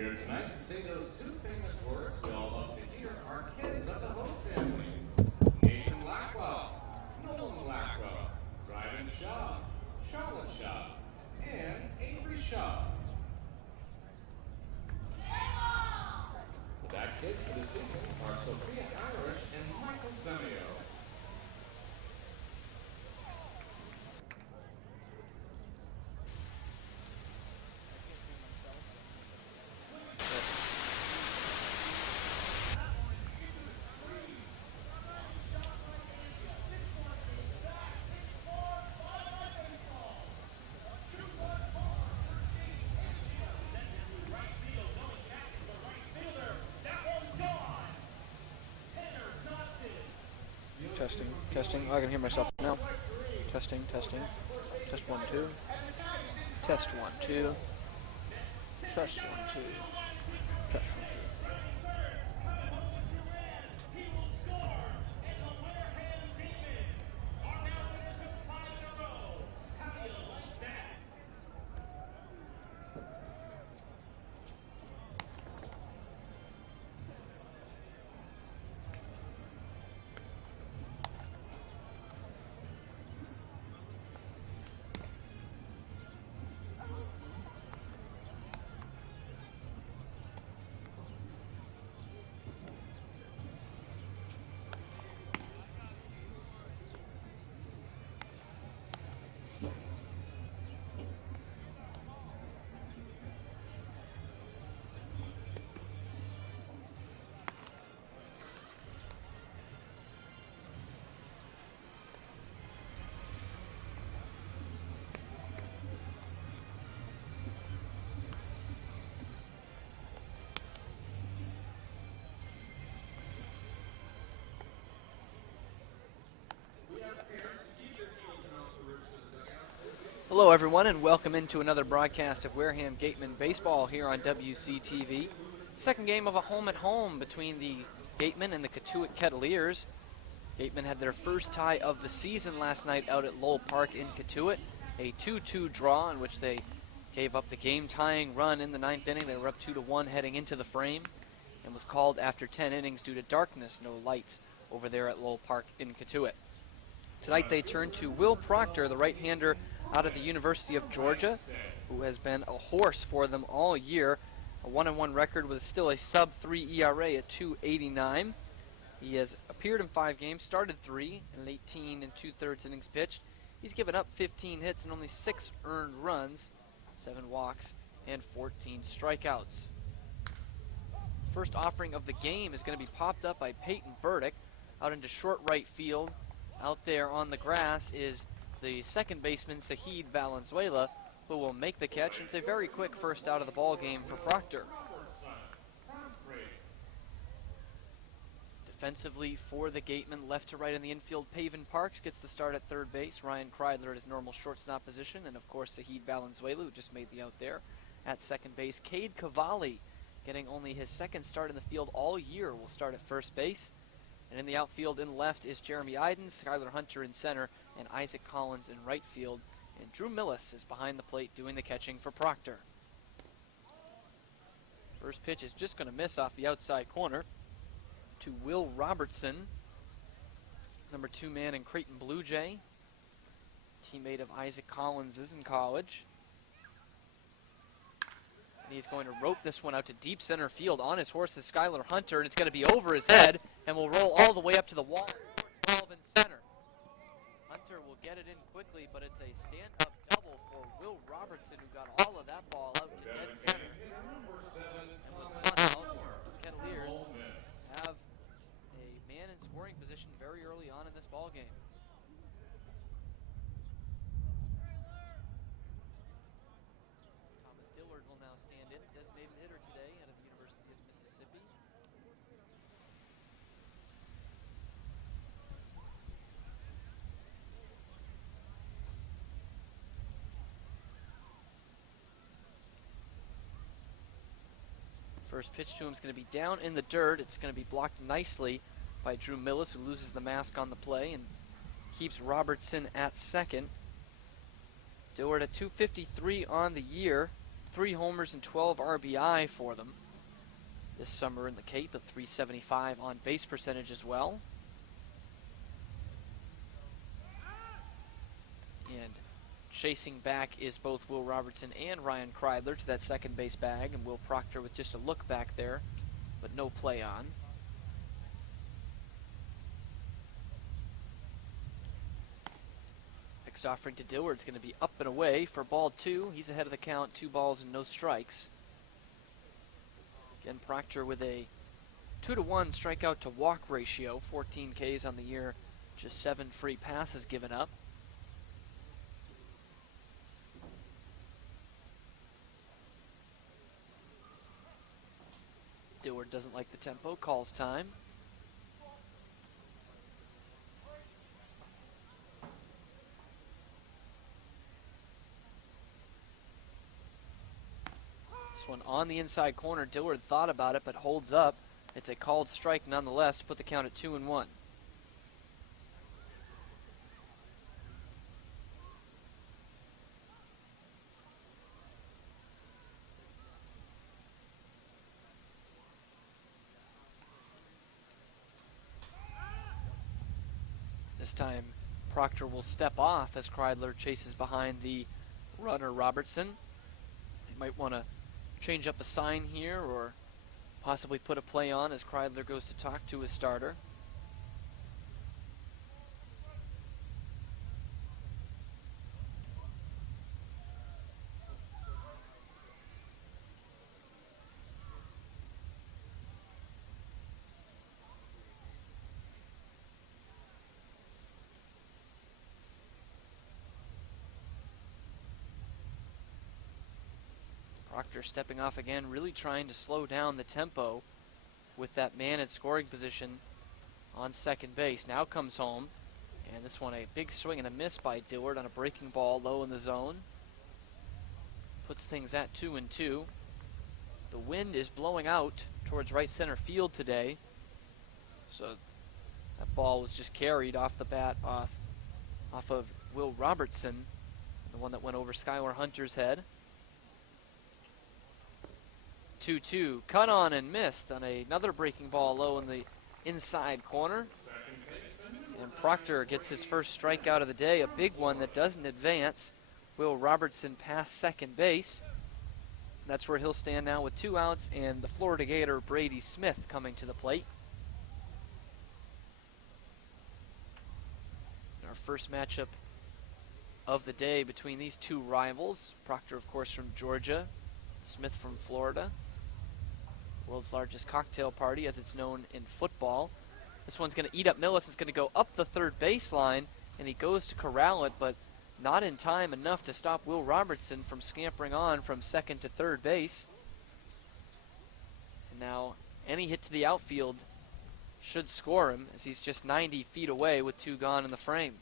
Here tonight to say those two famous words we all love to hear are kids of the host families. Nathan Blackwell, Nolan Blackwell, Dryden Shaw, Charlotte Shaw, and Avery Shaw. The back kids for this evening are Sophia Irish and Michael Semio. Testing. Oh, I can hear myself now. Testing. Test 1, 2. Test 1, 2. Test 1, 2. Test 1, 2. Hello everyone and welcome into another broadcast of Wareham Gatemen baseball here on WCTV. Second game of a home-at-home between the Gatemen and the Cotuit Kettleers. Gatemen had their first tie of the season last night out at Lowell Park in Cotuit. A 2-2 draw in which they gave up the game-tying run in the ninth inning. They were up 2-1 heading into the frame and was called after 10 innings due to darkness, no lights over there at Lowell Park in Cotuit. Tonight they turn to Will Proctor, the right-hander out of the University of Georgia, who has been a horse for them all year. A 1-1 record with still a sub-3 ERA at 2.89. He has appeared in 5 games, started 3, and 18 and 2/3 innings pitched. He's given up 15 hits and only 6 earned runs, 7 walks, and 14 strikeouts. First offering of the game is going to be popped up by Peyton Burdick out into short right field. Out there on the grass is the second baseman, Sahid Valenzuela, who will make the catch. It's a very quick first out of the ball game for Proctor. Defensively for the Gatemen, left to right in the infield, Paven Parks gets the start at third base. Ryan Kreidler at his normal shortstop position, and of course Sahid Valenzuela, who just made the out there at second base. Cade Cavalli, getting only his second start in the field all year, will start at first base. And in the outfield in left is Jeremy Iden, Skylar Hunter in center, and Isaac Collins in right field. And Drew Millis is behind the plate doing the catching for Proctor. First pitch is just going to miss off the outside corner to Will Robertson, number 2 man in Creighton Blue Jay, teammate of Isaac Collins is in college. And he's going to rope this one out to deep center field on his horse, the Skylar Hunter, and it's going to be over his head and will roll all the way up to the wall. 12 in center. Hunter will get it in quickly, but it's a stand-up double for Will Robertson, who got all of that ball out to dead center. And with one out, Kettleers have a man in scoring position very early on in this ball game. Thomas Dillard will now stand in, designated hitter today out of the University of Mississippi. First pitch to him is going to be down in the dirt. It's going to be blocked nicely by Drew Millis, who loses the mask on the play and keeps Robertson at second. Dillard at 253 on the year, 3 homers and 12 RBI for them this summer in the Cape, a 375 on base percentage as well. And chasing back is both Will Robertson and Ryan Kreidler to that second base bag, and Will Proctor with just a look back there, but no play on. Next offering to Dillard is going to be up and away for ball 2. He's ahead of the count, 2 balls and no strikes. Again, Proctor with a 2-to-1 strikeout to walk ratio, 14 Ks on the year, just 7 free passes given up. Dillard doesn't like the tempo, calls time. This one on the inside corner. Dillard thought about it, but holds up. It's a called strike nonetheless to put the count at 2-1. This time, Proctor will step off as Kreidler chases behind the runner Robertson. He might want to change up a sign here or possibly put a play on as Kreidler goes to talk to his starter. Proctor stepping off again, really trying to slow down the tempo with that man at scoring position on second base. Now comes home, and this one a big swing and a miss by Dillard on a breaking ball low in the zone. Puts things at 2-2. The wind is blowing out towards right center field today, so that ball was just carried off the bat off of Will Robertson, the one that went over Skylar Hunter's head. 2-2, cut on and missed on another breaking ball low in the inside corner. And Proctor gets his first strikeout of the day, a big one that doesn't advance Will Robertson past second base. That's where he'll stand now with 2 outs, and the Florida Gator Brady Smith coming to the plate. Our first matchup of the day between these two rivals. Proctor, of course, from Georgia, Smith from Florida. World's largest cocktail party, as it's known in football. This one's going to eat up Millis. It's going to go up the third baseline, and he goes to corral it, but not in time enough to stop Will Robertson from scampering on from second to third base. And now any hit to the outfield should score him, as he's just 90 feet away with 2 gone in the frame.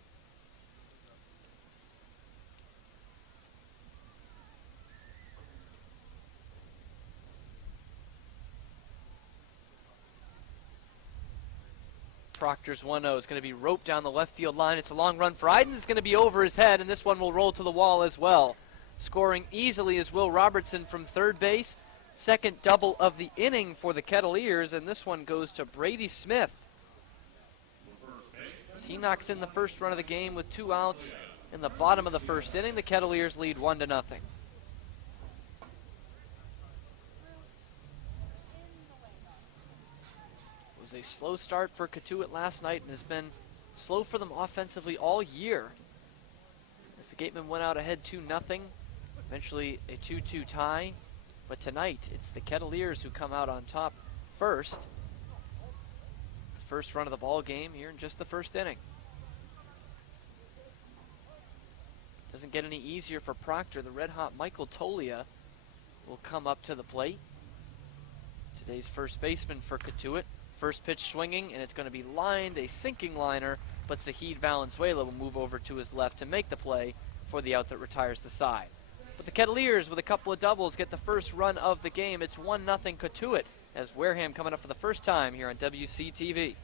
Proctor's 1-0 is going to be roped down the left field line. It's a long run for Iden. It's going to be over his head, and this one will roll to the wall as well. Scoring easily is Will Robertson from third base. Second double of the inning for the Kettleers, and this one goes to Brady Smith. As he knocks in the first run of the game with 2 outs in the bottom of the first inning, the Kettleers lead 1-0. was a slow start for Cotuit last night and has been slow for them offensively all year. As the Gatemen went out ahead 2-0, eventually a 2-2 tie. But tonight, it's the Kettleers who come out on top first. The first run of the ball game here in just the first inning. Doesn't get any easier for Proctor. The red-hot Michael Tolia will come up to the plate. Today's first baseman for Cotuit. First pitch swinging, and it's going to be lined, a sinking liner, but Zahid Valenzuela will move over to his left to make the play for the out that retires the side. But the Kettleers, with a couple of doubles, get the first run of the game. It's 1-0 Cotuit, as Wareham coming up for the first time here on WCTV.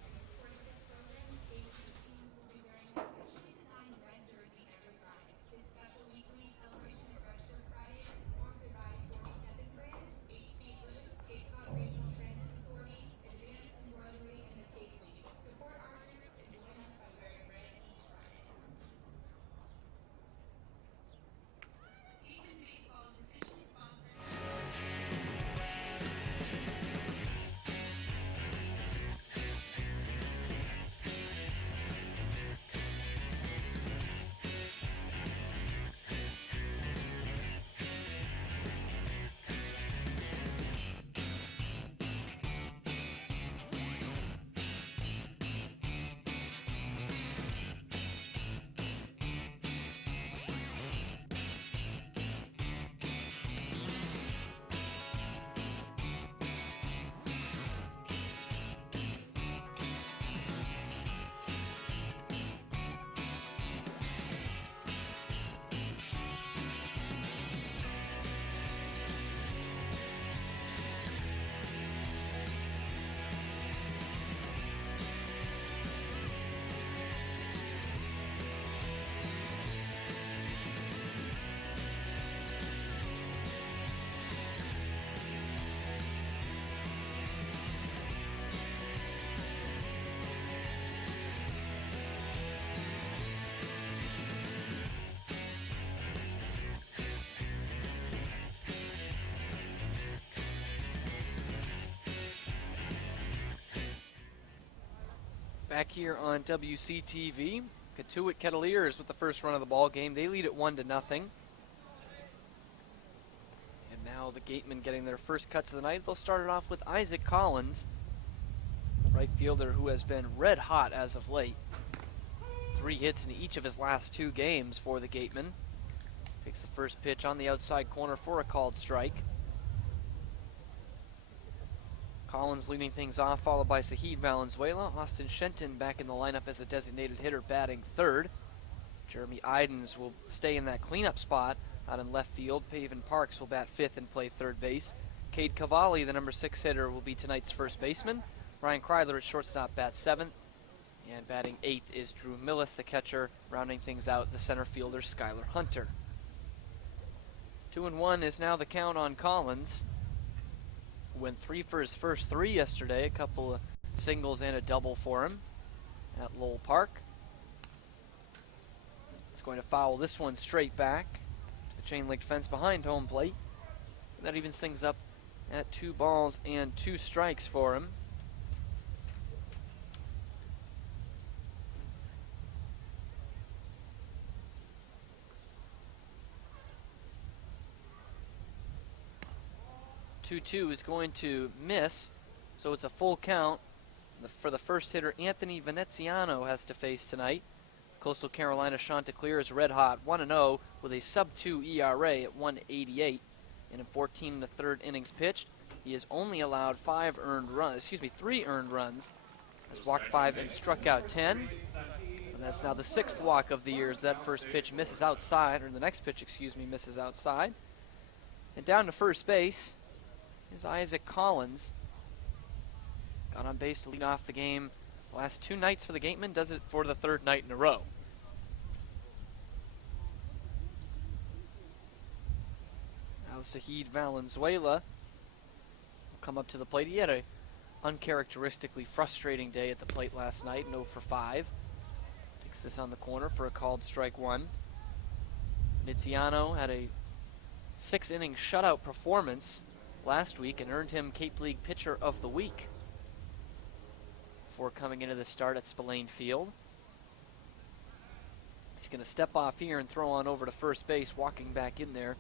Back here on WCTV, Cotuit Kettleers with the first run of the ball game. They lead it 1-0. And now the Gatemen getting their first cuts of the night. They'll start it off with Isaac Collins, right fielder who has been red hot as of late. 3 hits in each of his last 2 games for the Gatemen. Takes the first pitch on the outside corner for a called strike. Collins leading things off, followed by Zahid Valenzuela. Austin Shenton back in the lineup as a designated hitter, batting third. Jeremy Idens will stay in that cleanup spot out in left field. Paven Parks will bat fifth and play third base. Cade Cavalli, the number 6 hitter, will be tonight's first baseman. Ryan Kreidler at shortstop, bats seventh. And batting eighth is Drew Millis, the catcher, rounding things out, the center fielder, Skylar Hunter. 2-1 is now the count on Collins. Went 3 for his first 3 yesterday, a couple of singles and a double for him at Lowell Park. He's going to foul this one straight back to the chain link fence behind home plate. And that evens things up at 2 balls and 2 strikes for him. Two is going to miss, so it's a full count for the first hitter. Anthony Veneziano has to face tonight. Coastal Carolina Chanticleer is red hot, 1-0 with a sub-2 ERA at 1.88, and in 14 1/3 innings pitched, he has only allowed 3 earned runs. Has walked 5 and struck out 10. And that's now the 6th walk of the year as that first pitch misses outside, or the next pitch, misses outside. And down to first base is Isaac Collins. Got on base to lead off the game the last 2 nights for the Gatemen, does it for the 3rd night in a row. Now Zahid Valenzuela will come up to the plate. He had a uncharacteristically frustrating day at the plate last night, 0 for 5. Takes this on the corner for a called strike 1. Veneziano had a 6-inning shutout performance last week and earned him Cape League Pitcher of the Week. before coming into the start at Spillane Field. He's going to step off here and throw on over to first base. Walking back in there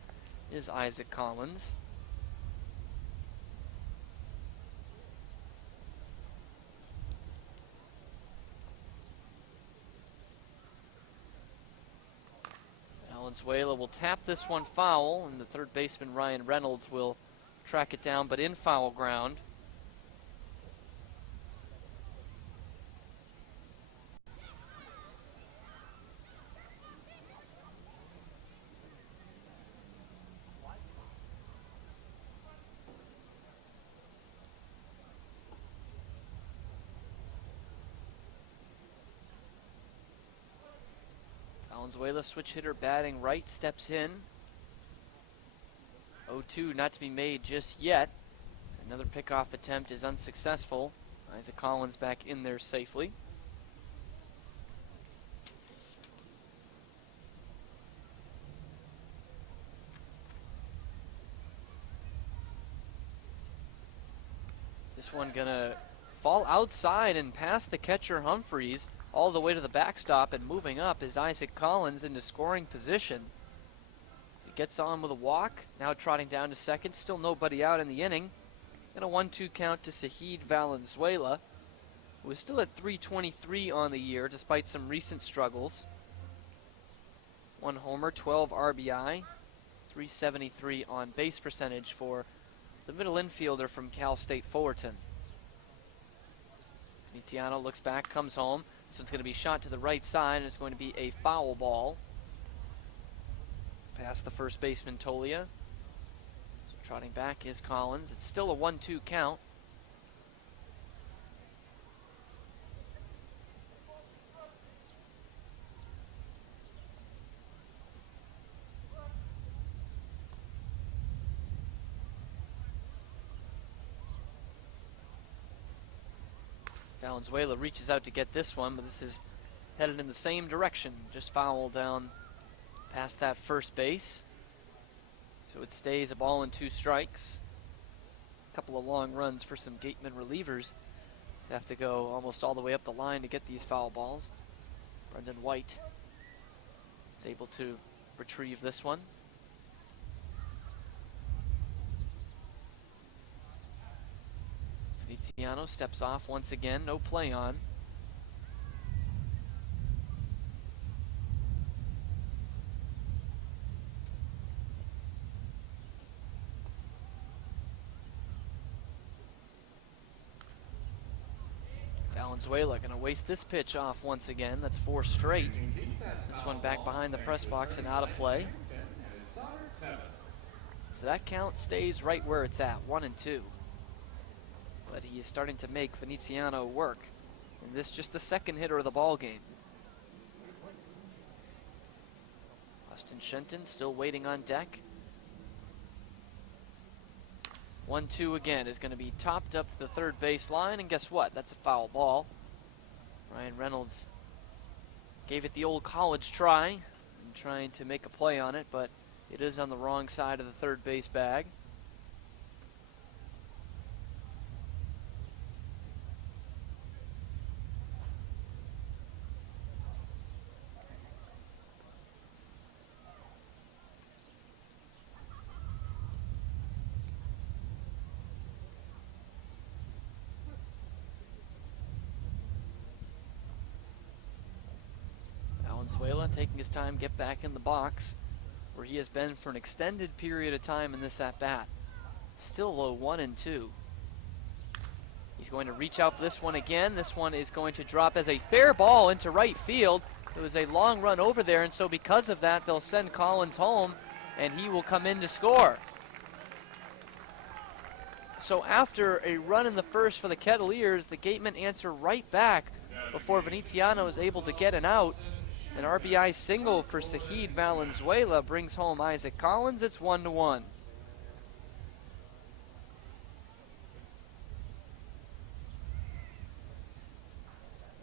is Isaac Collins. Valenzuela will tap this one foul, and the third baseman Ryan Reynolds will track it down, but in foul ground. Valenzuela, switch hitter, batting right, steps in. 0-2 not to be made just yet. Another pickoff attempt is unsuccessful. Isaac Collins back in there safely. This one gonna fall outside and past the catcher Humphreys all the way to the backstop, and moving up is Isaac Collins into scoring position. He gets on with a walk, now trotting down to second, still nobody out in the inning. And a 1-2 count to Saheed Valenzuela, who is still at .323 on the year despite some recent struggles. 1 homer, 12 RBI, .373 on base percentage for the middle infielder from Cal State Fullerton. Venetiano looks back, comes home. This one's going to be shot to the right side, and it's going to be a foul ball. Past the first baseman, Tolia. So trotting back is Collins. It's still a 1-2 count. Valenzuela reaches out to get this one, but this is headed in the same direction. Just foul down past that first base. So it stays a ball and 2 strikes. A couple of long runs for some Gatemen relievers. They have to go almost all the way up the line to get these foul balls. Brendan White is able to retrieve this one. Venetiano steps off once again, no play on. Valenzuela going to waste this pitch off once again. That's 4 straight. This one back behind the press box and out of play. So that count stays right where it's at, 1-2. But he is starting to make Venetiano work. And this just the second hitter of the ball game. Austin Shenton still waiting on deck. 1-2 again is going to be topped up the third base line, and guess what? That's a foul ball. Ryan Reynolds gave it the old college try and trying to make a play on it, but it is on the wrong side of the third base bag. Valenzuela taking his time, get back in the box where he has been for an extended period of time in this at-bat. Still low 1-2. He's going to reach out for this one again. This one is going to drop as a fair ball into right field. It was a long run over there, and so because of that, they'll send Collins home, and he will come in to score. So after a run in the first for the Kettleers, the Gatemen answer right back before Venetiano is able to get an out. An RBI single for Saheed Valenzuela brings home Isaac Collins. It's 1-1.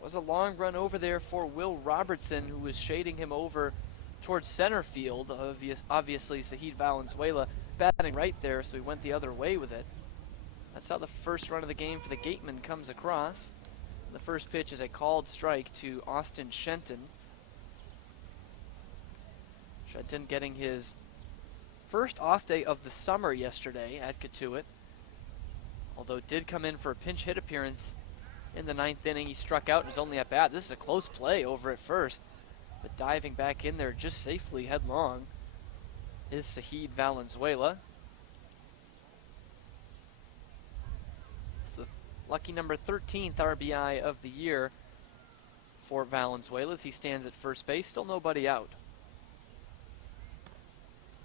Was a long run over there for Will Robertson, who was shading him over towards center field. Obviously, Saheed Valenzuela batting right there, so he went the other way with it. That's how the first run of the game for the Gatemen comes across. The first pitch is a called strike to Austin Shenton. Shenton getting his first off day of the summer yesterday at Cotuit. Although did come in for a pinch hit appearance in the 9th inning. He struck out and was only at bat. This is a close play over at first. But diving back in there just safely headlong is Sahid Valenzuela. It's the lucky number 13th RBI of the year for Valenzuela as he stands at first base. Still nobody out.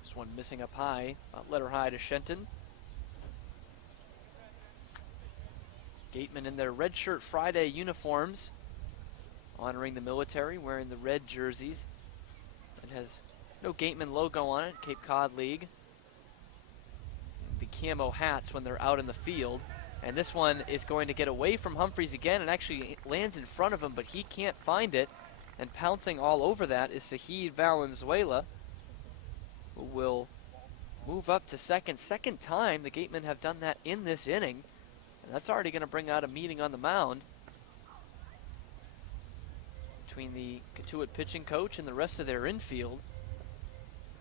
This one missing up high, letter high to Shenton. Gatemen in their Red Shirt Friday uniforms, honoring the military, wearing the red jerseys. It has no Gatemen logo on it, Cape Cod League. The camo hats when they're out in the field. And this one is going to get away from Humphreys again and actually lands in front of him, but he can't find it. And pouncing all over that is Sahid Valenzuela, who will move up to second. Second time the Gatemen have done that in this inning. And that's already going to bring out a meeting on the mound between the Cotuit pitching coach and the rest of their infield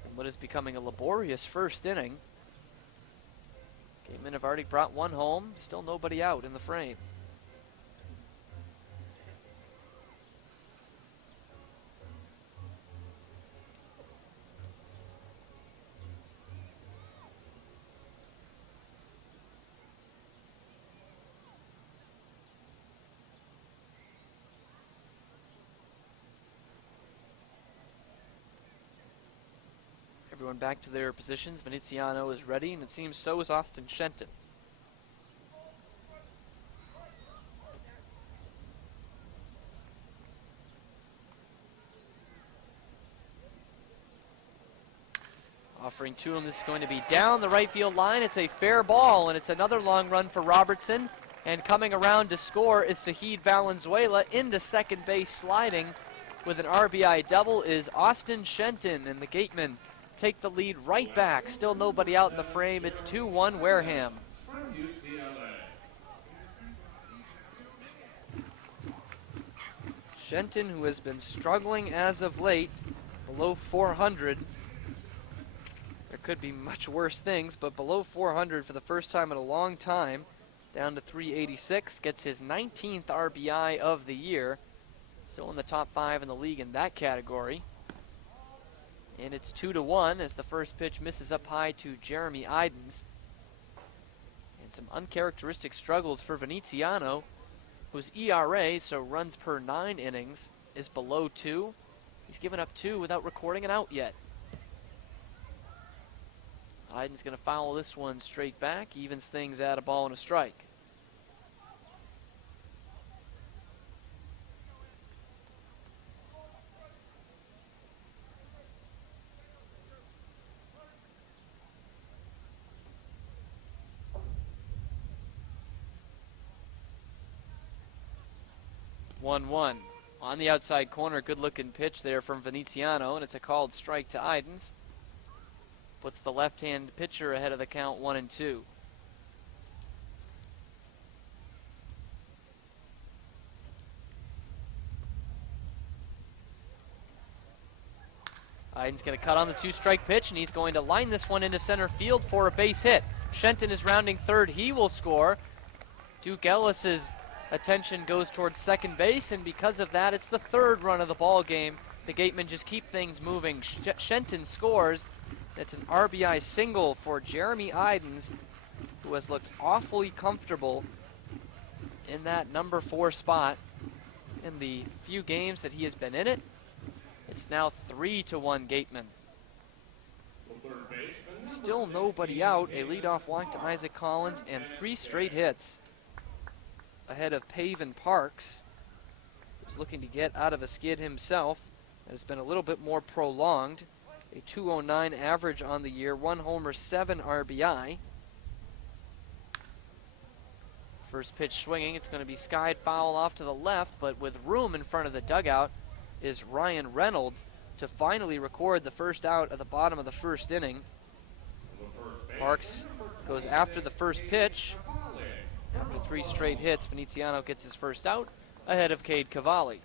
in what is becoming a laborious first inning. Gatemen have already brought one home, still nobody out in the frame. Everyone back to their positions. Veneziano is ready, and it seems so is Austin Shenton. Offering to him, this is going to be down the right field line. It's a fair ball, and it's another long run for Robertson. And coming around to score is Sahid Valenzuela. Into second base sliding with an RBI double is Austin Shenton, and the Gatemen take the lead right back. Still nobody out in the frame. It's 2-1 Wareham. Shenton, who has been struggling as of late, below 400. There could be much worse things, but below 400 for the first time in a long time. Down to 386, gets his 19th RBI of the year. Still in the top 5 in the league in that category. And it's 2-1 as the first pitch misses up high to Jeremy Idens. And some uncharacteristic struggles for Veneziano, whose ERA, so runs per 9 innings, is below 2. He's given up 2 without recording an out yet. Idens going to foul this one straight back, evens things at a ball and a strike. One on the outside corner. Good looking pitch there from Veneziano, and it's a called strike to Idens. Puts the left-hand pitcher ahead of the count 1-2. Idens going to cut on the 2-strike pitch, and he's going to line this one into center field for a base hit. Shenton is rounding third. He will score. Duke Ellis's attention goes towards second base, and because of that, it's the third run of the ball game. The Gatemen just keep things moving. Shenton scores. It's an RBI single for Jeremy Idens, who has looked awfully comfortable in that number 4 spot in the few games that he has been in it. It's now 3-1 Gatemen. Still nobody out. A leadoff walk to Isaac Collins and 3 straight hits ahead of Paven Parks, who's looking to get out of a skid himself. It's been a little bit more prolonged. A 209 average on the year, 1 homer, 7 RBI. First pitch swinging, it's going to be skied foul off to the left, but with room in front of the dugout is Ryan Reynolds to finally record the first out at the bottom of the first inning. Parks goes after the first pitch. After 3 straight hits, Veneziano gets his first out. ahead of Cade Cavalli.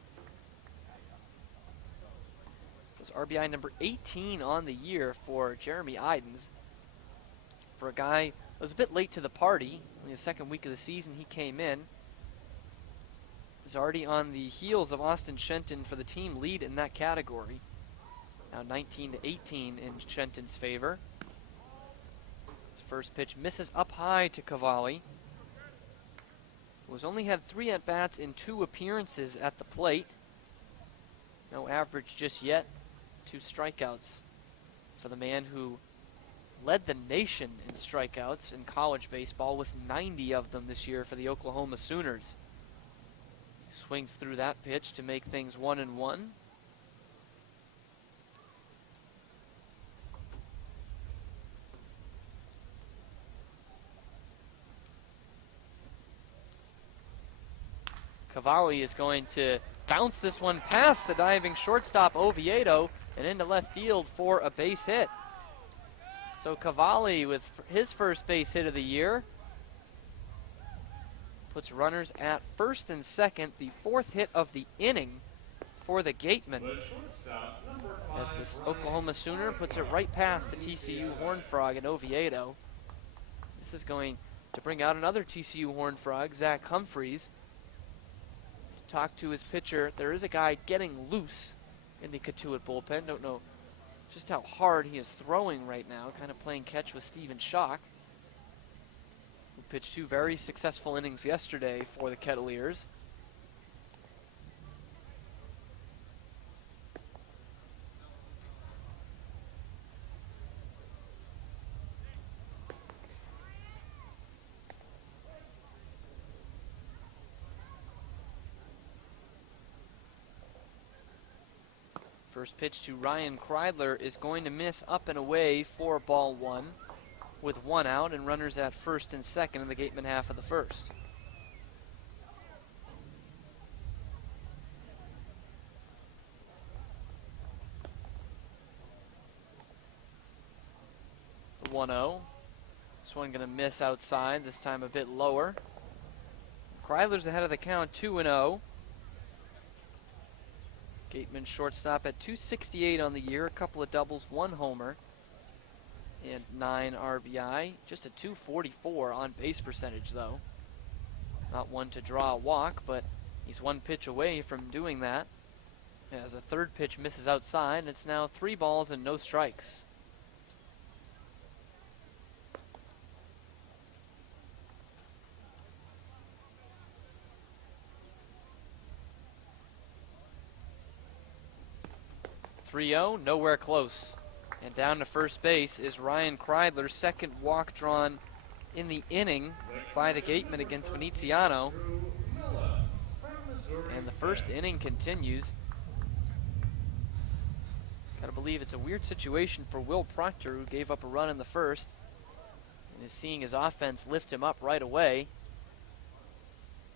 This RBI number 18 on the year for Jeremy Idens. For a guy that was a bit late to the party, in the second week of the season he came in. Is already on the heels of Austin Shenton for the team lead in that category. Now 19-18 in Shenton's favor. His first pitch misses up high to Cavalli, who has only had 3 at-bats in 2 appearances at the plate. No average just yet. 2 strikeouts for the man who led the nation in strikeouts in college baseball with 90 of them this year for the Oklahoma Sooners. He swings through that pitch to make things 1-1. Cavalli is going to bounce this one past the diving shortstop Oviedo and into left field for a base hit. So Cavalli with his first base hit of the year puts runners at first and second, the 4th hit of the inning for the Gatemen. As this Oklahoma Sooner puts it right past the TCU Horned Frog at Oviedo. This is going to bring out another TCU Horned Frog, Zach Humphreys. Talk to his pitcher. There is a guy getting loose in the Cotuit bullpen. Don't know just how hard he is throwing right now, kind of playing catch with Steven Schock, who pitched 2 very successful innings yesterday for the Kettleers. First pitch to Ryan Kreidler is going to miss up and away for ball 1 with 1 out and runners at first and second in the Gateman half of the first. The 1-0. This one going to miss outside, this time a bit lower. Kreidler's ahead of the count, 2-0. Gateman shortstop at 268 on the year, a couple of doubles, 1 homer, and 9 RBI. Just a 244 on base percentage, though. Not one to draw a walk, but he's 1 pitch away from doing that. As a 3rd pitch misses outside, and it's now 3 balls and no strikes. Nowhere close. And down to first base is Ryan Kreidler's 2nd walk drawn in the inning by the Gatemen against Veneziano. And the first inning continues. Gotta believe it's a weird situation for Will Proctor, who gave up a run in the first and is seeing his offense lift him up right away.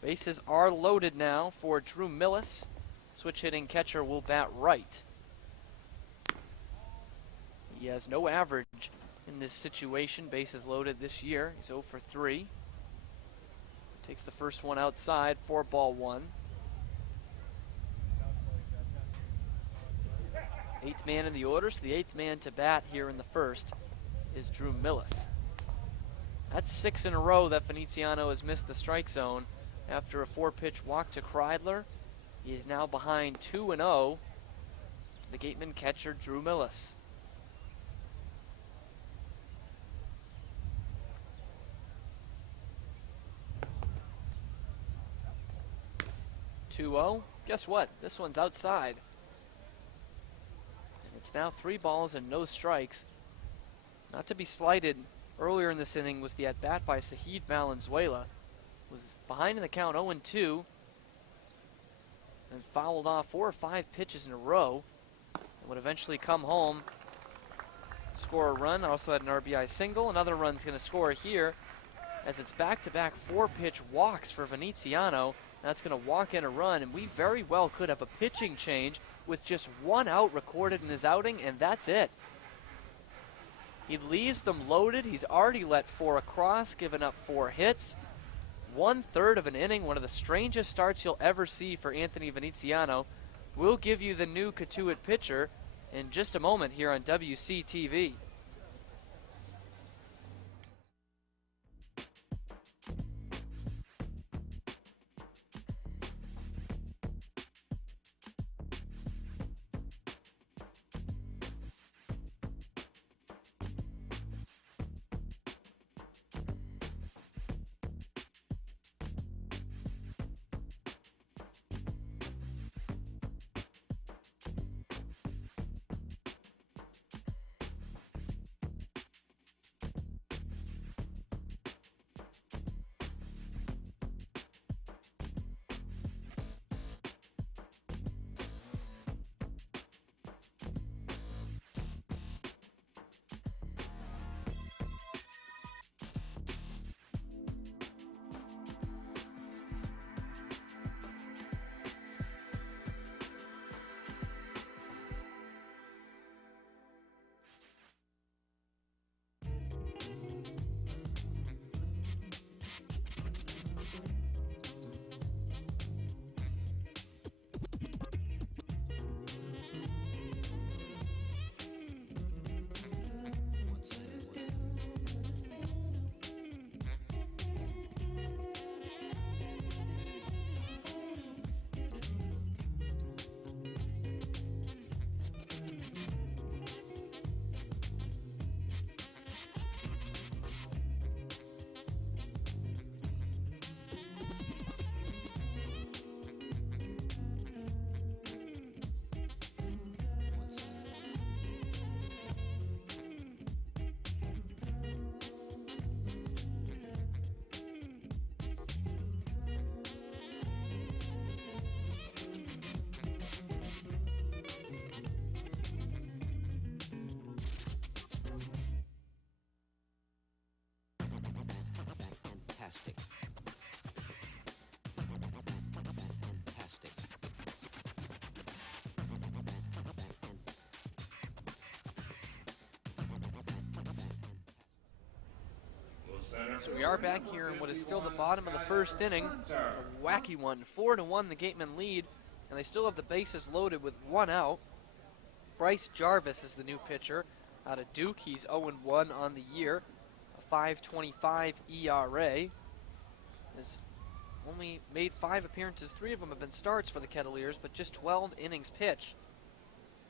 Bases are loaded now for Drew Millis. Switch hitting catcher will bat right. He has no average in this situation. Bases loaded this year. He's 0 for 3. Takes the first one outside for ball 1. 8th man in the order, so the 8th man to bat here in the first is Drew Millis. That's 6 in a row that Veneziano has missed the strike zone after a 4-pitch walk to Kreidler. He is now behind 2-0 to the Gateman catcher, Drew Millis. 2-0. Guess what? This one's outside. And it's now 3 balls and no strikes. Not to be slighted, earlier in this inning was the at-bat by Sahid Valenzuela. Was behind in the count 0-2 and fouled off 4 or 5 pitches in a row and would eventually come home, score a run. Also had an RBI single. Another run's going to score here as it's back-to-back 4-pitch walks for Veneziano. That's going to walk in a run, and we very well could have a pitching change with just 1 out recorded in his outing, and that's it. He leaves them loaded. He's already let 4 across, given up 4 hits. 1/3 of an inning, one of the strangest starts you'll ever see for Anthony Veneziano. We'll give you the new Cotuit pitcher in just a moment here on WCTV. Fantastic. Fantastic. So we are back here in what is still the bottom of the first inning. A wacky one, 4-1 the Gatemen lead, and they still have the bases loaded with one out. Bryce Jarvis is the new pitcher out of Duke. He's 0-1 on the year, a 5.25 ERA. Has only made 5 appearances, 3 of them have been starts for the Kettleers, but just 12 innings pitched,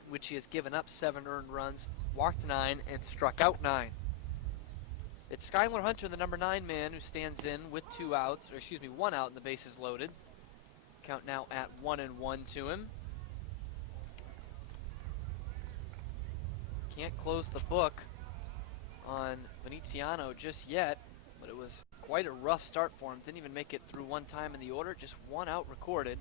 which he has given up 7 earned runs, walked 9, and struck out 9. It's Skylar Hunter, the number 9 man, who stands in with 1 out, and the bases loaded. Count now at 1-1 to him. Can't close the book on Veneziano just yet, but it was quite a rough start for him. Didn't even make it through one time in the order, just 1 out recorded.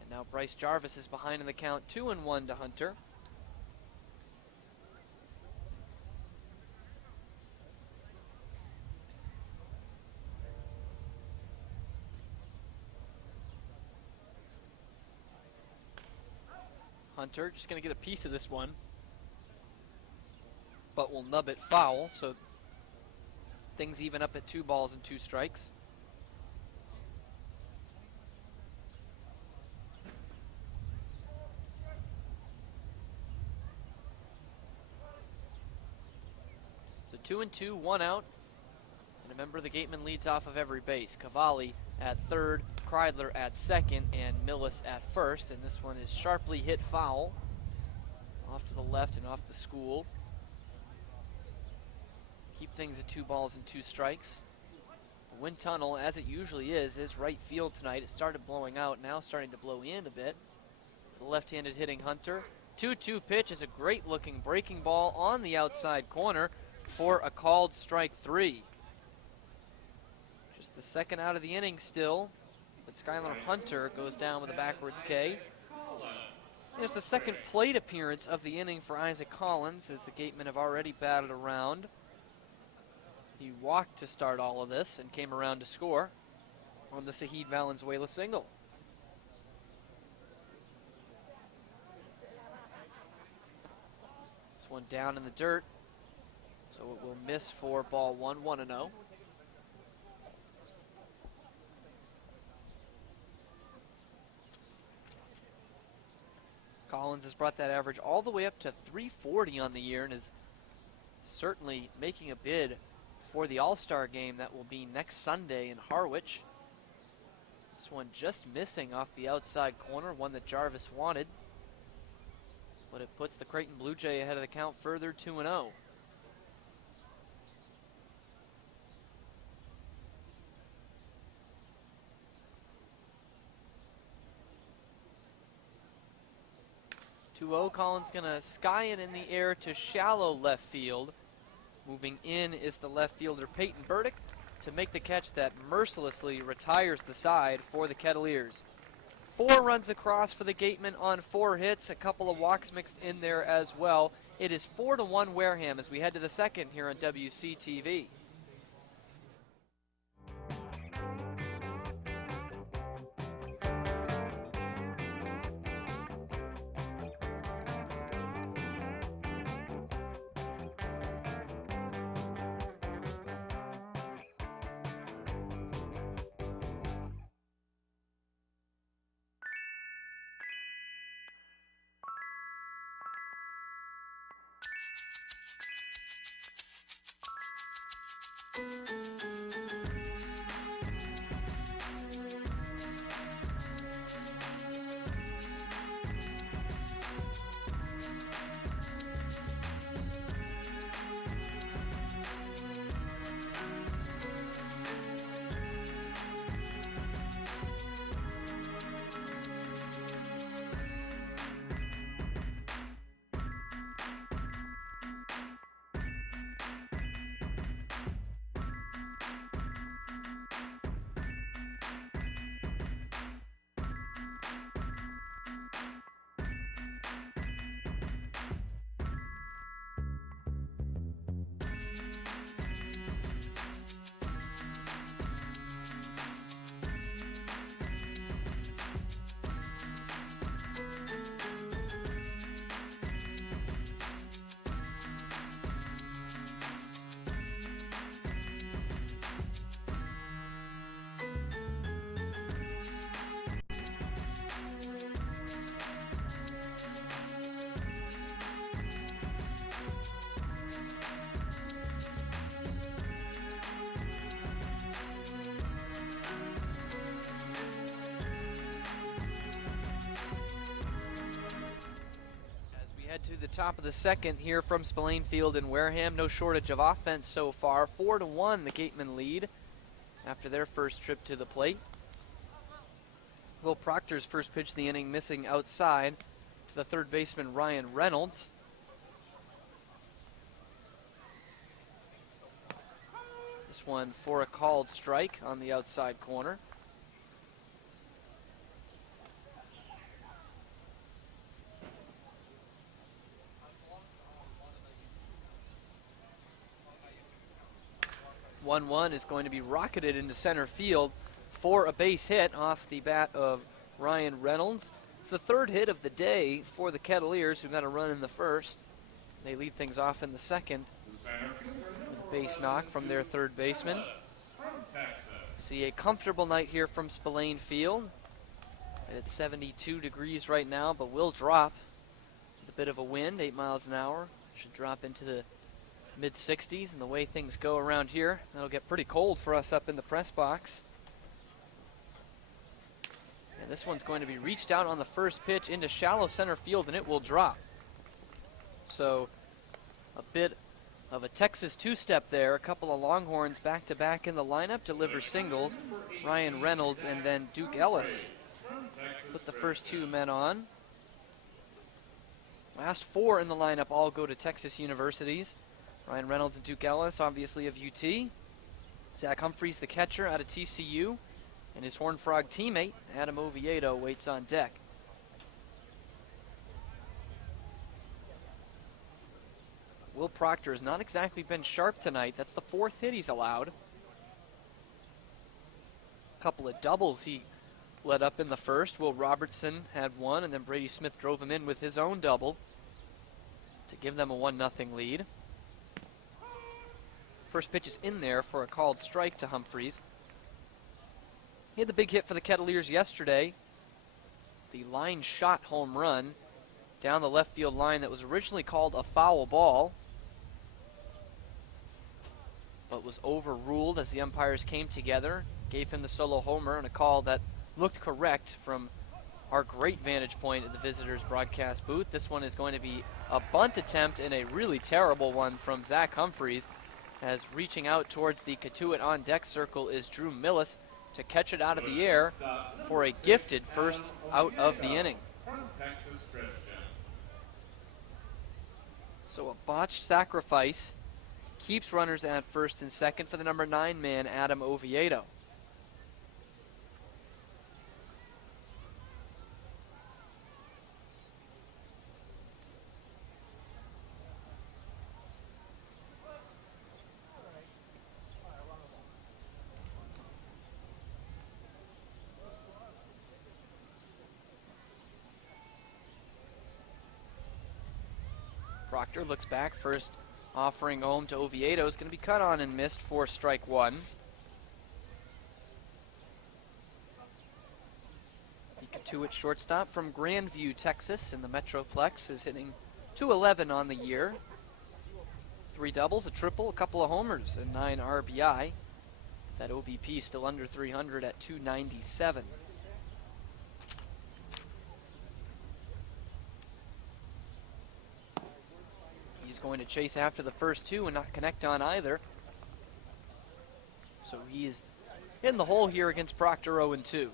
And now Bryce Jarvis is behind in the count, 2-1 to Hunter. Hunter just going to get a piece of this one, but will nub it foul, so things even up at 2 balls and 2 strikes. So 2-2, 1 out, and a member of the Gatemen leads off of every base. Cavalli at third, Kreidler at second, and Millis at first, and this one is sharply hit foul off to the left and off the school. Keep things at 2 balls and 2 strikes. The wind tunnel, as it usually is right field tonight. It started blowing out, now starting to blow in a bit. The left-handed hitting Hunter. 2-2 pitch is a great looking breaking ball on the outside corner for a called strike 3. Just the second out of the inning still, but Skylar Hunter goes down with a backwards K. It's the second plate appearance of the inning for Isaac Collins, as the Gatemen have already batted around. He walked to start all of this and came around to score on the Sahid Valenzuela single. This one down in the dirt, so it will miss for ball 1, 1-0. Collins has brought that average all the way up to 340 on the year and is certainly making a bid for the All-Star game that will be next Sunday in Harwich. This one just missing off the outside corner, one that Jarvis wanted. But it puts the Creighton Blue Jay ahead of the count further, 2-0. Collins gonna sky it in the air to shallow left field. Moving in is the left fielder Peyton Burdick to make the catch that mercilessly retires the side for the Kettleers. 4 runs across for the Gatemen on 4 hits, a couple of walks mixed in there as well. It is 4-1 Wareham as we head to the second here on WCTV. To the top of the second here from Spillane Field in Wareham. No shortage of offense so far. 4-1 the Gatemen lead after their first trip to the plate. Will Proctor's first pitch of the inning missing outside to the third baseman Ryan Reynolds. This one for a called strike on the outside corner. One is going to be rocketed into center field for a base hit off the bat of Ryan Reynolds. It's the third hit of the day for the Kettleers, who got a run in the first. They lead things off in the second. Base knock from their third baseman. See a comfortable night here from Spillane Field. It's 72 degrees right now, but will drop with a bit of a wind, 8 miles an hour. Should drop into the mid-60s, and the way things go around here, that'll get pretty cold for us up in the press box. And this one's going to be reached out on the first pitch into shallow center field, and it will drop. So a bit of a Texas two-step there. A couple of Longhorns back-to-back in the lineup, deliver singles. Ryan Reynolds and then Duke Ellis put the first 2 men on. Last 4 in the lineup all go to Texas universities. Ryan Reynolds and Duke Ellis, obviously of UT. Zach Humphreys, the catcher, out of TCU. And his Horned Frog teammate, Adam Oviedo, waits on deck. Will Proctor has not exactly been sharp tonight. That's the 4th hit he's allowed. A couple of doubles he led up in the first. Will Robertson had one, and then Brady Smith drove him in with his own double to give them a 1-0 lead. First pitch is in there for a called strike to Humphreys. He had the big hit for the Kettleers yesterday. The line shot home run down the left field line that was originally called a foul ball, but was overruled as the umpires came together, gave him the solo homer, and a call that looked correct from our great vantage point at the visitors' broadcast booth. This one is going to be a bunt attempt and a really terrible one from Zach Humphreys, as reaching out towards the Cotuit on deck circle is Drew Millis to catch it out of the air for a gifted first out of the inning. From Texas Christian. So a botched sacrifice keeps runners at first and second for the number 9 man, Adam Oviedo. Proctor looks back, first offering home to Oviedo is going to be cut on and missed for strike one. The Cotuit shortstop from Grandview, Texas in the Metroplex is hitting .211 on the year. 3 doubles, a triple, a couple of homers, and 9 RBI. That OBP still under 300 at .297. He's going to chase after the first 2 and not connect on either. So he's in the hole here against Proctor 0-2.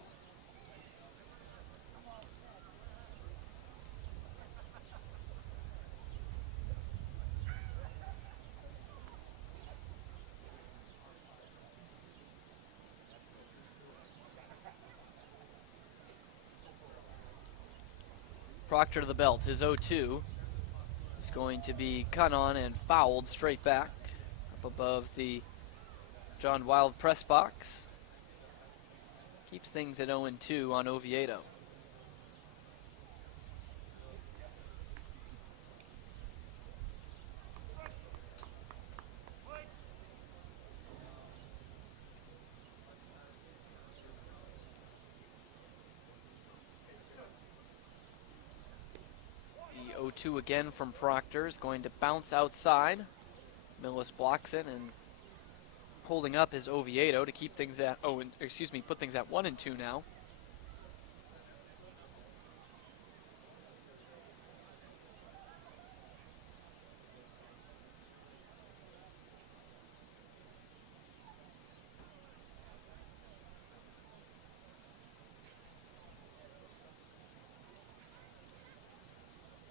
Proctor to the belt, his 0-2. Is going to be cut on and fouled straight back up above the John Wild press box. Keeps things at 0-2 on Oviedo. The 0-2 again from Proctor is going to bounce outside. Millis blocks it and holding up his Oviedo to keep things at, put things at 1-2 now.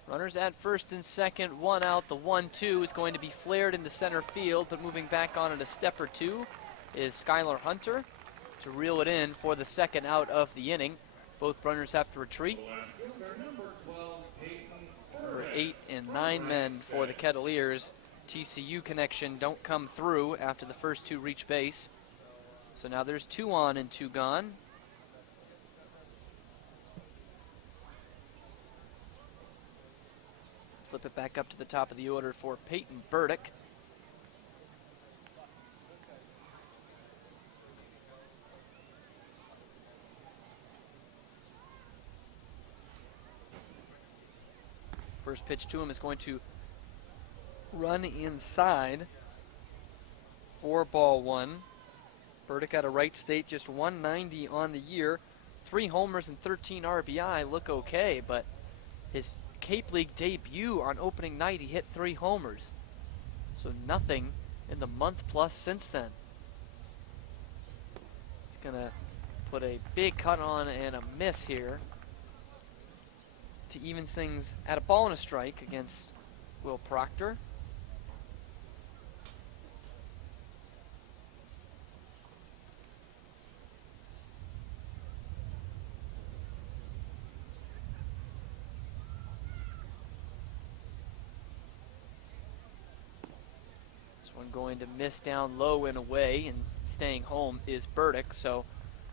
Runners at first and second, 1 out. The 1-2 is going to be flared into center field, but moving back on it a step or 2 is Skylar Hunter to reel it in for the second out of the inning. Both runners have to retreat. For 8 and 9 men for the Kettleers. TCU connection don't come through after the first 2 reach base. So now there's 2 on and 2 gone. Flip it back up to the top of the order for Peyton Burdick. First pitch to him is going to run inside for ball 1. Burdick out of Wright State, just 190 on the year. 3 homers and 13 RBI look okay, but his Cape League debut on opening night, he hit 3 homers. So nothing in the month plus since then. He's going to put a big cut on and a miss here to even things at a ball and a strike against Will Proctor. One going to miss down low and away, and staying home is Burdick, so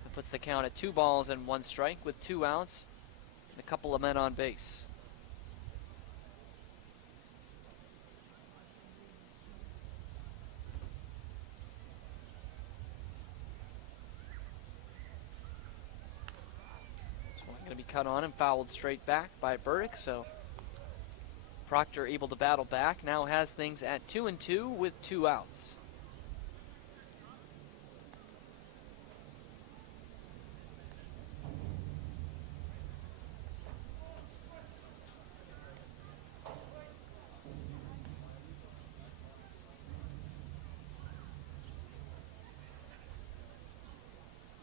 that puts the count at 2 balls and 1 strike with 2 outs and a couple of men on base. This one going to be cut on and fouled straight back by Burdick, so Proctor able to battle back, now has things at 2-2 with 2 outs.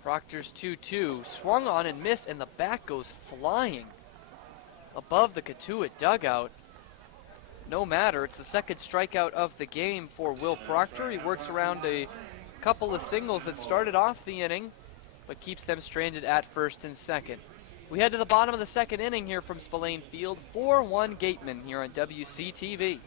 Proctor's 2-2, swung on and missed, and the bat goes flying above the Cotuit dugout. No matter, it's the second strikeout of the game for Will Proctor. He works around a couple of singles that started off the inning, but keeps them stranded at first and second. We head to the bottom of the second inning here from Spillane Field. 4-1 Gatemen here on WCTV.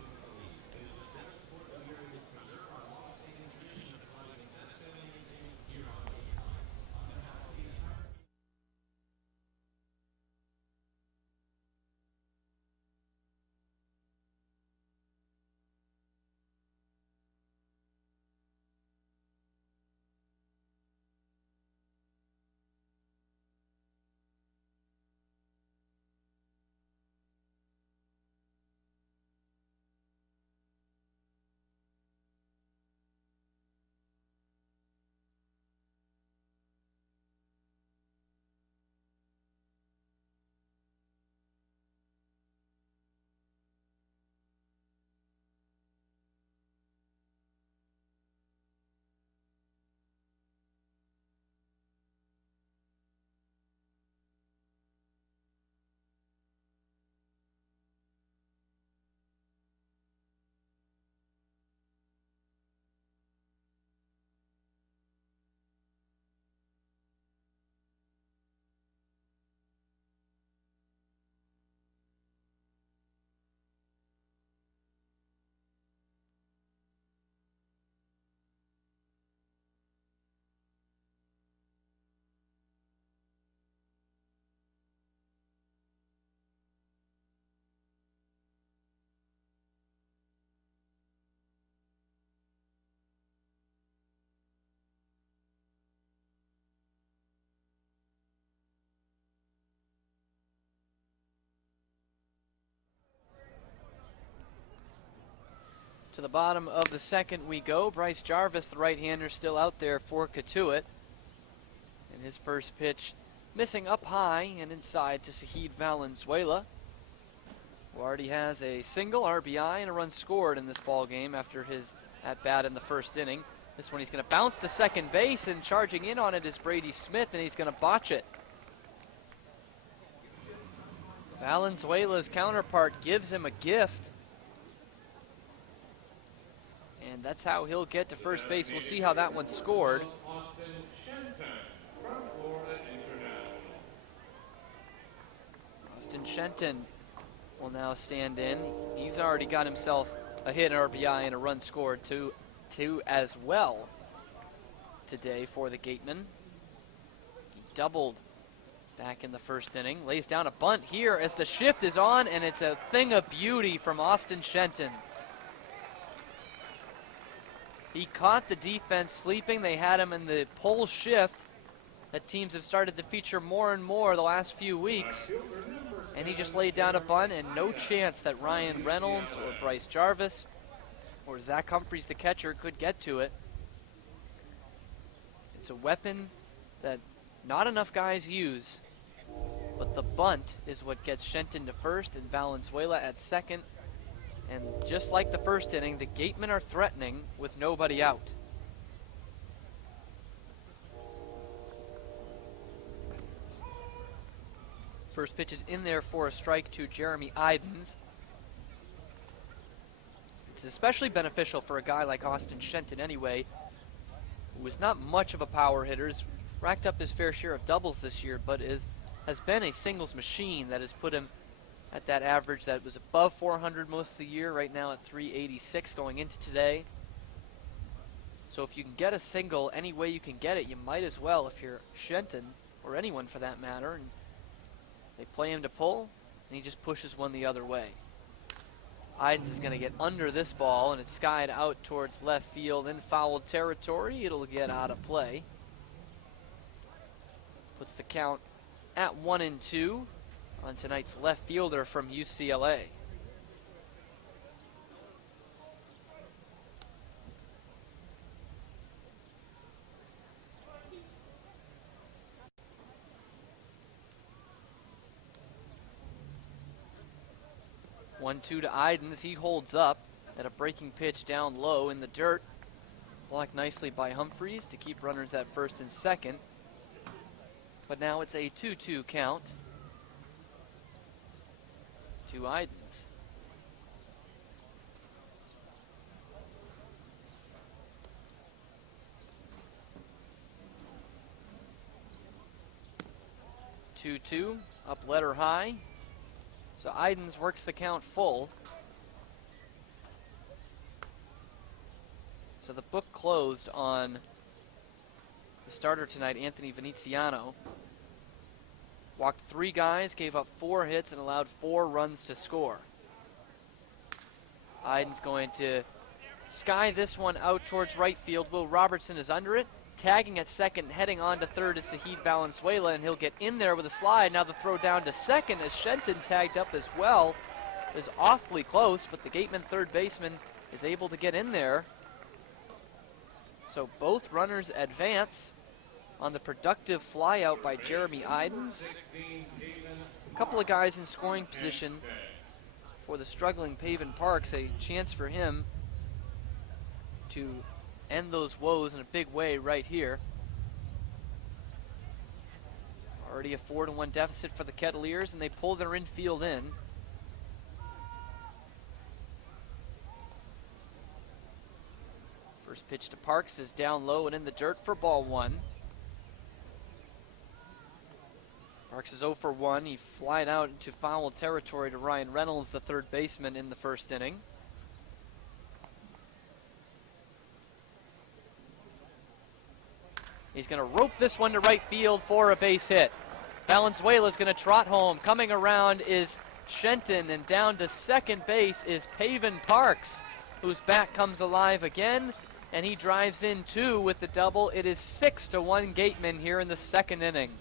To the bottom of the second we go. Bryce Jarvis, the right-hander, still out there for Cotuit. And his first pitch missing up high and inside to Sahid Valenzuela, who already has a single RBI and a run scored in this ball game after his at-bat in the first inning. This one he's going to bounce to second base, and charging in on it is Brady Smith, and he's going to botch it. Valenzuela's counterpart gives him a gift, and that's how he'll get to first base. We'll see how that one's scored. Austin Shenton from Florida International. Austin Shenton will now stand in. He's already got himself a hit, an RBI, and a run scored, two as well today for the Gatemen. He doubled back in the first inning. Lays down a bunt here as the shift is on, and it's a thing of beauty from Austin Shenton. He caught the defense sleeping. They had him in the pull shift that teams have started to feature more and more the last few weeks. And he just laid down a bunt, and no chance that Ryan Reynolds or Bryce Jarvis or Zach Humphreys, the catcher, could get to it. It's a weapon that not enough guys use, but the bunt is what gets Shenton to first and Valenzuela at second. And just like the first inning, the Gatemen are threatening with nobody out. First pitch is in there for a strike to Jeremy Idens. It's especially beneficial for a guy like Austin Shenton anyway, who is not much of a power hitter. He's racked up his fair share of doubles this year, but has been a singles machine that has put him at that average that was above 400 most of the year, right now at 386 going into today. So if you can get a single any way you can get it, you might as well if you're Shenton, or anyone for that matter. And they play him to pull, and he just pushes one the other way. Idens is going to get under this ball, and it's skied out towards left field in foul territory. It'll get out of play. Puts the count at 1-2 on tonight's left fielder from UCLA. 1-2 to Idens. He holds up at a breaking pitch down low in the dirt. Blocked nicely by Humphreys to keep runners at first and second. But now it's a 2-2 count to Idens. Two, up letter high. So Idens works the count full. So the book closed on the starter tonight, Anthony Veneziano. Walked 3 guys, gave up 4 hits, and allowed 4 runs to score. Idens going to sky this one out towards right field. Will Robertson is under it. Tagging at second, heading on to third is Zahid Valenzuela, and he'll get in there with a slide. Now the throw down to second as Shenton tagged up as well. Is awfully close, but the Gateman third baseman is able to get in there. So both runners advance on the productive flyout by Jeremy Idens. A couple of guys in scoring position for the struggling Pavin Parks. A chance for him to end those woes in a big way right here. Already a 4-1 deficit for the Kettleers, and they pull their infield in. First pitch to Parks is down low and in the dirt for ball 1. Parks is 0 for 1. He flied out into foul territory to Ryan Reynolds, the third baseman, in the first inning. He's going to rope this one to right field for a base hit. Valenzuela's going to trot home. Coming around is Shenton, and down to second base is Pavin Parks, whose bat comes alive again, and he drives in 2 with the double. It is 6-1 Gatemen here in the second inning.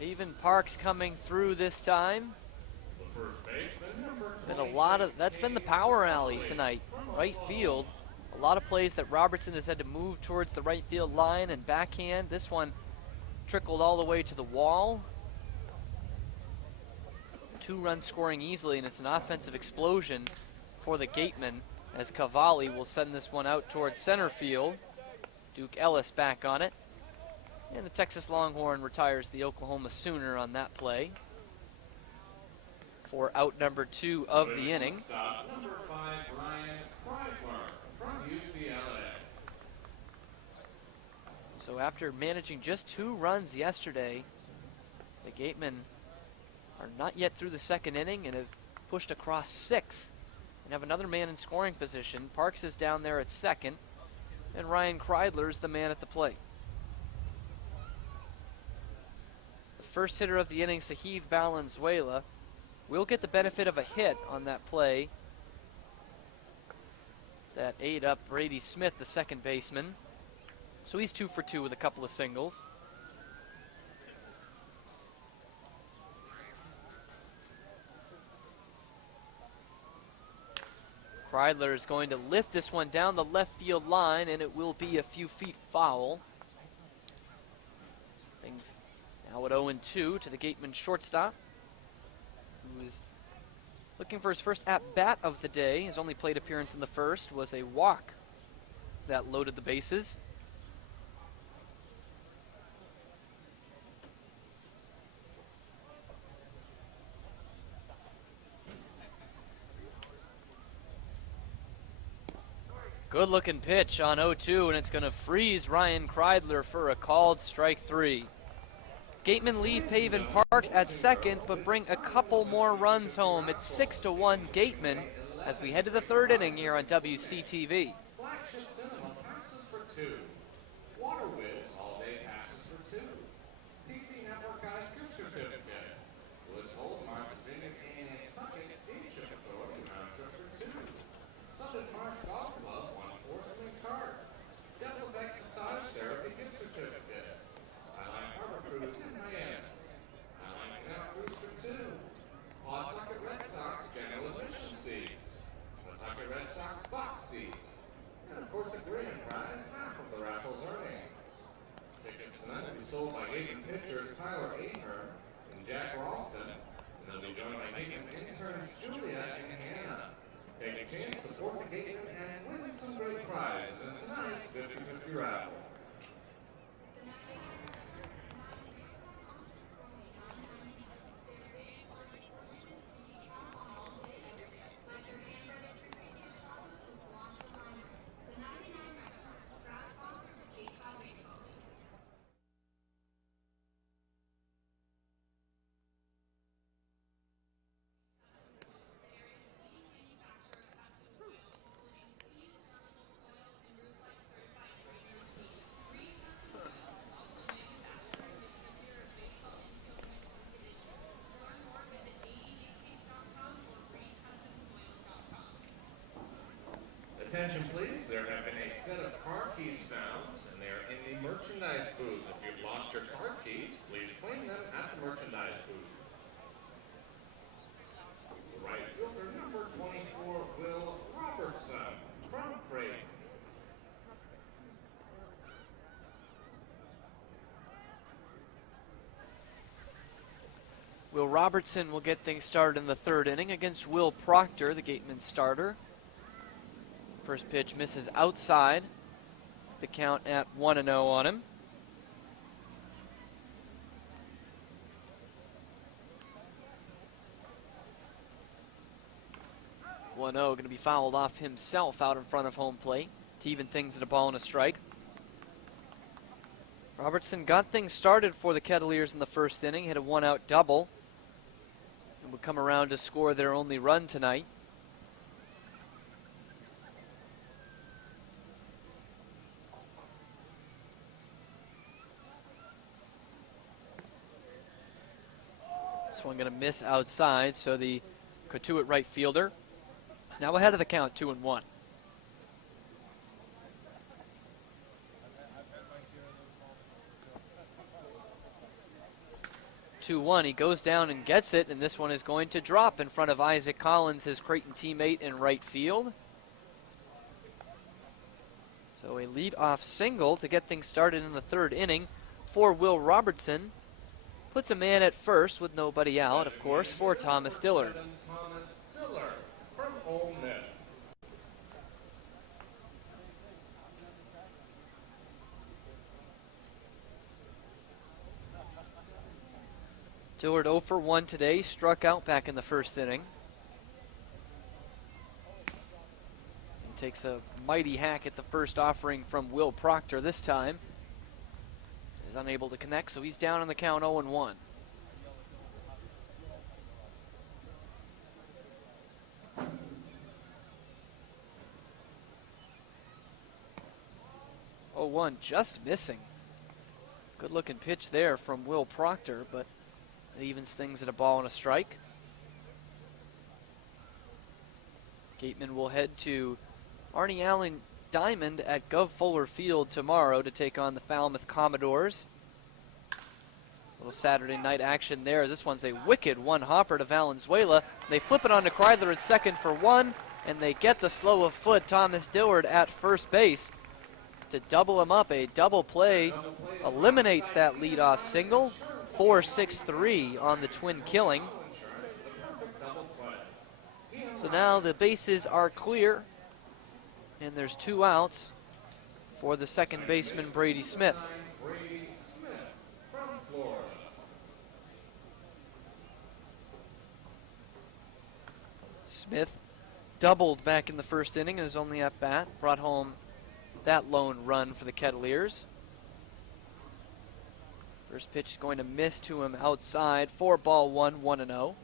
Pavin Parks coming through this time. Been a lot of, that's been the power alley tonight. Right field, a lot of plays that Robertson has had to move towards the right field line and backhand. This one trickled all the way to the wall. 2 runs scoring easily, and it's an offensive explosion for the Gatemen as Cavalli will send this one out towards center field. Duke Ellis back on it. And the Texas Longhorn retires the Oklahoma Sooner on that play for out number 2 of the inning. Stop, number 5, Ryan Kreidler from UCLA. So after managing just 2 runs yesterday, the Gatemen are not yet through the second inning and have pushed across 6 and have another man in scoring position. Parks is down there at second, and Ryan Kreidler is the man at the plate. The first hitter of the inning, Zahid Valenzuela, will get the benefit of a hit on that play that ate up Brady Smith, the second baseman. So he's 2 for 2 with a couple of singles. Kreidler is going to lift this one down the left field line, and it will be a few feet foul. Things now at 0-2 to the Gateman shortstop, who is looking for his first at-bat of the day. His only plate appearance in the first was a walk that loaded the bases. Good looking pitch on 0-2, and it's going to freeze Ryan Kreidler for a called strike 3. Gatemen lead Pavin Parks at second, but bring a couple more runs home. It's 6-1 Gatemen as we head to the third inning here on WCTV. Flagship Cinema passes for 2. Water Whiz all-day passes for 2. DC Network Guys gift certificate. Woods Holdmark is being a Kentucky Steamship Authority round trip for 2. Southern Marsh Golf Club 1 porcelain card. Devilback Massage Therapy gift certificate. Highline Harbor Cruise in Miami. Highline Canal Cruise for 2. Pawtucket Red Sox general admission seats. Pawtucket Red Sox box seats. And of course, a grand prize, half of the raffle's earnings. Tickets tonight will be sold sold by Gatemen pitchers Tyler Ahern and Jack Ralston, and they'll be joined by Gatemen interns Julia and Hannah. Take a chance, support the Gatemen, and win some great prizes in tonight's 50-50 raffle. Attention please, there have been a set of car keys found, and they are in the merchandise booth. If you've lost your car keys, please claim them at the merchandise booth. The right fielder, number 24, Will Robertson from Creighton. Will Robertson will get things started in the third inning against Will Proctor, the Gateman starter. First pitch misses outside. The count at 1-0 on him. Going to be fouled off himself out in front of home plate to even things at a ball and a strike. Robertson got things started for the Kettleers in the first inning, hit a one-out double, and would come around to score their only run tonight. This one going to miss outside, so the Cotuit right fielder is now ahead of the count, 2-1. 2-1, he goes down and gets it, and this one is going to drop in front of Isaac Collins, his Creighton teammate in right field. So a lead-off single to get things started in the third inning for Will Robertson. Puts a man at first with nobody out, of course, for Thomas Dillard. Thomas Dillard from Omni. Dillard 0 for 1 today, struck out back in the first inning. And takes a mighty hack at the first offering from Will Proctor this time. Is unable to connect, so he's down on the count 0-1. Just missing. Good looking pitch there from Will Proctor, but it evens things at a ball and a strike. Gatemen will head to Arnie Allen Diamond at Gov Fuller Field tomorrow to take on the Falmouth Commodores. Little Saturday night action there. This one's a wicked one-hopper to Valenzuela. They flip it on to Kreidler at second for one, and they get the slow of foot Thomas Dillard at first base to double him up. A double play eliminates that leadoff single. 4-6-3 on the twin killing. So now the bases are clear, and there's 2 outs for the second baseman, Brady Smith. Smith doubled back in the first inning in his only at bat, brought home that lone run for the Kettleers. First pitch is going to miss to him outside. 4-1, 1-0.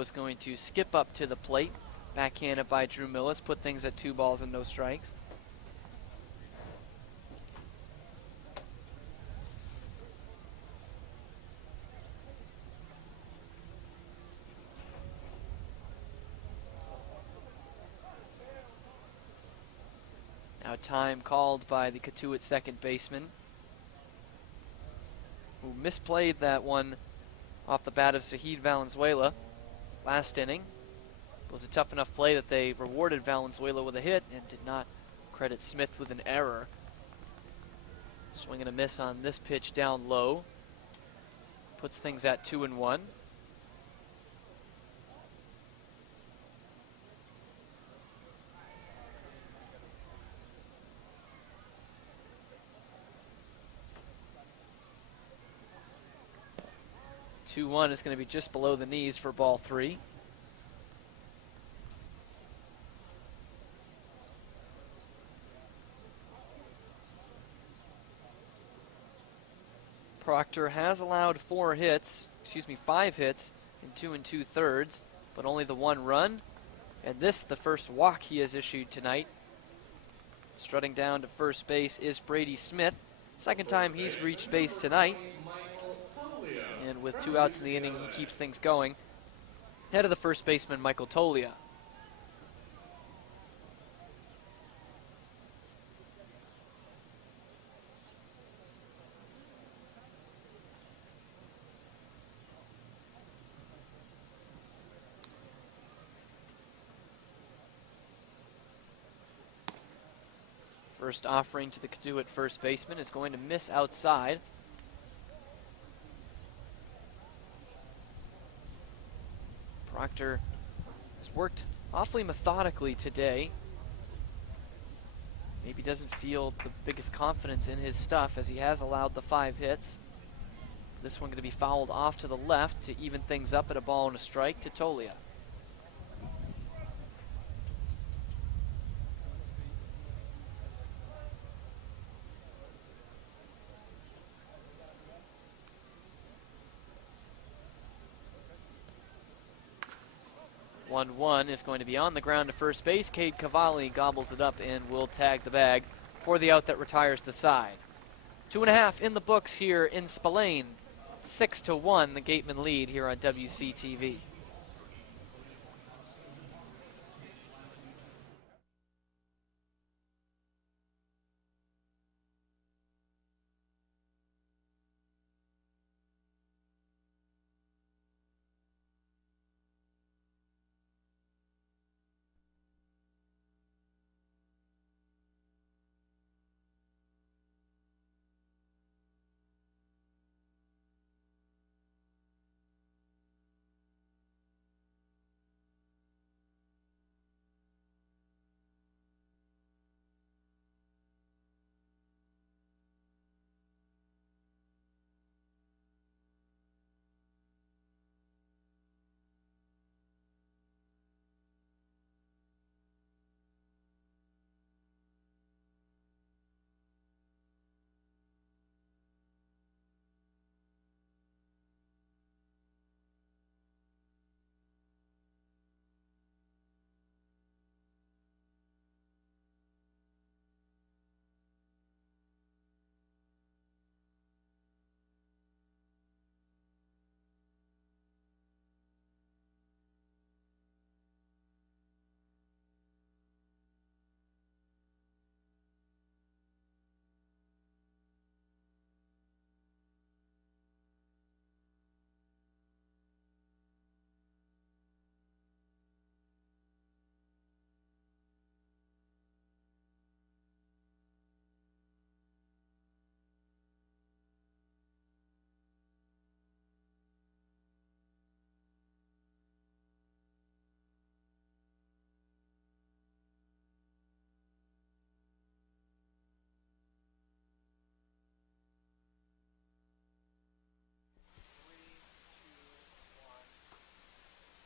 Is going to skip up to the plate. Backhanded by Drew Millis. Put things at 2 balls and no strikes. Now time called by the Cotuit second baseman, who misplayed that one off the bat of Zahid Valenzuela last inning. was a tough enough play that they rewarded Valenzuela with a hit and did not credit Smith with an error. Swing and a miss on this pitch down low. Puts things at 2-1. Is going to be just below the knees for ball 3. Proctor has allowed 5 hits in 2 2/3, but only the 1 run. And this, the first walk he has issued tonight. Strutting down to first base is Brady Smith. Second time he's reached base tonight. And with 2 outs in the inning, he keeps things going. Head of the first baseman, Michael Tolia. First offering to the Cotuit first baseman is going to miss outside. Proctor has worked awfully methodically today. Maybe doesn't feel the biggest confidence in his stuff as he has allowed the 5 hits. This one going to be fouled off to the left to even things up at a ball and a strike to Tolia. One is going to be on the ground to first base. Cade Cavalli gobbles it up and will tag the bag for the out that retires the side. 2.5 in the books here in Spillane. 6-1, the Gatemen lead here on WCTV.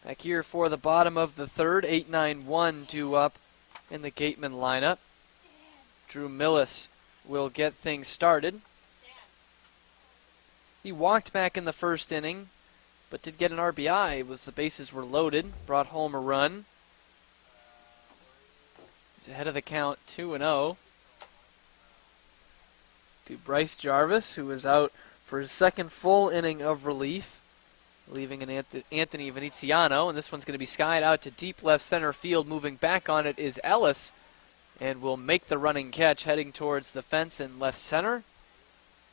Back here for the bottom of the third, 8-9-1 due up in the Gatemen lineup. Drew Millis will get things started. He walked back in the first inning, but did get an RBI as the bases were loaded, brought home a run. He's ahead of the count, 2-0. To Bryce Jarvis, who is out for his second full inning of relief, leaving an Anthony Veneziano, and this one's going to be skied out to deep left center field. Moving back on it is Ellis, and will make the running catch heading towards the fence in left center.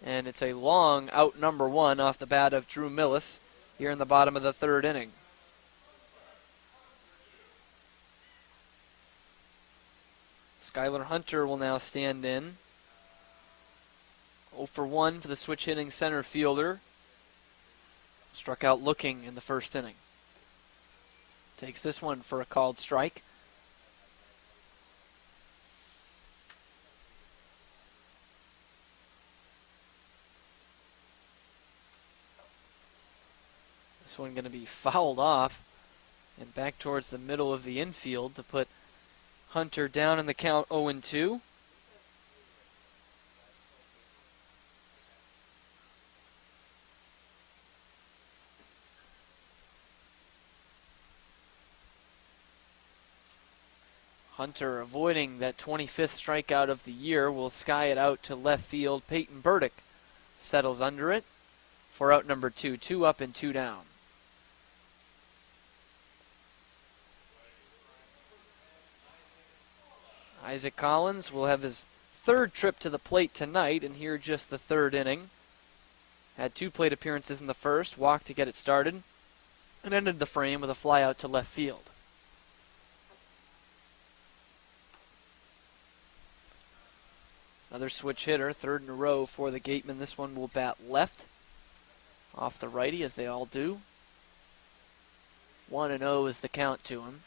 And it's a long out number 1 off the bat of Drew Millis here in the bottom of the third inning. Skylar Hunter will now stand in. 0 for 1 for the switch hitting center fielder. Struck out looking in the first inning. Takes this one for a called strike. This one going to be fouled off and back towards the middle of the infield to put Hunter down in the count 0-2. Hunter, avoiding that 25th strikeout of the year, will sky it out to left field. Peyton Burdick settles under it for out number 2. 2 up and 2 down. Isaac Collins will have his third trip to the plate tonight, and here just the third inning. Had 2 plate appearances in the first, walked to get it started, and ended the frame with a fly out to left field. Another switch hitter, third in a row for the Gatemen. This one will bat left, off the righty, as they all do. 1-0 is the count to him.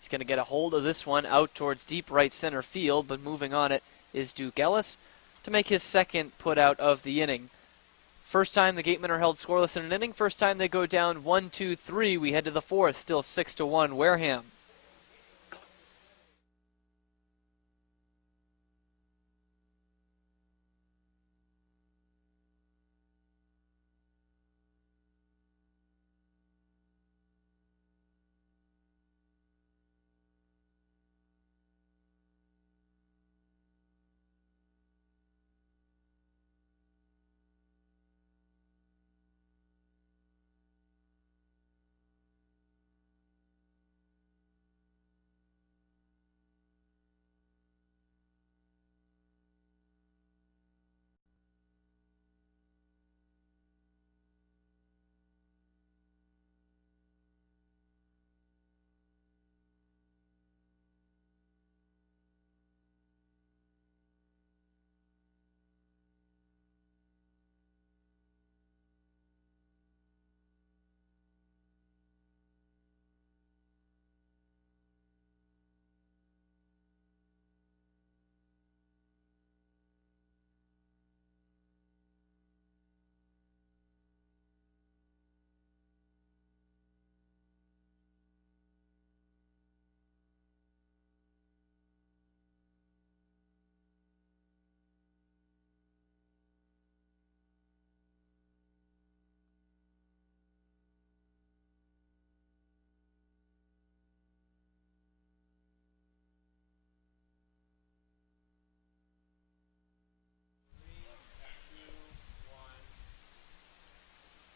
He's going to get a hold of this one out towards deep right center field, but moving on it is Duke Ellis to make his second put out of the inning. First time the Gatemen are held scoreless in an inning. First time they go down 1-2-3. We head to the fourth, still 6-1 Wareham.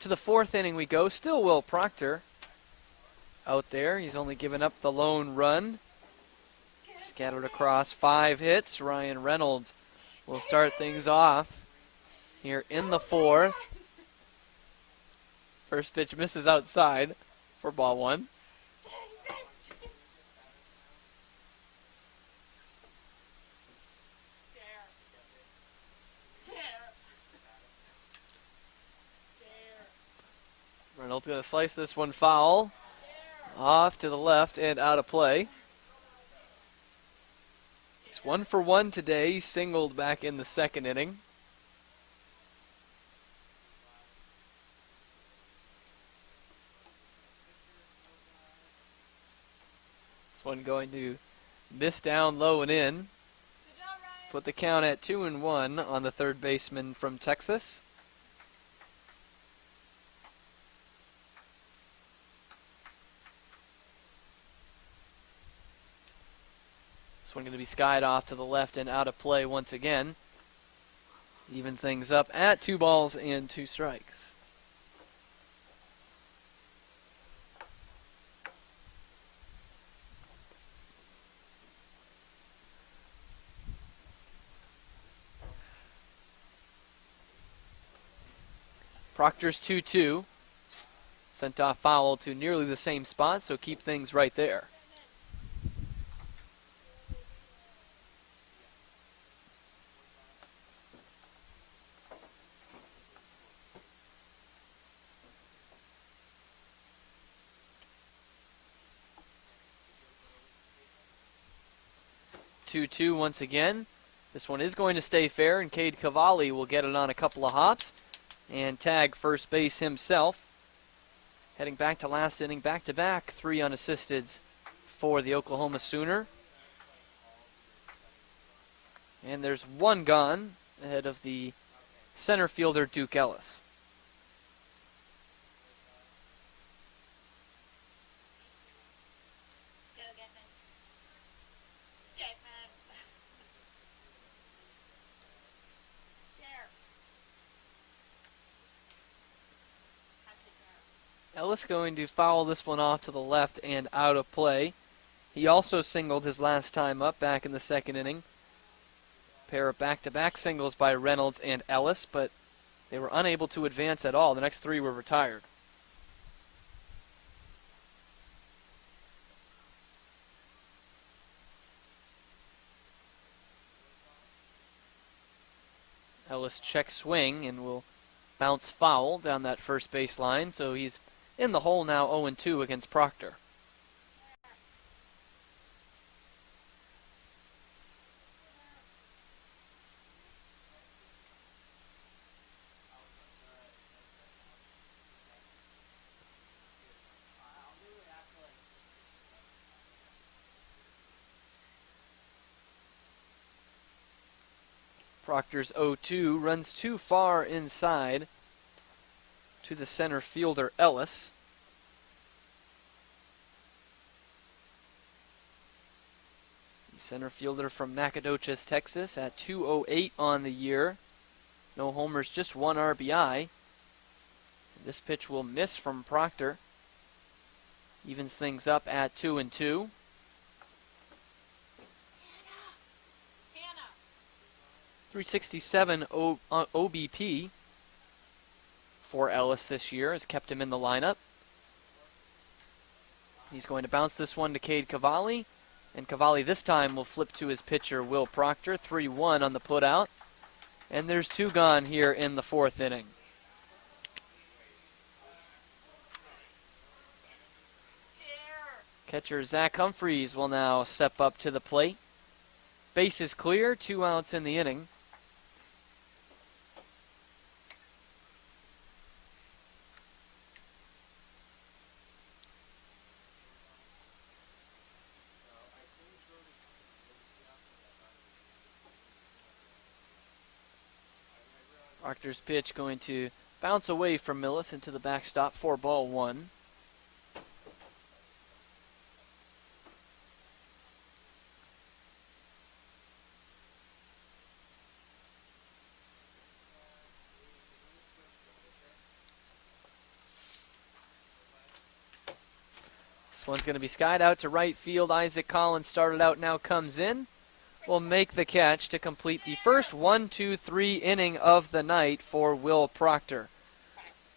To the fourth inning we go. Still Will Proctor out there. He's only given up the lone run. Scattered across 5 hits. Ryan Reynolds will start things off here in the fourth. First pitch misses outside for ball 1. Reynolds going to slice this one foul. Off to the left and out of play. It's 1 for 1 today. He singled back in the second inning. This one going to miss down low and in. Put the count at 2-1 on the third baseman from Texas. One going to be skied off to the left and out of play once again. Even things up at 2 balls and 2 strikes. Proctor's 2-2. Sent off foul to nearly the same spot, so keep things right there. Two once again. This one is going to stay fair, and Cade Cavalli will get it on a couple of hops and tag first base himself. Heading back to last inning, back-to-back, 3 unassisted for the Oklahoma Sooner. And there's one gone ahead of the center fielder, Duke Ellis. Ellis going to foul this one off to the left and out of play. He also singled his last time up back in the second inning. Pair of back-to-back singles by Reynolds and Ellis, but they were unable to advance at all. The next 3 were retired. Ellis check swing and will bounce foul down that first base line, so he's in the hole now, 0-2 against Proctor. Proctor's 0-2 runs too far inside to the center fielder, Ellis. The center fielder from Nacogdoches, Texas, at 208 on the year. No homers, just 1 RBI. This pitch will miss from Proctor. Evens things up at 2-2. .367 OBP for Ellis this year has kept him in the lineup. He's going to bounce this one to Cade Cavalli, and Cavalli this time will flip to his pitcher, Will Proctor. 3-1 on the putout, and there's 2 gone here in the 4th inning. Catcher Zach Humphreys will now step up to the plate. Base is clear, 2 outs in the inning. Proctor's pitch going to bounce away from Millis into the backstop for ball 1. This one's going to be skied out to right field. Isaac Collins started out, now comes in. Will make the catch to complete the first 1-2-3 inning of the night for Will Proctor.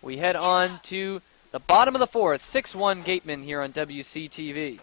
We head on to the bottom of the 4th, 6-1 Gatemen here on WCTV.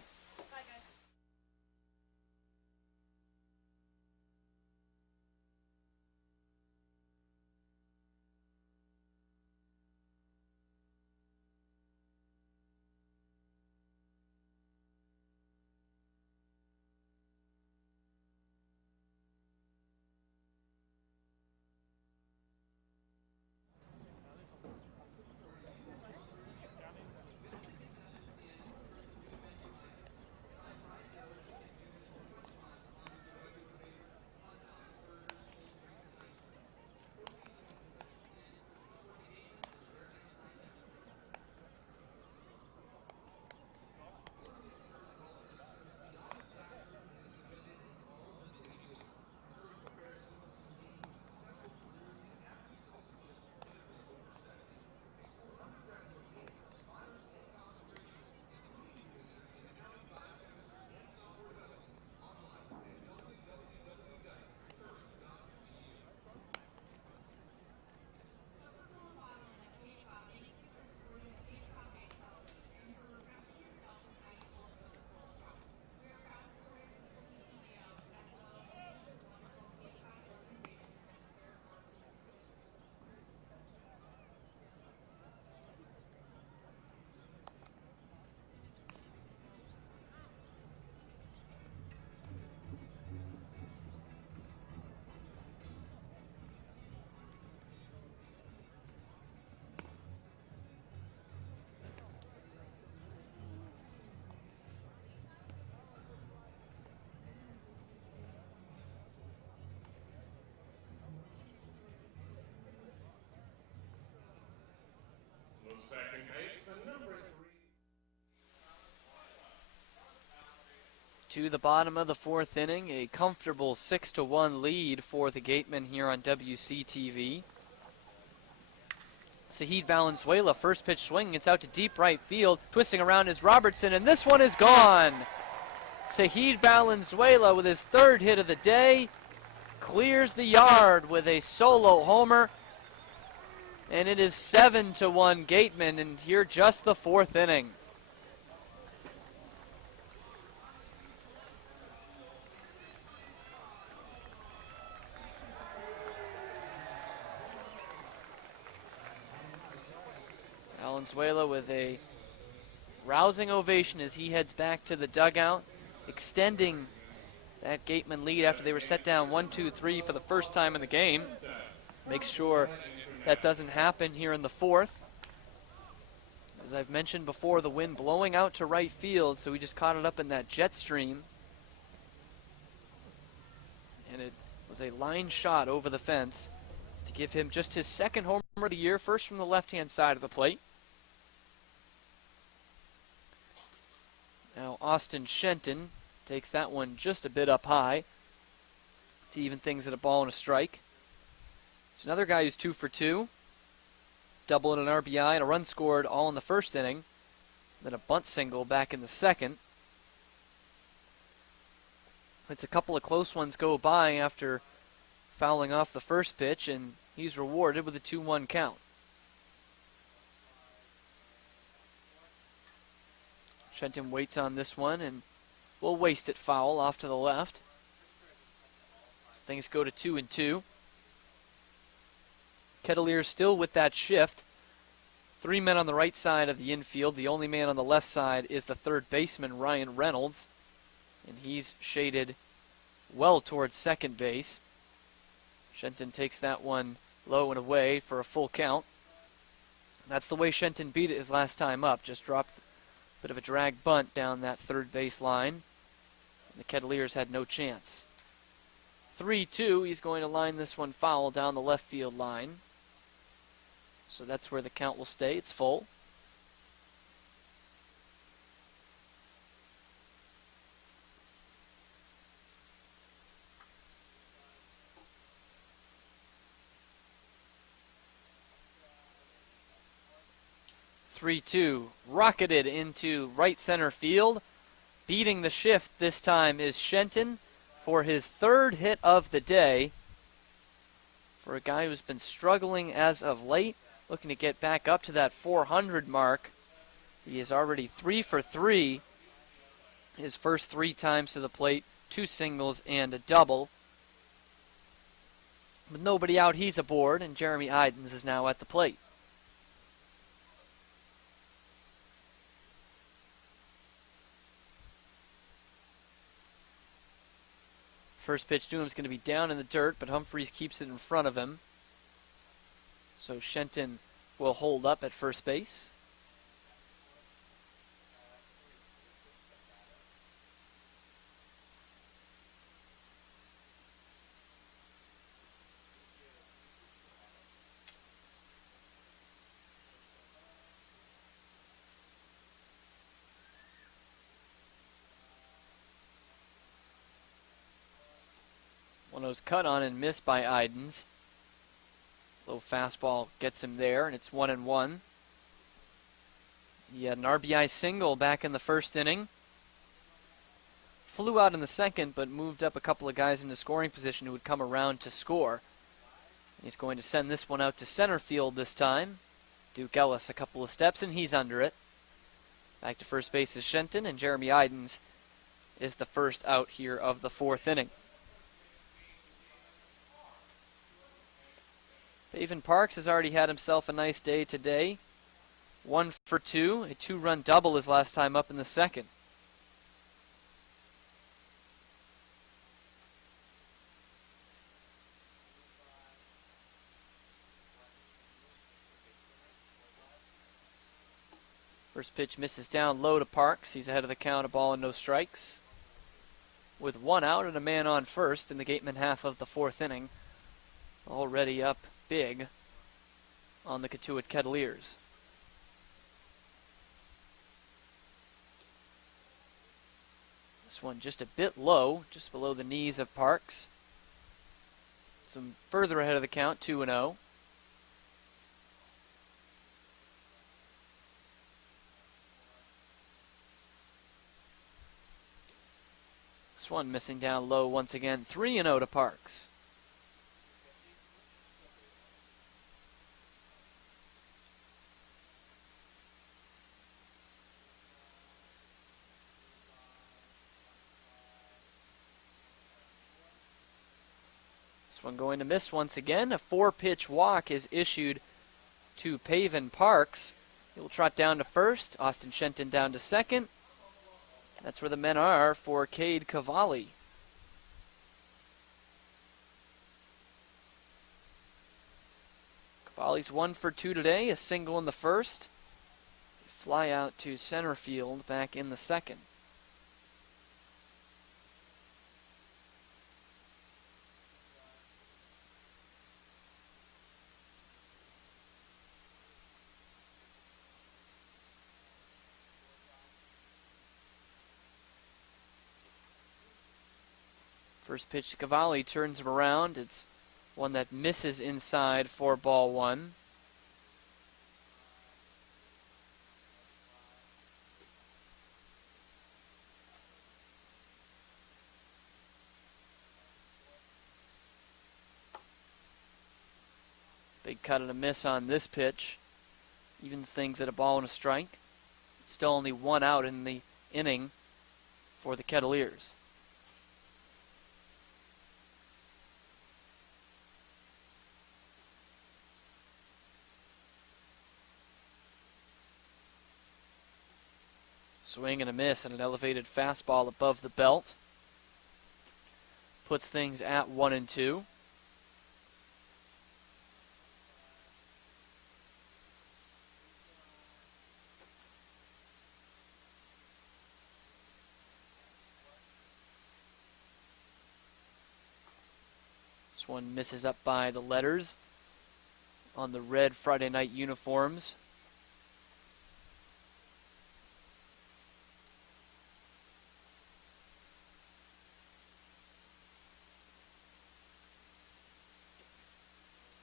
The second baseman, number 3. To the bottom of the fourth inning, a comfortable 6-1 lead for the Gatemen here on WCTV. Sahid Valenzuela, first pitch swing, it's out to deep right field. Twisting around is Robertson, and this one is gone. Sahid Valenzuela with his third hit of the day clears the yard with a solo homer. And it is 7-1 Gatemen, and here just the fourth inning. Valenzuela with a rousing ovation as he heads back to the dugout, extending that Gateman lead after they were set down 1-2-3 for the first time in the game. Makes sure that doesn't happen here in the fourth. As I've mentioned before, the wind blowing out to right field, so we just caught it up in that jet stream. And it was a line shot over the fence to give him just his second homer of the year, first from the left-hand side of the plate. Now Austin Shenton takes that one just a bit up high to even things at a ball and a strike. It's another guy who's 2 for 2. Double and an RBI and a run scored all in the first inning. Then a bunt single back in the second. It's a couple of close ones go by after fouling off the first pitch, and he's rewarded with a 2-1 count. Shenton waits on this one and will waste it foul off to the left. Things go to 2-2. Kettleers still with that shift. 3 men on the right side of the infield. The only man on the left side is the third baseman, Ryan Reynolds. And he's shaded well towards second base. Shenton takes that one low and away for a full count. That's the way Shenton beat it his last time up. Just dropped a bit of a drag bunt down that third base line. And the Kettleers had no chance. 3-2, he's going to line this one foul down the left field line. So that's where the count will stay. It's full. Rocketed into right center field. Beating the shift this time is Shenton for his third hit of the day. For a guy who's been struggling as of late, looking to get back up to that 400 mark. He is already 3 for 3. His first 3 times to the plate, 2 singles and a double. With nobody out, he's aboard, and Jeremy Idens is now at the plate. First pitch to him is going to be down in the dirt, but Humphreys keeps it in front of him. So Shenton will hold up at first base. One of those cut on and missed by Idens. Low fastball gets him there, and it's 1-1. He had an RBI single back in the first inning. Flew out in the second, but moved up a couple of guys into scoring position who would come around to score. He's going to send this one out to center field this time. Duke Ellis a couple of steps, and he's under it. Back to first base is Shenton, and Jeremy Idens is the first out here of the fourth inning. Pavin Parks has already had himself a nice day today. 1 for 2, a 2-run double his last time up in the second. First pitch misses down low to Parks. He's ahead of the count, a ball and no strikes. With 1 out and a man on first in the Gateman half of the fourth inning. Already up big on the Cotuit Kettleers. This one just a bit low, just below the knees of Parks. Some further ahead of the count, 2-0. This one missing down low once again, 3-0 to Parks. This one going to miss once again. A 4-pitch walk is issued to Paven Parks. He will trot down to first. Austin Shenton down to second. That's where the men are for Cade Cavalli. Cavalli's 1 for 2 today, a single in the first. Fly out to center field back in the second. First pitch to Cavalli turns him around. It's one that misses inside for ball one. Big cut and a miss on this pitch. Evens things at a ball and a strike. Still only 1 out in the inning for the Kettleers. Swing and a miss and an elevated fastball above the belt. Puts things at 1-2. This one misses up by the letters on the red Friday night uniforms.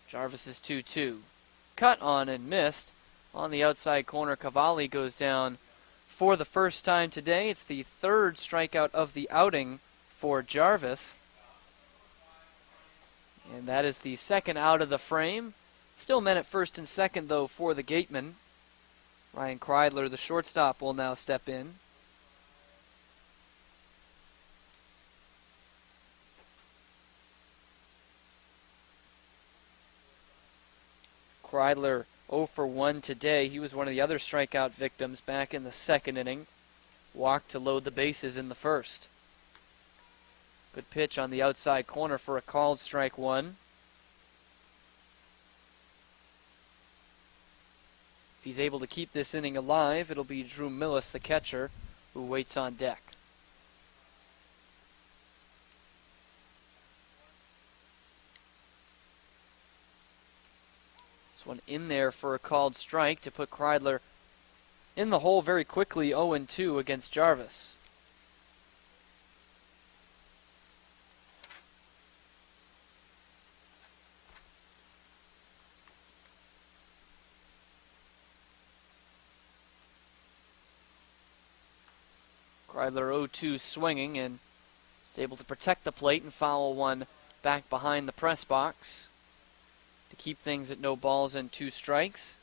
Jarvis is 2-2. Cut on and missed. On the outside corner, Cavalli goes down for the first time today. It's the 3rd strikeout of the outing for Jarvis. And that is the 2nd out of the frame. Still men at first and second, though, for the Gatemen. Ryan Kreidler, the shortstop, will now step in. Kreidler 0 for 1 today. He was one of the other strikeout victims back in the 2nd inning. Walked to load the bases in the 1st. Good pitch on the outside corner for a called strike 1. If he's able to keep this inning alive, it'll be Drew Millis, the catcher, who waits on deck. One in there for a called strike to put Kreidler in the hole very quickly, 0-2 against Jarvis. Kreidler 0-2 swinging and is able to protect the plate and foul one back behind the press box to keep things at no balls and 2 strikes.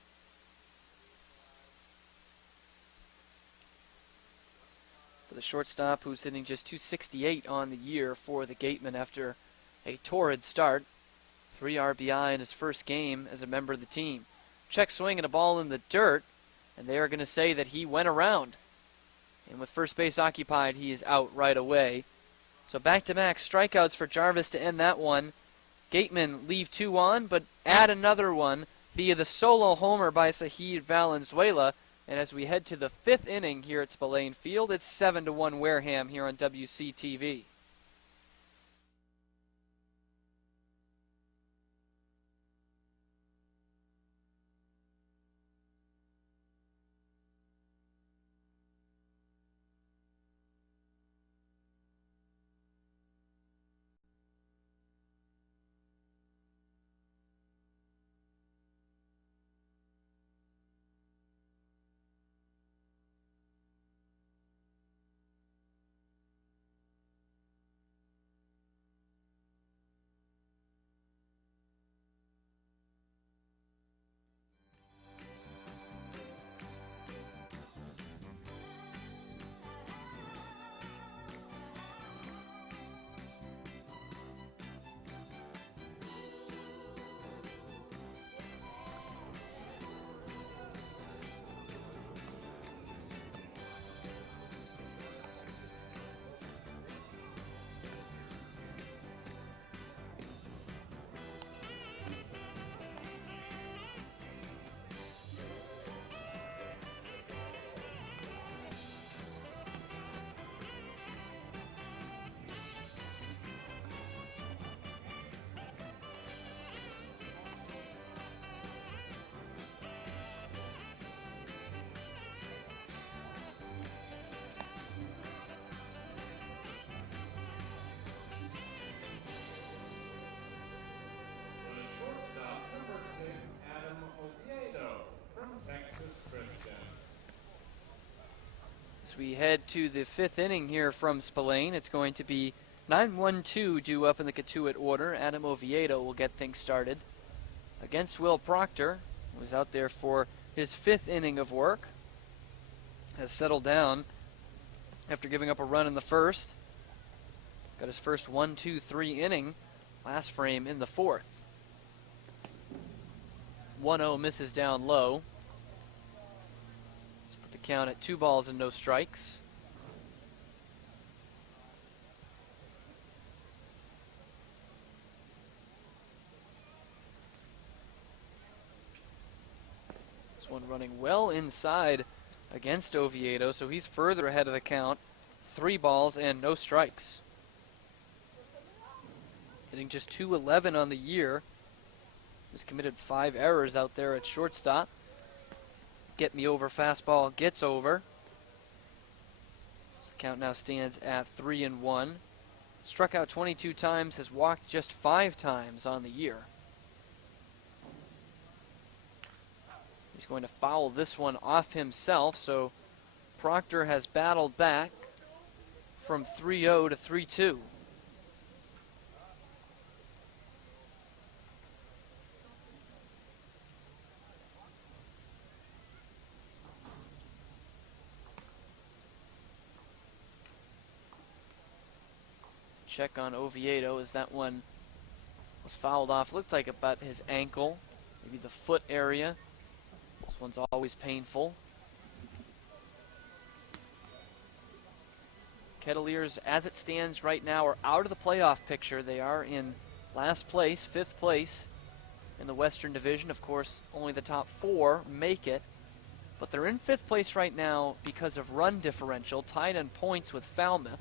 For the shortstop, who's hitting just .268 on the year for the Gatemen after a torrid start. 3 RBI in his first game as a member of the team. Check swing and a ball in the dirt, and they are going to say that he went around. And with first base occupied, he is out right away. So back-to-back strikeouts for Jarvis to end that one. Gatemen leave 2 on, but add another one via the solo homer by Sahid Valenzuela. And as we head to the 5th inning here at Spillane Field, it's 7-1 Wareham here on WCTV. As we head to the 5th inning here from Spillane, it's going to be 9-1-2 due up in the Cotuit order. Adam Oviedo will get things started against Will Proctor, who was out there for his 5th inning of work. Has settled down after giving up a run in the first. Got his first 1-2-3 inning last frame in the 4th. 1-0 misses down low. Let's put the count at 2 balls and no strikes. This one running well inside against Oviedo, so he's further ahead of the count. 3 balls and no strikes. Hitting just .211 on the year. He's committed 5 errors out there at shortstop. Get me over fastball gets over. So the count now stands at 3-1. Struck out 22 times, has walked just 5 times on the year. He's going to foul this one off himself, so Proctor has battled back from 3-0 to 3-2. Check on Oviedo as that one was fouled off. Looked like about his ankle, maybe the foot area. This one's always painful. Kettleers, as it stands right now, are out of the playoff picture. They are in last place, 5th place in the Western Division. Of course, only the top 4 make it. But they're in 5th place right now because of run differential, tied in points with Falmouth.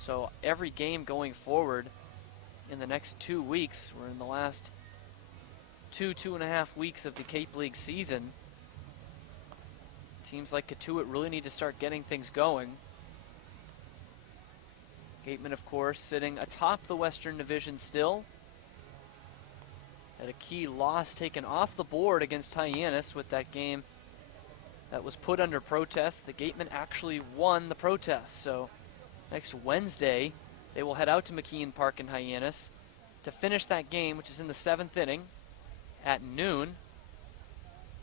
So every game going forward in the next 2 weeks, we're in the last 2.5 weeks of the Cape League season. Teams like Cotuit really need to start getting things going. Gatemen, of course, sitting atop the Western Division still. Had a key loss taken off the board against Hyannis with that game that was put under protest. The Gatemen actually won the protest, so next Wednesday, they will head out to McKeon Park in Hyannis to finish that game, which is in the 7th inning, at noon,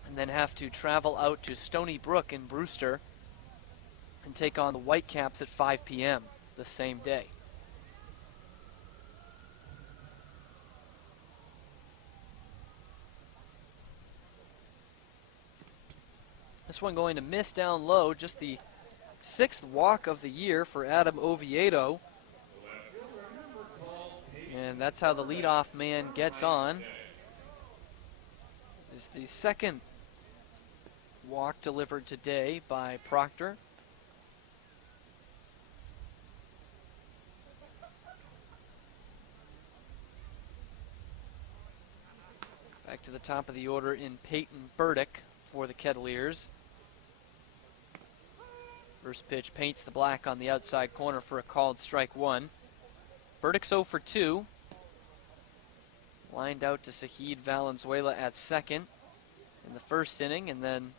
and then have to travel out to Stony Brook in Brewster and take on the Whitecaps at 5 p.m. the same day. This one going to miss down low, just the 6th walk of the year for Adam Oviedo. And that's how the leadoff man gets on. Is the 2nd walk delivered today by Proctor. Back to the top of the order in Peyton Burdick for the Kettleers. First pitch paints the black on the outside corner for a called strike 1. Burdick's 0 for 2. Lined out to Sahid Valenzuela at 2nd in the 1st inning, and then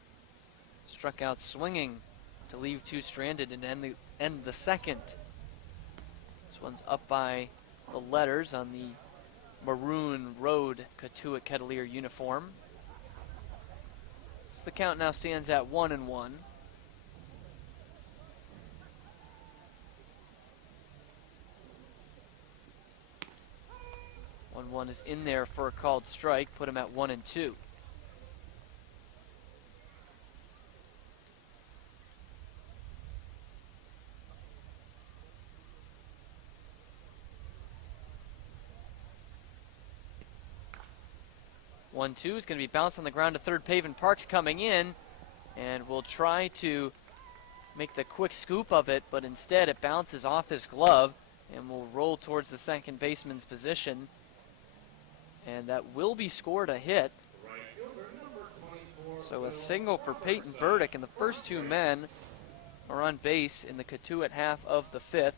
struck out swinging to leave 2 stranded and end the 2nd. This one's up by the letters on the maroon road Cotuit Kettleer uniform. So the count now stands at 1-1. 1-1 is in there for a called strike, put him at 1-2. One-two is going to be bounced on the ground to third. Paven Parks coming in, and will try to make the quick scoop of it, but instead it bounces off his glove and will roll towards the second baseman's position. And that will be scored a hit. So a single for Peyton Burdick, and the first 2 men are on base in the Cotuit half of the 5th.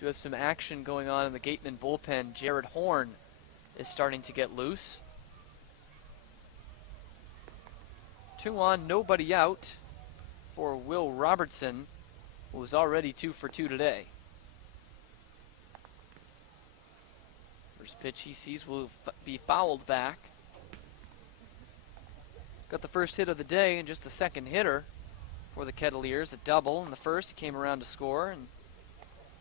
Do have some action going on in the Gatemen bullpen. Jared Horn is starting to get loose. 2 on, nobody out for Will Robertson, who was already 2 for 2 today. First pitch he sees will be fouled back. Got the first hit of the day and just the second hitter for the Kettleers. A double in the first, he came around to score, and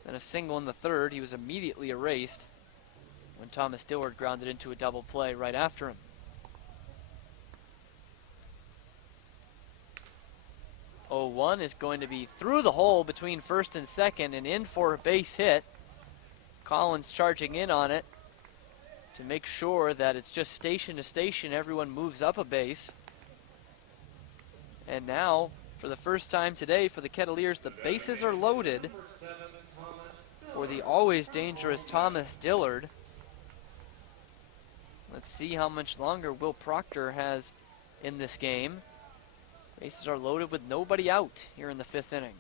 then a single in the third. He was immediately erased when Thomas Dillard grounded into a double play right after him. 0-1 is going to be through the hole between first and second and in for a base hit. Collins charging in on it to make sure that it's just station to station, everyone moves up a base. And now, for the first time today for the Kettleers, the bases are loaded for the always dangerous Thomas Dillard. Let's see how much longer Will Proctor has in this game. Bases are loaded with nobody out here in the 5th inning.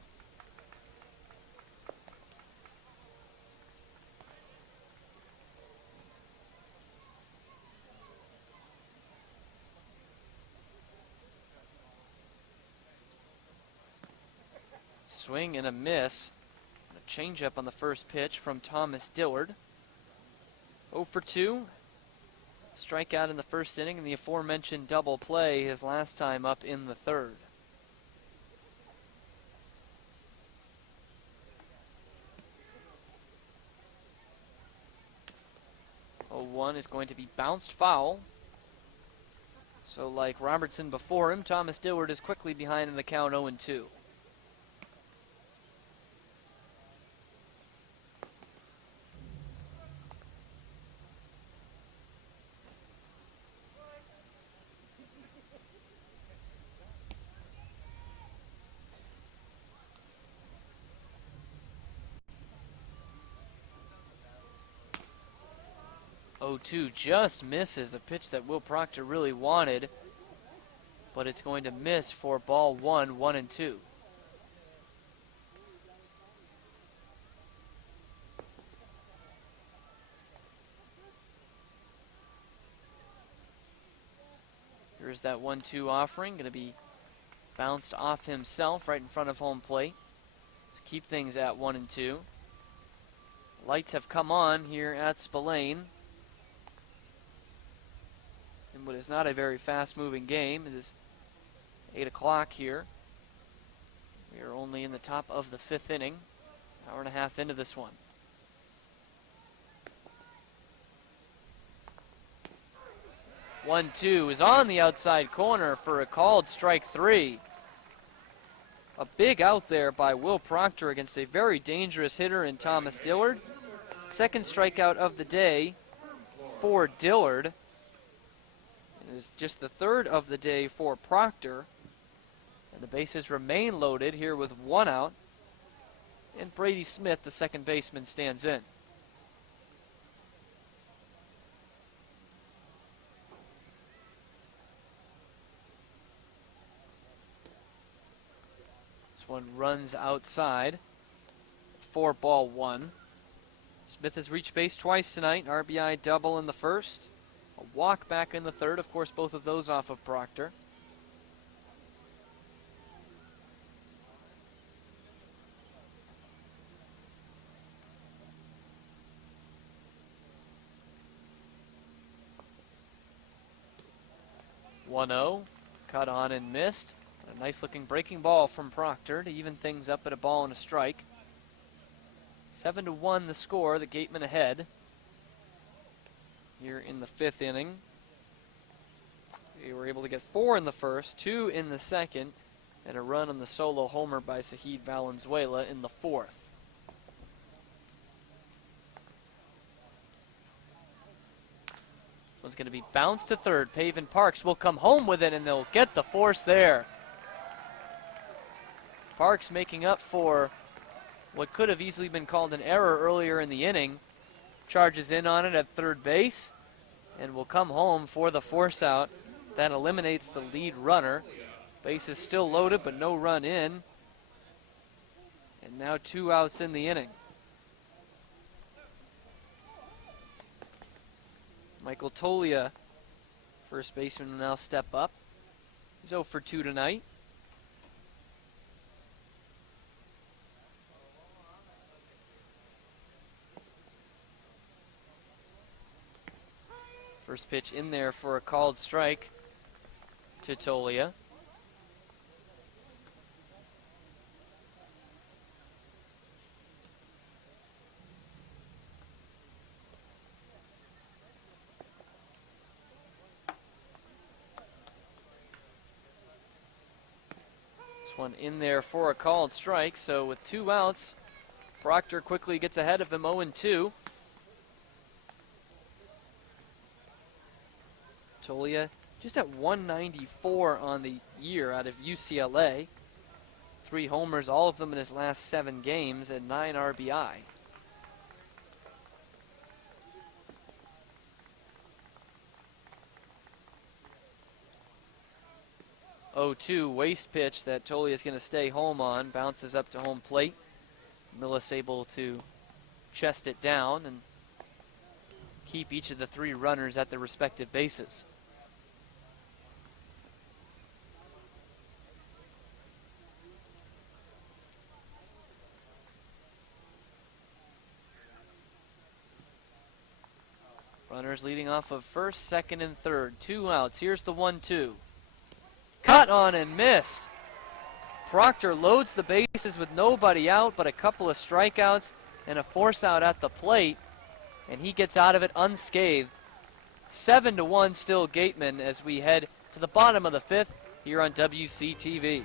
Swing and a miss. A changeup on the first pitch from Thomas Dillard. 0 for 2. Strikeout in the first inning, and the aforementioned double play his last time up in the third. One is going to be bounced foul. So like Robertson before him, Thomas Dillard is quickly behind in the count 0-2. Just misses a pitch that Will Proctor really wanted, but it's going to miss for ball 1, 1-2. Here's that 1-2 offering, going to be bounced off himself right in front of home plate. Let's keep things at 1-2. Lights have come on here at Spillane. In what is not a very fast-moving game. It is 8 o'clock here. We are only in the top of the 5th inning. Hour and a half into this one. One, two is on the outside corner for a called strike 3. A big out there by Will Proctor against a very dangerous hitter in Thomas Dillard. Second strikeout of the day for Dillard. It is just the third of the day for Proctor. And the bases remain loaded here with 1 out. And Brady Smith, the second baseman, stands in. This one runs outside. 4-1. Smith has reached base twice tonight. RBI double in the first. A walk back in the third. Of course, both of those off of Proctor. Cut on and missed. A nice looking breaking ball from Proctor to even things up at a ball and a strike. 7-1 the score, the Gatemen ahead here in the 5th inning. They were able to get 4 in the first, 2 in the second, and a run on the solo homer by Zahid Valenzuela in the 4th. This one's going to be bounced to third. Pavin Parks will come home with it, and they'll get the force there. Parks making up for what could have easily been called an error earlier in the inning. Charges in on it at third base and will come home for the force out. That eliminates the lead runner. Base is still loaded, but no run in. And now 2 outs in the inning. Michael Tolia, first baseman, will now step up. He's 0 for 2 tonight. First pitch in there for a called strike to Tolia. This one in there for a called strike, so with 2 outs, Proctor quickly gets ahead of him 0-2. Tolia just at 194 on the year out of UCLA. 3 homers, all of them in his last 7 games, and 9 RBI. Oh, 2 waste pitch that Tolia is going to stay home on. Bounces up to home plate. Millis able to chest it down and keep each of the 3 runners at their respective bases. Runners leading off of first, second, and third. 2 outs. Here's the 1-2. Cut on and missed. Proctor loads the bases with nobody out but a couple of strikeouts and a force out at the plate, and he gets out of it unscathed. 7-1 still Gatemen as we head to the bottom of the 5th here on WCTV.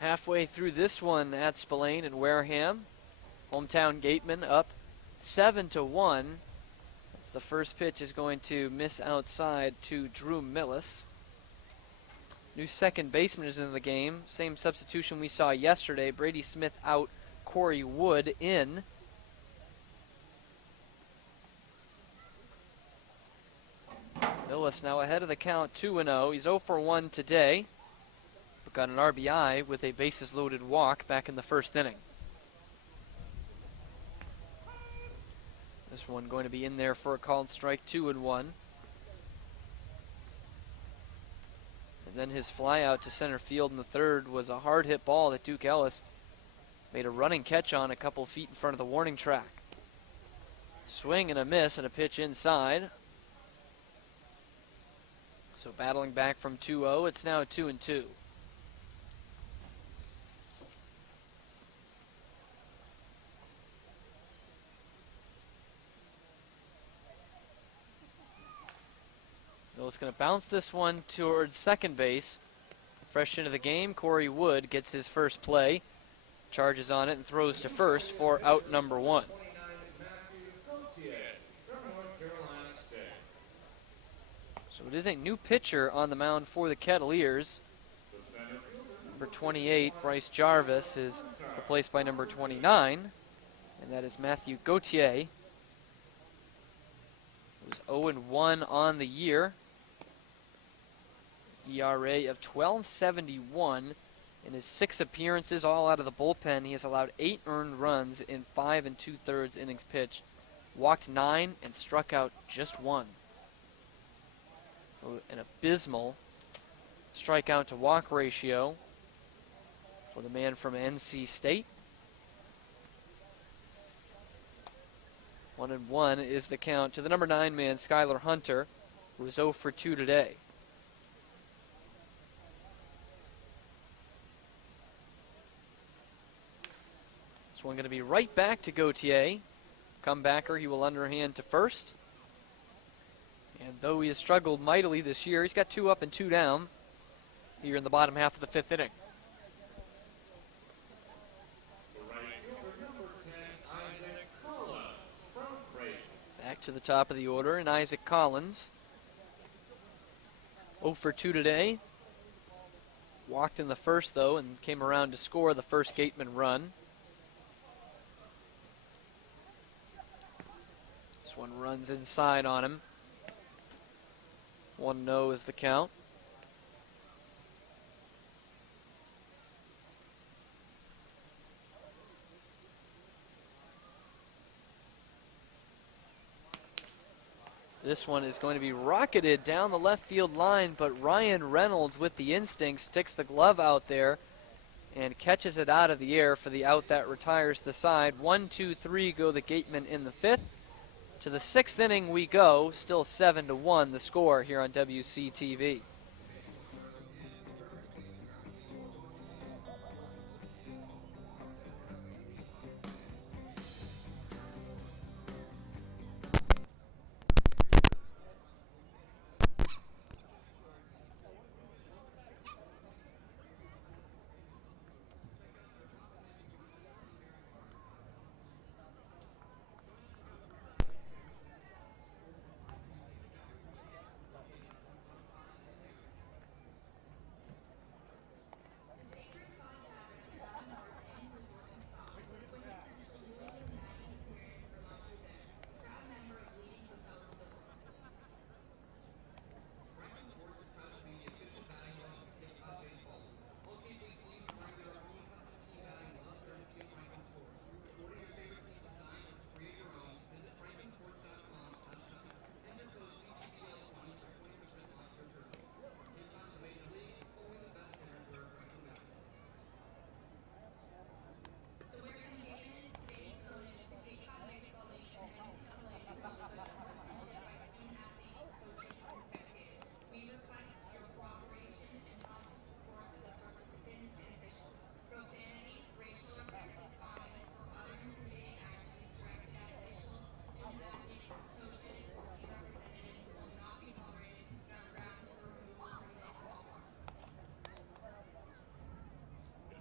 Halfway through this one at Spillane and Wareham. Hometown Gatemen up 7-1. As the first pitch is going to miss outside to Drew Millis. New second baseman is in the game. Same substitution we saw yesterday. Brady Smith out, Corey Wood in. Illis now ahead of the count, 2-0. He's 0 for 1 today, but got an RBI with a bases-loaded walk back in the first inning. This one going to be in there for a called strike, 2-1. And then his fly out to center field in the third was a hard hit ball that Duke Ellis made a running catch on a couple feet in front of the warning track. Swing and a miss and a pitch inside. So battling back from 2-0, it's now 2-2. Bill's going to bounce this one towards second base. Fresh into the game, Corey Wood gets his first play, charges on it and throws to first for out number 1. So it is a new pitcher on the mound for the Kettleers. Number 28, Bryce Jarvis, is replaced by number 29, and that is Matthew Gauthier, who's 0-1 on the year. ERA of 12.71 in his 6 appearances, all out of the bullpen. He has allowed 8 earned runs in 5 2/3 innings pitched, walked 9 and struck out just 1. So an abysmal strikeout to walk ratio for the man from NC State. 1-1 is the count to the number 9 man, Skylar Hunter, who is 0 for 2 today. This one going to be right back to Gauthier. Comebacker, he will underhand to first. And though he has struggled mightily this year, he's got 2 up and 2 down here in the bottom half of the 5th inning. Back to the top of the order, and Isaac Collins. 0 for 2 today. Walked in the first, though, and came around to score the first Gatemen run. This one runs inside on him. 1-0 is the count. This one is going to be rocketed down the left field line, but Ryan Reynolds with the instinct sticks the glove out there and catches it out of the air for the out that retires the side. 1, 2, 3 go the Gatemen in the 5th. To the 6th inning we go, still 7-1 the score here on WCTV.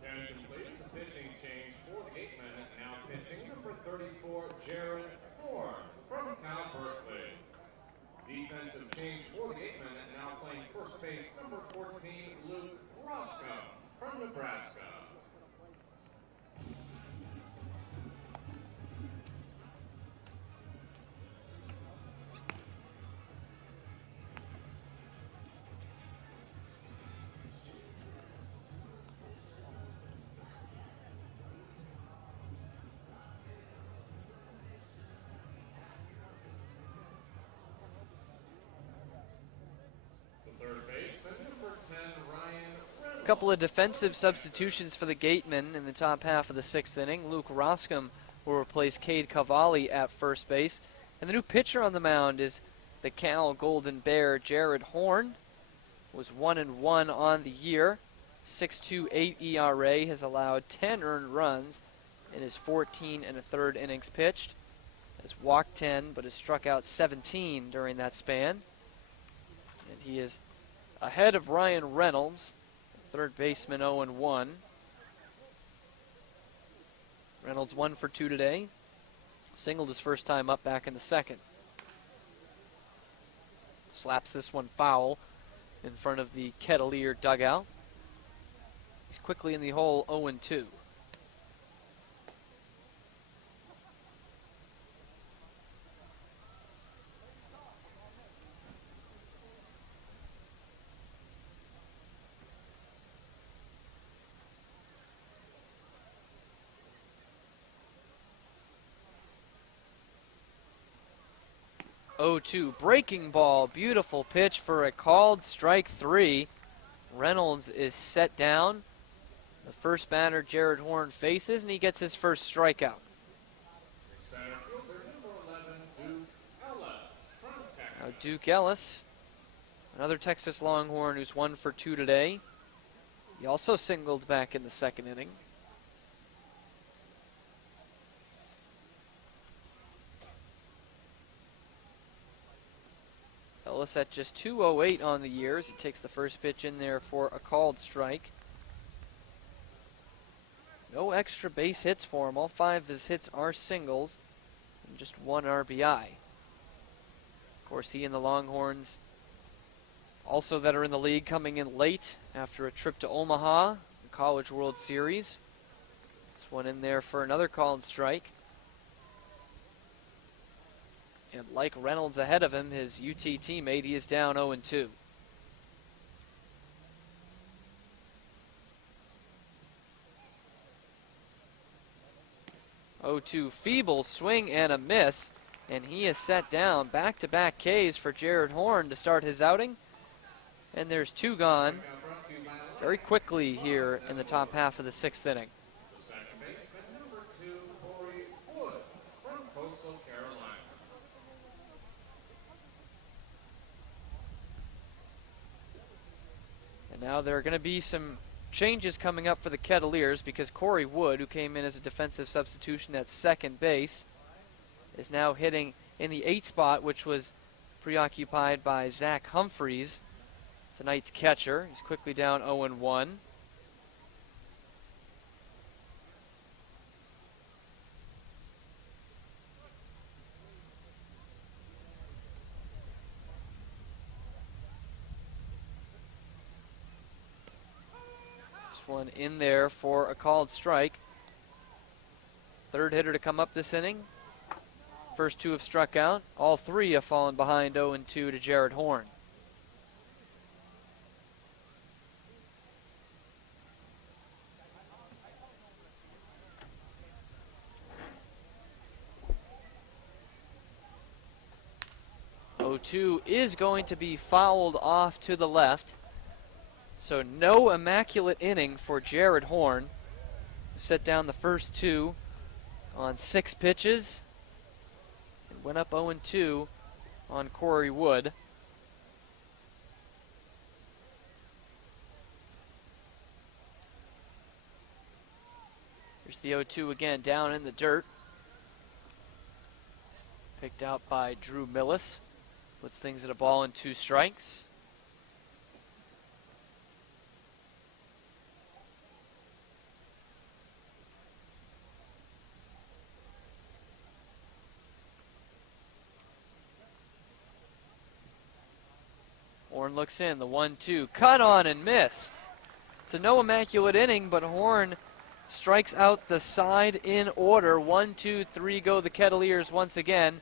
Attention please, a pitching change for the Gatemen. Now pitching number 34, Jared Horn from Cal Berkeley. Defensive change for the Gatemen. Now playing first base, number 14, Luke Roscoe from Nebraska. A couple of defensive substitutions for the Gatemen in the top half of the 6th inning. Luke Roscom will replace Cade Cavalli at first base. And the new pitcher on the mound is the Cal Golden Bear, Jared Horn. Was 1-1 on the year. 6.28 ERA, has allowed 10 earned runs in his 14 1/3 innings pitched. Has walked 10, but has struck out 17 during that span. And he is ahead of Ryan Reynolds, third baseman, 0-1. Reynolds 1 for 2 today. Singled his first time up back in the 2nd. Slaps this one foul in front of the Kettleer dugout. He's quickly in the hole, 0-2. Breaking ball, beautiful pitch for a called strike 3. Reynolds is set down. The first batter Jared Horn faces, and he gets his first strikeout. Center fielder number 11, Duke Ellis from Texas. Now Duke Ellis, another Texas Longhorn who's 1 for 2 today. He also singled back in the 2nd inning. Ellis at just 2.08 on the year as he takes the first pitch in there for a called strike. No extra base hits for him. All 5 of his hits are singles and just 1 RBI. Of course, he and the Longhorns also that are in the league coming in late after a trip to Omaha, the College World Series. This one in there for another called strike. And like Reynolds ahead of him, his UT teammate, he is down 0-2. Feeble swing and a miss, and he is set down. Back-to-back Ks for Jared Horn to start his outing. And there's 2 gone very quickly here in the top half of the 6th inning. Second baseman number 2, Corey Wood from Coastal Carolina. And now there are going to be some changes coming up for the Kettleers because Corey Wood, who came in as a defensive substitution at second base, is now hitting in the 8th spot, which was preoccupied by Zach Humphreys, tonight's catcher. He's quickly down 0-1. One in there for a called strike. Third hitter to come up this inning. First 2 have struck out. All 3 have fallen behind 0-2 to Jared Horn. "0-2 is going to be fouled off to the left. So no immaculate inning for Jared Horn. Set down the first 2 on 6 pitches. And went up 0-2 on Corey Wood. Here's the 0-2 again, down in the dirt. Picked out by Drew Millis. Puts things at a ball and 2 strikes. Horn looks in, the 1-2, cut on and missed. So no immaculate inning, but Horn strikes out the side in order. 1-2-3 go the Kettleers once again.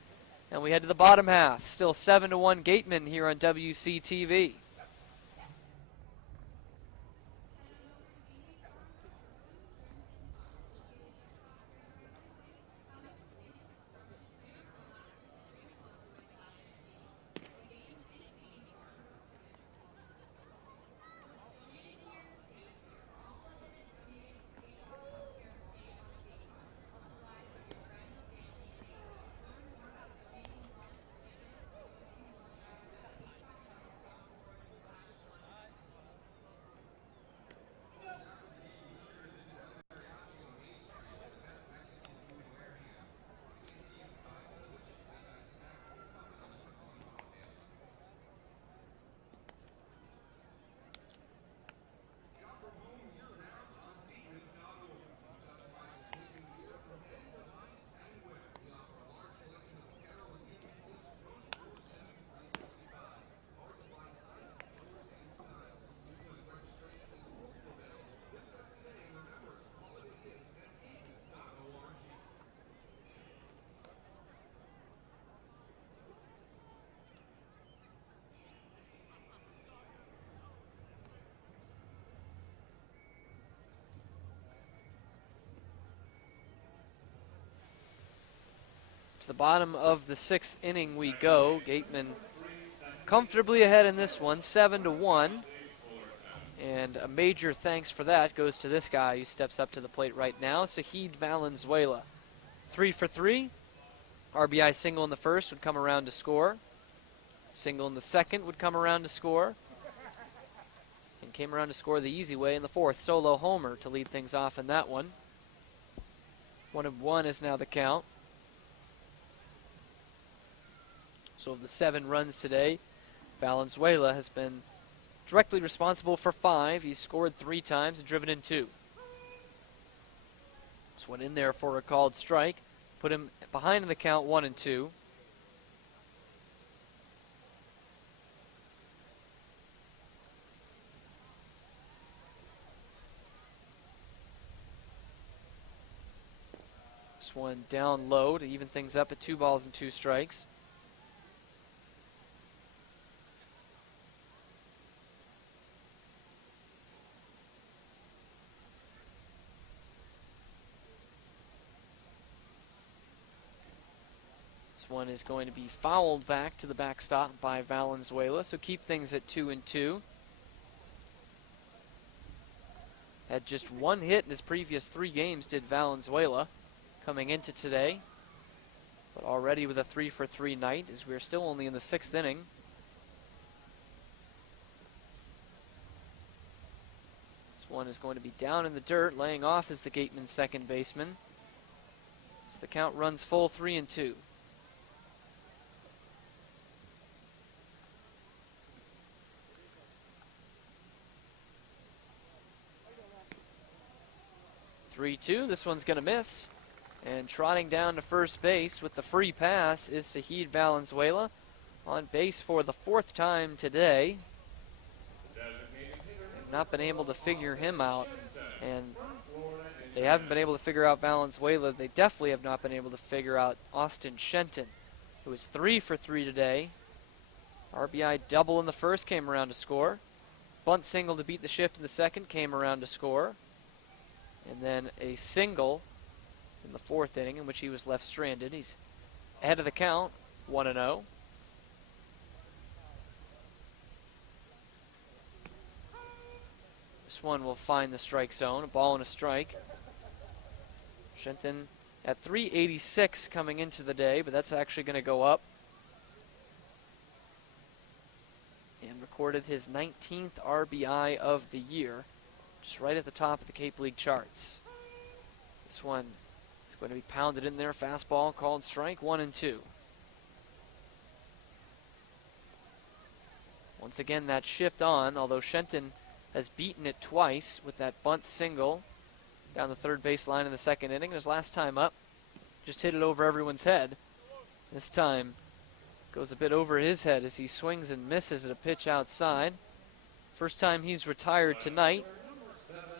And we head to the bottom half. Still 7-1 Gatemen here on WCTV. To the bottom of the 6th inning we go. Gatemen comfortably ahead in this one, 7-1. And a major thanks for that goes to this guy who steps up to the plate right now, Saheed Valenzuela. 3 for 3. RBI single in the first would come around to score. Single in the second would come around to score. And came around to score the easy way in the fourth. Solo homer to lead things off in that one. 1-1 is now the count. So of the 7 runs today, Valenzuela has been directly responsible for 5. He's scored 3 times and driven in 2. This one in there for a called strike. Put him behind in the count, 1-2. This one down low to even things up at 2 balls and 2 strikes. This one is going to be fouled back to the backstop by Valenzuela, so keep things at 2-2. Had just 1 hit in his previous 3 games, did Valenzuela, coming into today. But already with a 3 for 3 night, as we're still only in the 6th inning. This one is going to be down in the dirt, laying off as the Gateman second baseman. So the count runs full, 3-2. This one's going to miss. And trotting down to first base with the free pass is Saheed Valenzuela. On base for the 4th time today. They've not been able to figure him out. And they haven't been able to figure out Valenzuela. They definitely have not been able to figure out Austin Shenton, who is 3 for 3 today. RBI double in the first, came around to score. Bunt single to beat the shift in the second, came around to score. And then a single in the 4th inning in which he was left stranded. He's ahead of the count, 1-0. This one will find the strike zone, a ball and a strike. Shenton at 386 coming into the day, but that's actually going to go up. And recorded his 19th RBI of the year. Just right at the top of the Cape League charts. This one is going to be pounded in there. Fastball called strike, 1-2. Once again, that shift on, although Shenton has beaten it twice with that bunt single down the third base line in the 2nd inning. His last time up, just hit it over everyone's head. This time, goes a bit over his head as he swings and misses at a pitch outside. First time he's retired tonight.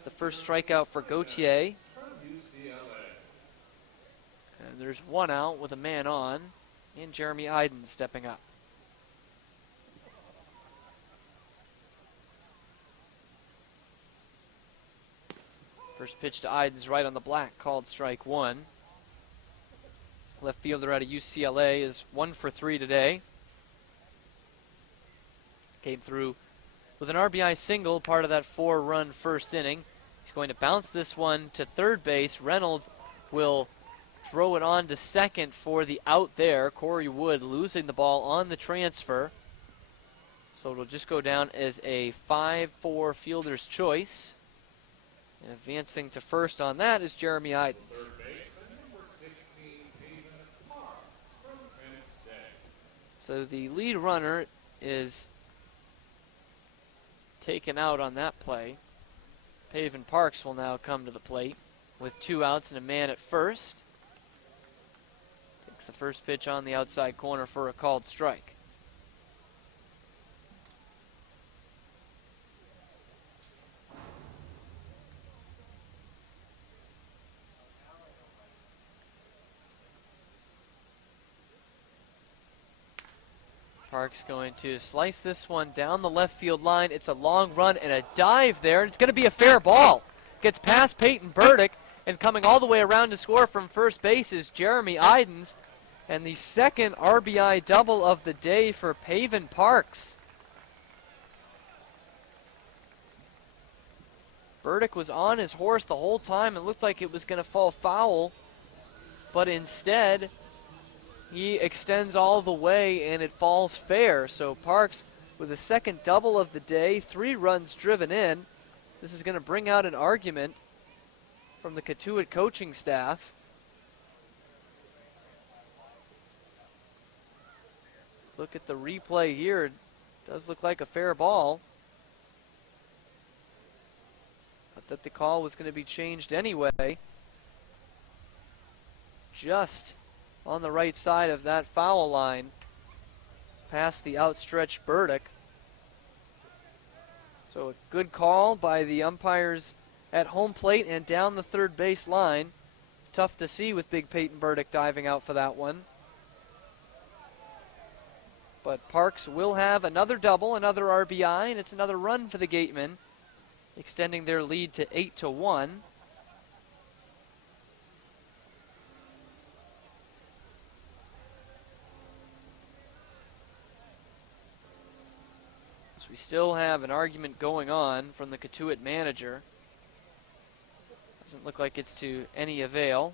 The first strikeout for Gautier. And there's 1 out with a man on, and Jeremy Iden stepping up. First pitch to Iden's right on the black, called strike 1. Left fielder out of UCLA is 1 for 3 today. Came through with an RBI single, part of that 4-run first inning. He's going to bounce this one to third base. Reynolds will throw it on to second for the out there. Corey Wood losing the ball on the transfer. So it'll just go down as a 5-4 fielder's choice. And advancing to first on that is Jeremy Idens. So the lead runner is taken out on that play. Paven Parks will now come to the plate with 2 outs and a man at first. Takes the first pitch on the outside corner for a called strike. Parks going to slice this one down the left field line. It's a long run and a dive there, and it's going to be a fair ball. Gets past Peyton Burdick, and coming all the way around to score from first base is Jeremy Idens. And the second RBI double of the day for Paven Parks. Burdick was on his horse the whole time. It looked like it was going to fall foul, but instead he extends all the way and it falls fair. So Parks with a second double of the day, 3 runs driven in. This is going to bring out an argument from the Cotuit coaching staff. Look at the replay here. It does look like a fair ball. But that the call was going to be changed anyway. Just on the right side of that foul line, past the outstretched Burdick. So a good call by the umpires at home plate and down the third base line. Tough to see with big Peyton Burdick diving out for that one. But Parks will have another double, another RBI, and it's another run for the Gatemen, extending their lead to 8-1. So we still have an argument going on from the Cotuit manager. Doesn't look like it's to any avail.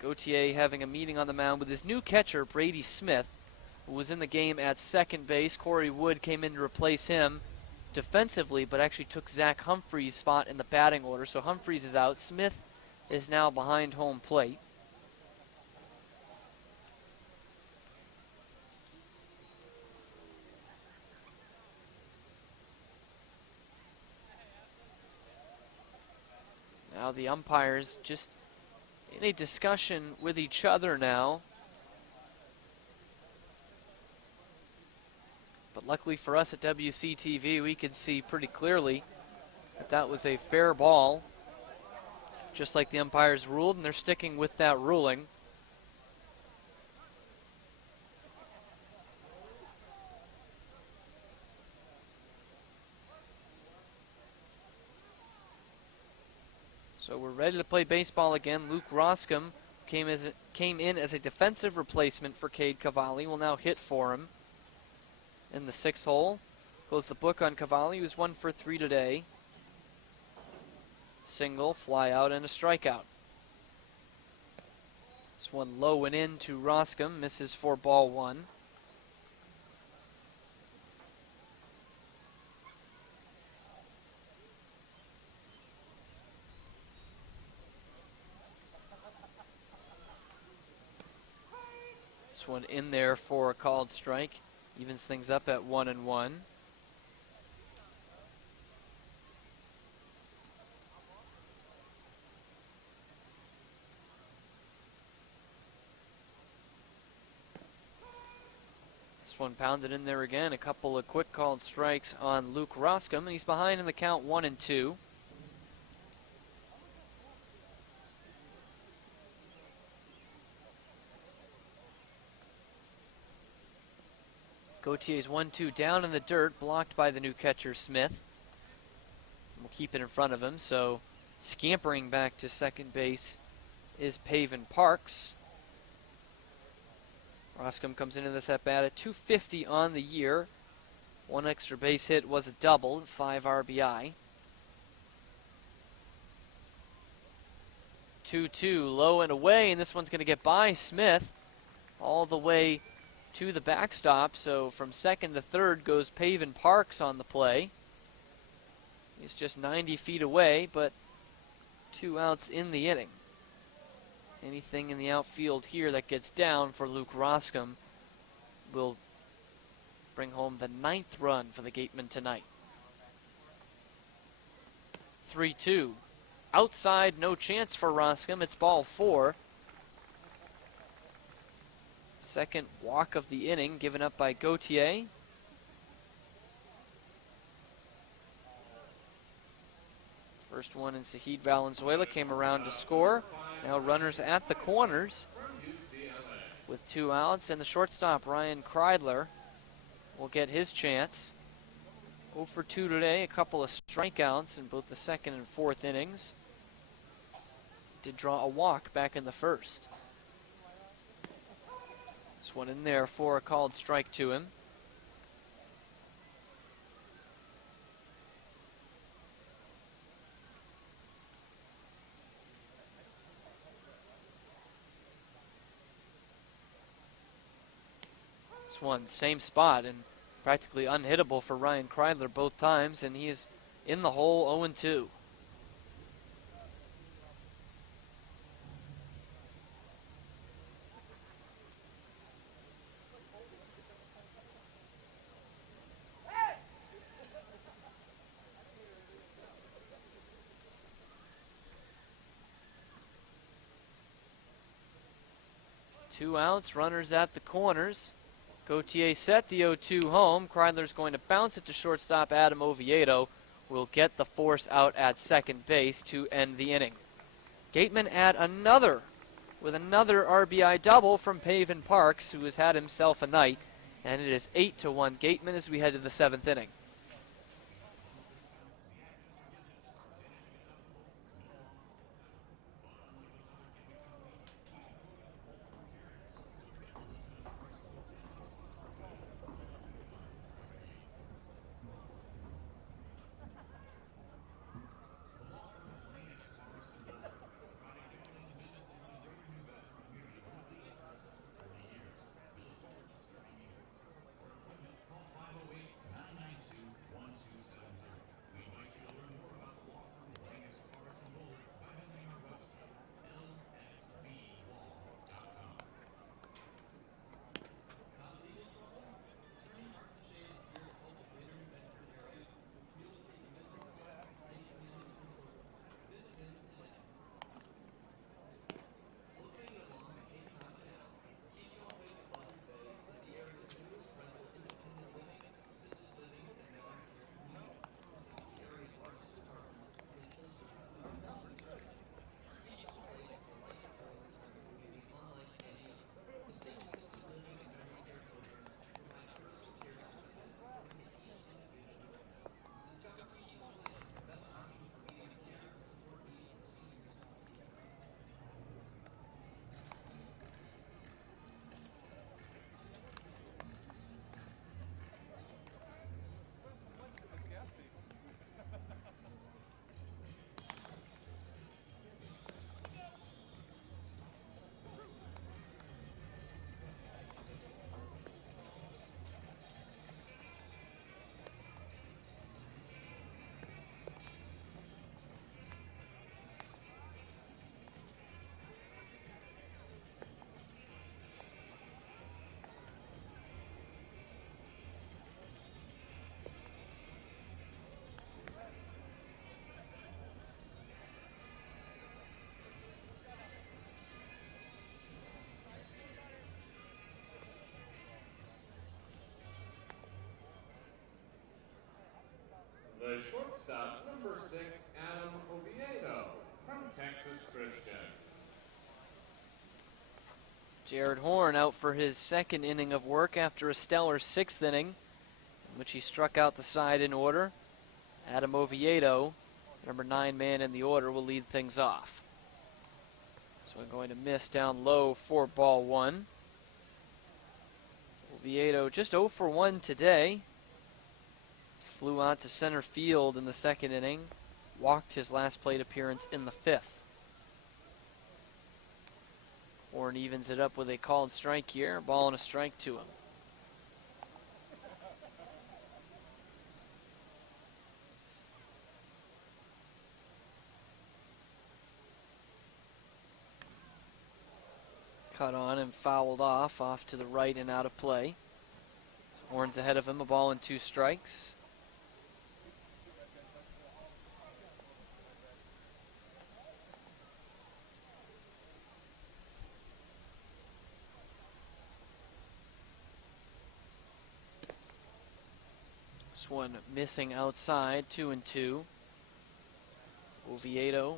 Gautier having a meeting on the mound with his new catcher, Brady Smith, who was in the game at second base. Corey Wood came in to replace him defensively, but actually took Zach Humphreys' spot in the batting order. So Humphreys is out. Smith is now behind home plate. Now the umpires just in a discussion with each other now. But luckily for us at WCTV, we could see pretty clearly that that was a fair ball, just like the umpires ruled, and they're sticking with that ruling. So we're ready to play baseball again. Luke Roscom came in as a defensive replacement for Cade Cavalli. Will now hit for him in the 6th hole. Close the book on Cavalli, who's 1 for 3 today. Single, fly out, and a strikeout. This one low and in to Roscom, misses for ball 1. One in there for a called strike, evens things up at 1-1. This one pounded in there again, a couple of quick called strikes on Luke Roscom, and he's behind in the count 1-2. Gautier's 1-2 down in the dirt, blocked by the new catcher, Smith. We'll keep it in front of him, so scampering back to second base is Paven Parks. Roscom comes into this at-bat at .250 on the year. One extra base hit was a double, 5 RBI. 2-2, low and away, and this one's going to get by Smith all the way to the backstop, so from second to third goes Paven Parks on the play. He's just 90 feet away, but 2 outs in the inning. Anything in the outfield here that gets down for Luke Roscom will bring home the 9th run for the Gatemen tonight. 3-2. Outside, no chance for Roscom. It's ball 4. Second walk of the inning given up by Gautier. First one in Sahid Valenzuela came around to score. Now runners at the corners with 2 outs, and the shortstop Ryan Kreidler will get his chance. 0 for 2 today, a couple of strikeouts in both the second and fourth innings. Did draw a walk back in the first. This one in there for a called strike to him. This one, same spot, and practically unhittable for Ryan Kreidler both times, and he is in the hole 0-2. Two outs, runners at the corners. Gauthier set the 0-2 home. Kreidler's going to bounce it to shortstop Adam Oviedo. Will get the force out at second base to end the inning. Gatemen add another with another RBI double from Pavin Parks, who has had himself a night. And it is 8-1 Gatemen as we head to the seventh inning. The shortstop, number 6, Adam Oviedo from Texas Christian. Jared Horn out for his second inning of work after a stellar sixth inning, in which he struck out the side in order. Adam Oviedo, number 9 man in the order, will lead things off. So I'm going to miss down low for ball 1. Oviedo just 0 for 1 today. Flew out to center field in the second inning. Walked his last plate appearance in the fifth. Horn evens it up with a called strike here. Ball and a strike to him. Cut on and fouled off to the right and out of play. So Horn's ahead of him, a ball and 2 strikes. This one missing outside, 2-2. Oviedo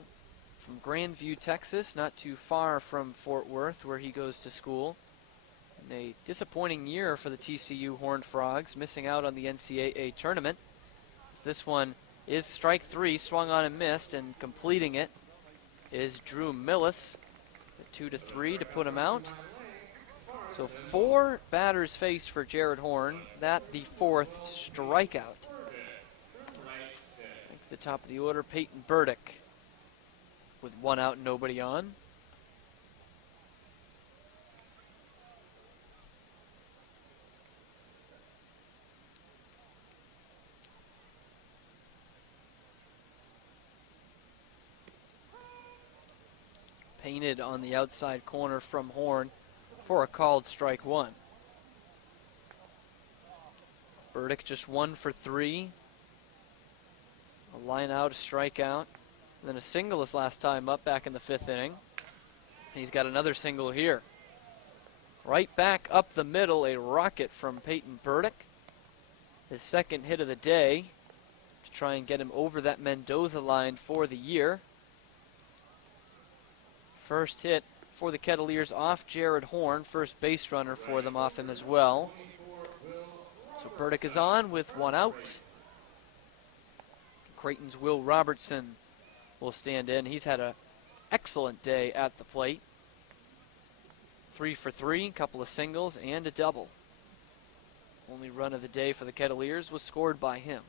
from Grandview, Texas, not too far from Fort Worth, where he goes to school. And a disappointing year for the TCU Horned Frogs, missing out on the NCAA tournament. This one is strike 3, swung on and missed, and completing it is Drew Millis. 2-3 to put him out. So 4 batters faced for Jared Horn. That the 4th strikeout. At the top of the order, Peyton Burdick with 1 out and nobody on. Painted on the outside corner from Horn for a called strike 1. Burdick just 1 for 3. A line out, a strikeout, and then a single his last time up back in the 5th inning. He's got another single here. Right back up the middle, a rocket from Peyton Burdick. His 2nd hit of the day to try and get him over that Mendoza line for the year. First hit for the Kettleers off Jared Horn, first base runner for them off him as well. So Burdick is on with 1 out. Creighton's Will Robertson will stand in. He's had an excellent day at the plate. 3 for 3, couple of singles and a double. Only run of the day for the Kettleers was scored by him.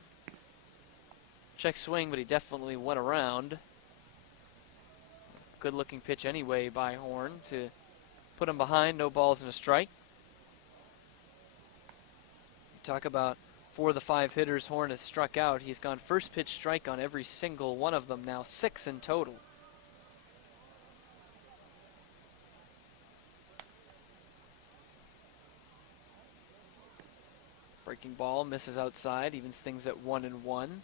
Check swing, but he definitely went around. Good looking pitch anyway by Horn to put him behind, no balls and a strike. Talk about 4 of the 5 hitters Horn has struck out. He's gone first pitch strike on every single one of them now, 6 in total. Breaking ball misses outside, evens things at 1-1.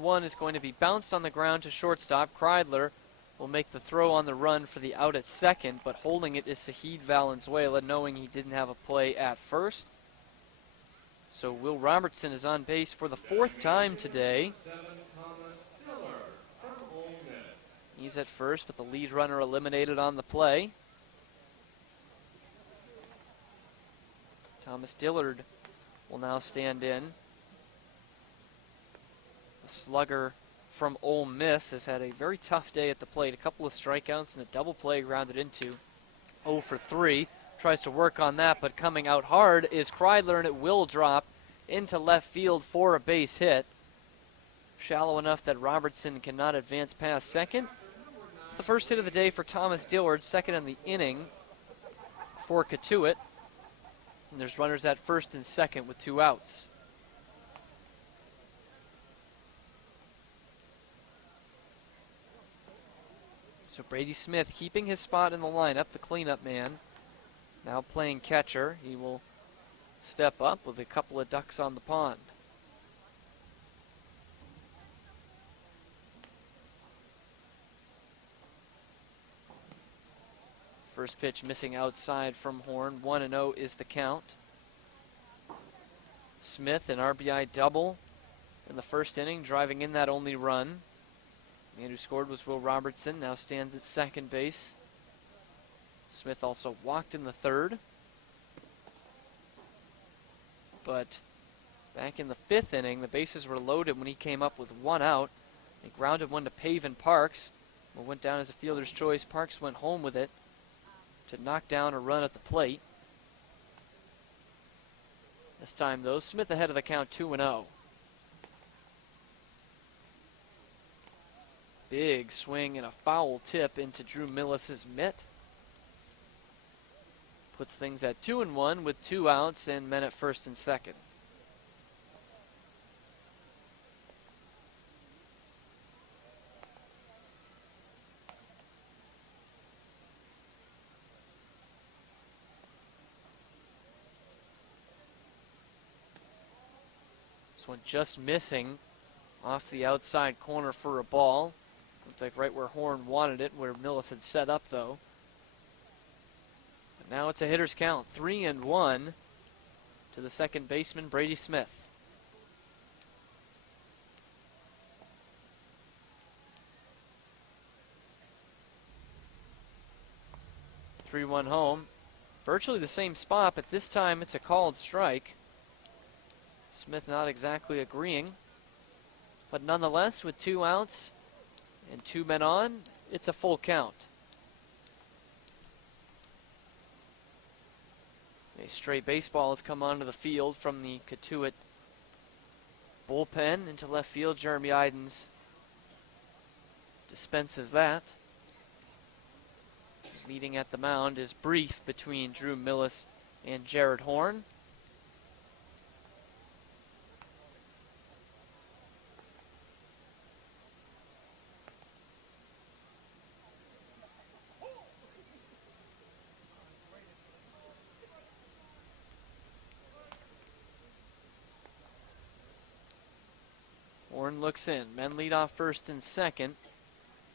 One is going to be bounced on the ground to shortstop. Kreidler will make the throw on the run for the out at second, but holding it is Sahid Valenzuela, knowing he didn't have a play at first. So Will Robertson is on base for the 4th time today. He's at first, but the lead runner eliminated on the play. Thomas Dillard will now stand in. The slugger from Ole Miss has had a very tough day at the plate. A couple of strikeouts and a double play grounded into. 0 for 3. Tries to work on that, but coming out hard is Kreidler, and it will drop into left field for a base hit. Shallow enough that Robertson cannot advance past second. The first hit of the day for Thomas Dillard, 2nd in the inning for Cotuit. And there's runners at first and second with 2 outs. So Brady Smith keeping his spot in the lineup, the cleanup man. Now playing catcher. He will step up with a couple of ducks on the pond. First pitch missing outside from Horn. 1-0 is the count. Smith, an RBI double in the first inning, driving in that only run. The man who scored was Will Robertson, now stands at second base. Smith also walked in the 3rd. But back in the 5th inning, the bases were loaded when he came up with 1 out. He grounded one to Pavin Parks. It went down as a fielder's choice. Parks went home with it to knock down a run at the plate. This time, though, Smith ahead of the count, 2-0. Big swing and a foul tip into Drew Millis' mitt. Puts things at 2-1 with 2 outs and men at first and second. This one just missing off the outside corner for a ball. Looks like right where Horn wanted it, where Millis had set up, though. But now it's a hitter's count, 3-1 to the second baseman, Brady Smith. 3-1 home. Virtually the same spot, but this time it's a called strike. Smith not exactly agreeing. But nonetheless, with 2 outs and 2 men on, it's a full count. A stray baseball has come onto the field from the Cotuit bullpen into left field. Jeremy Idens dispenses that. Meeting at the mound is brief between Drew Millis and Jared Horn. Horn looks in. Men lead off first and second.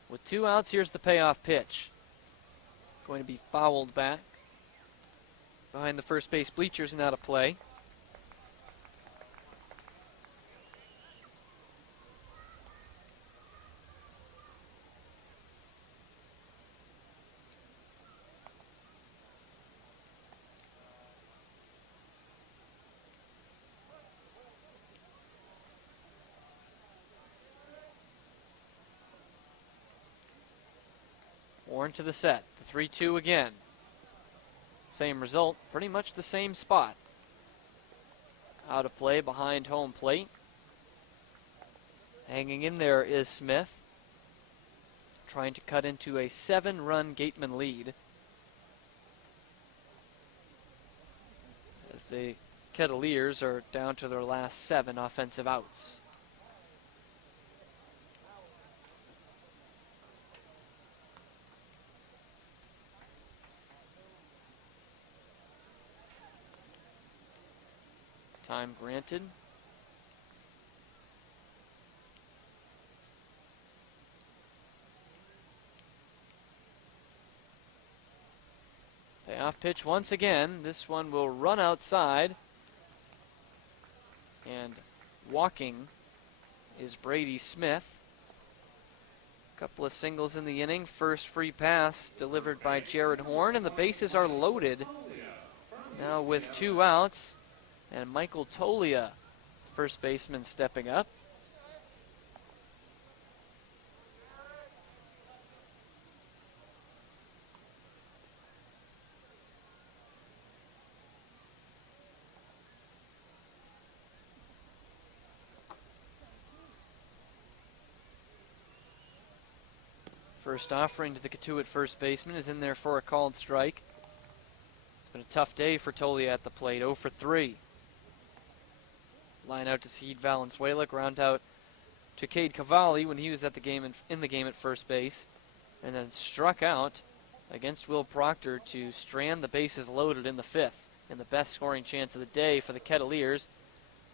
With 2 outs, here's the payoff pitch. Going to be fouled back behind the first base bleachers and out of play. Horn to the set. The 3-2 again. Same result, pretty much the same spot. Out of play behind home plate. Hanging in there is Smith, trying to cut into a 7-run Gatemen lead. As the Kettleers are down to their last 7 offensive outs. Time granted. Payoff pitch once again. This one will run outside. And walking is Brady Smith. Couple of singles in the inning. First free pass delivered by Jared Horn, and the bases are loaded. Now with 2 outs. And Michael Tolia, first baseman, stepping up. First offering to the Cotuit first baseman is in there for a called strike. It's been a tough day for Tolia at the plate, 0 for 3. Line out to Saeed Valenzuela, ground out to Cade Cavalli when he was at the game in the game at first base, and then struck out against Will Proctor to strand the bases loaded in the 5th, and the best scoring chance of the day for the Kettleers.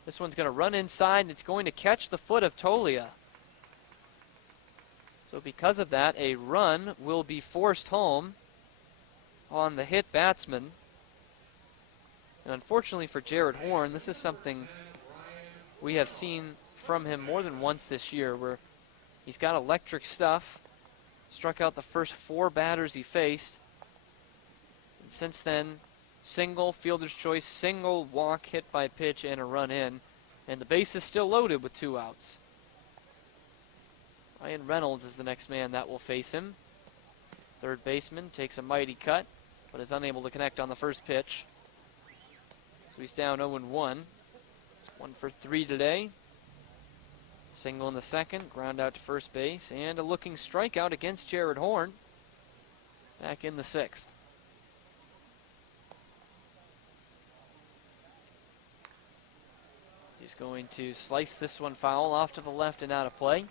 This one's going to run inside, and it's going to catch the foot of Tolia. So because of that, a run will be forced home on the hit batsman. And unfortunately for Jared Horn, this is something we have seen from him more than once this year, where he's got electric stuff, struck out the first 4 batters he faced, and since then, single, fielder's choice, single, walk, hit by pitch, and a run in, and the base is still loaded with 2 outs. Ryan Reynolds is the next man that will face him. Third baseman takes a mighty cut, but is unable to connect on the first pitch. So he's down 0-1. 1 for 3 today. Single in the second, ground out to first base, and a looking strikeout against Jared Horn back in the 6th. He's going to slice this one foul off to the left and out of play.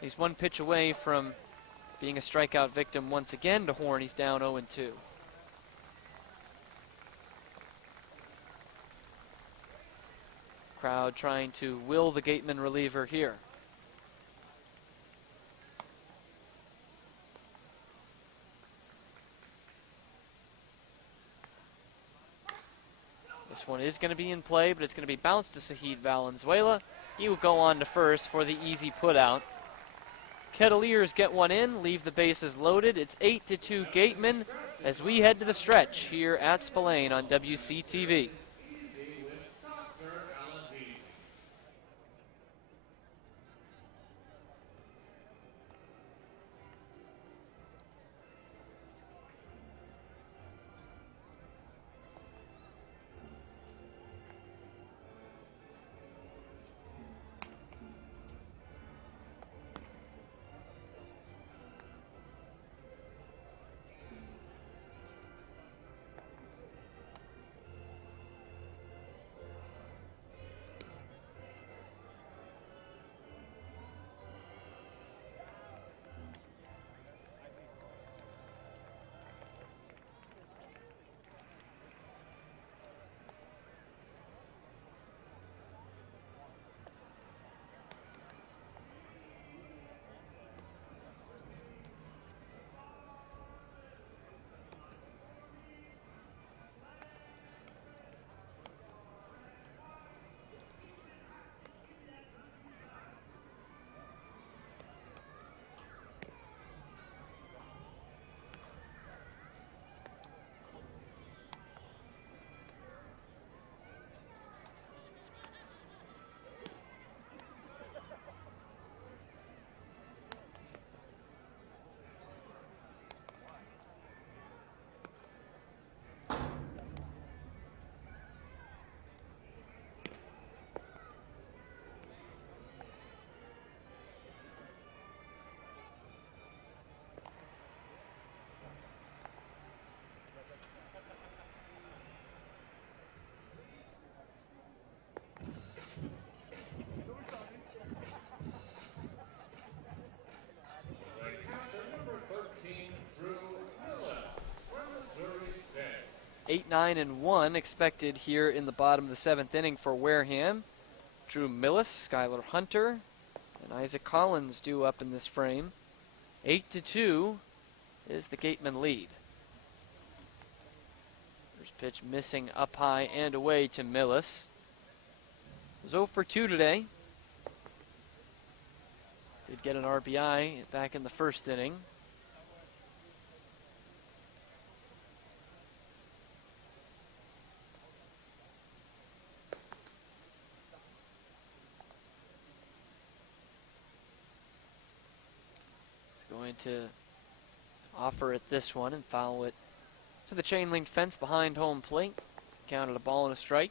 He's 1 pitch away from being a strikeout victim once again to Horn. He's down 0-2. Crowd trying to will the Gatemen reliever here. This one is going to be in play, but it's going to be bounced to Saeed Valenzuela. He will go on to first for the easy putout. Kettleers get one in, leave the bases loaded. It's 8-2 Gatemen. as we head to the stretch here at Spillane on WCTV. Easy with Dr. Alazizi. The catcher, number 13, Drew Millis from Missouri State. 8, 9, and 1 expected here in the bottom of the 7th inning for Wareham. Drew Millis, Skylar Hunter, and Isaac Collins due up in this frame. 8-2 is the Gatemen lead. First pitch missing up high and away to Millis. Was 0 for 2 today. Did get an RBI back in the first inning. Going to offer it this one and foul it to the chain link fence behind home plate. Counted a ball and a strike.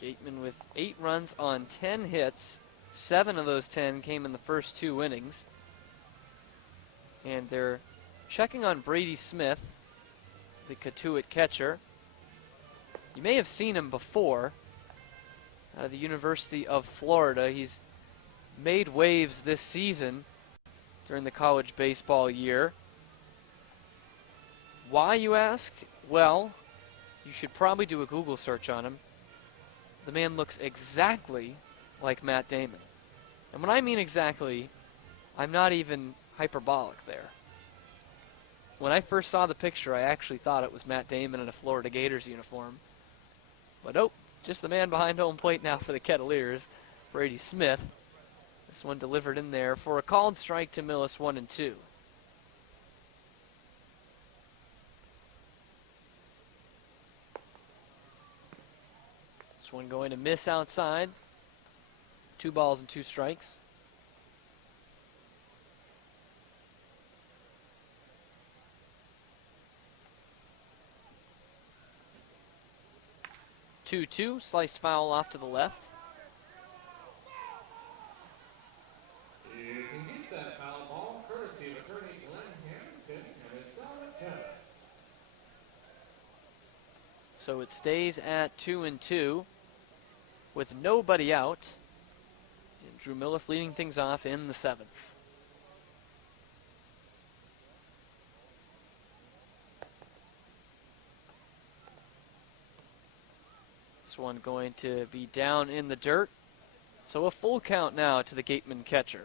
Gatemen with 8 runs on 10 hits. 7 of those 10 came in the first 2 innings. And they're checking on Brady Smith, the Cotuit catcher. You may have seen him before out of the University of Florida. He's made waves this season during the college baseball year. Why, you ask? Well, you should probably do a Google search on him. The man looks exactly like Matt Damon. And when I mean exactly, I'm not even hyperbolic there. When I first saw the picture, I actually thought it was Matt Damon in a Florida Gators uniform. But nope, just the man behind home plate now for the Kettleers, Brady Smith. This one delivered in there for a called strike to Millis, 1-2. This one going to miss outside. 2 balls and 2 strikes. Two, sliced foul off to the left. You can get that foul ball courtesy of attorney Glenn Hamilton and his fellow Kevin. So it stays at 2-2 with nobody out. And Drew Millis leading things off in the 7th. This one going to be down in the dirt. So a full count now to the Gatemen catcher.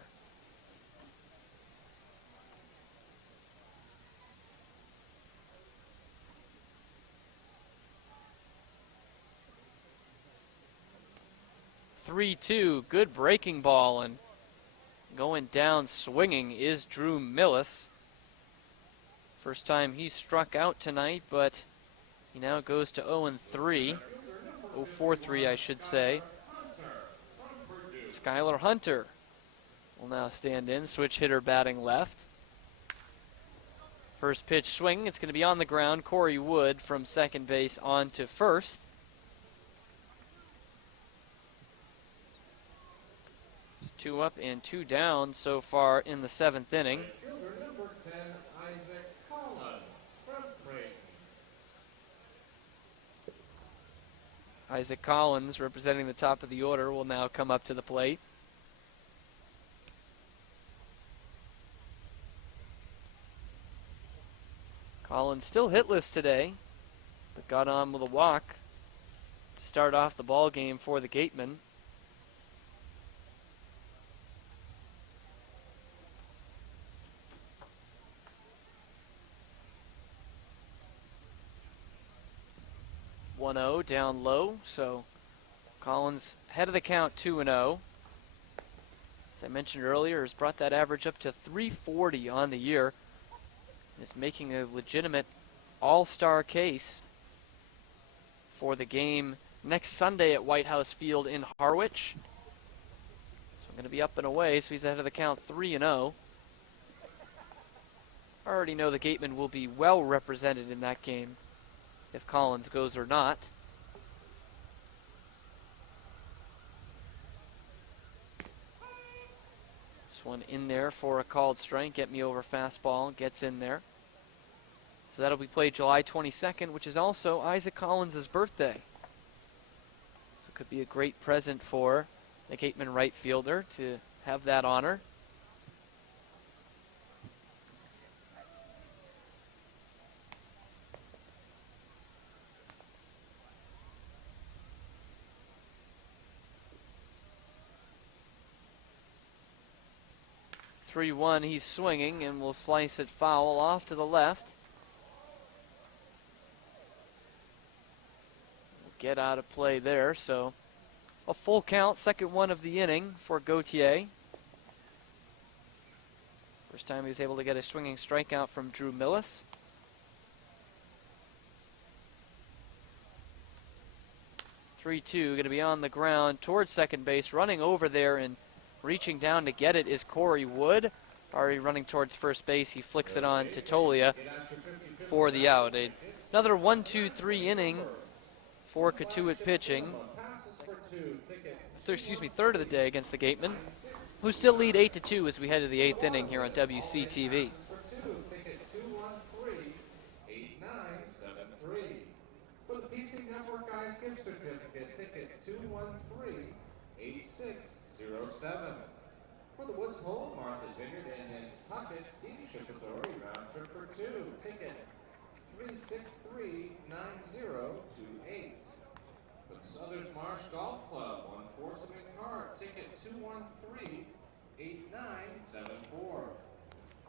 3-2. Good breaking ball, and going down swinging is Drew Millis. First time he struck out tonight, but he now goes to 0-3. 0-4-3, I should say. Skylar Hunter will now stand in, switch hitter batting left. First pitch swing, it's going to be on the ground. Corey Wood from second base on to first. It's 2 up and 2 down so far in the 7th inning. Fielder number 10, Isaac Collins from Creighton. Isaac Collins, representing the top of the order, will now come up to the plate. Collins still hitless today, but got on with a walk to start off the ball game for the Gatemen. (1-0) down low, so Collins head of the count 2-0. As I mentioned earlier, has brought that average up to 340 on the year. Is making a legitimate all-star case for the game next Sunday at White House Field in Harwich. So I'm going to be up and away, so he's ahead of the count 3-0. I already know the Gatemen will be well represented in that game, if Collins goes or not. This one in there for a called strike. Get me over fastball. Gets in there. So that'll be played July 22nd, which is also Isaac Collins' birthday. So it could be a great present for the Gateman right fielder to have that honor. (3-1), he's swinging and will slice it foul off to the left. Get out of play there, so a full count, second one of the inning for Gautier. First time he was able to get a swinging strikeout from Drew Millis. (3-2), going to be on the ground towards second base, running over there and reaching down to get it is Corey Wood. Already running towards first base, he flicks it on to Tolia for the out. Another 1-2-3 inning for Cotuit pitching. Third of the day against the Gatemen, who still lead 8-2 as we head to the 8th inning here on WCTV. For the PC Network Guys gift certificate, ticket 213-8607. For the Woods Hole, Martha's Vineyard and Nantucket, Steve Shippatory, round trip for 2, ticket 363-9028. For the Southers Marsh Golf Club, 1-4 Civic Car, ticket 213-8974.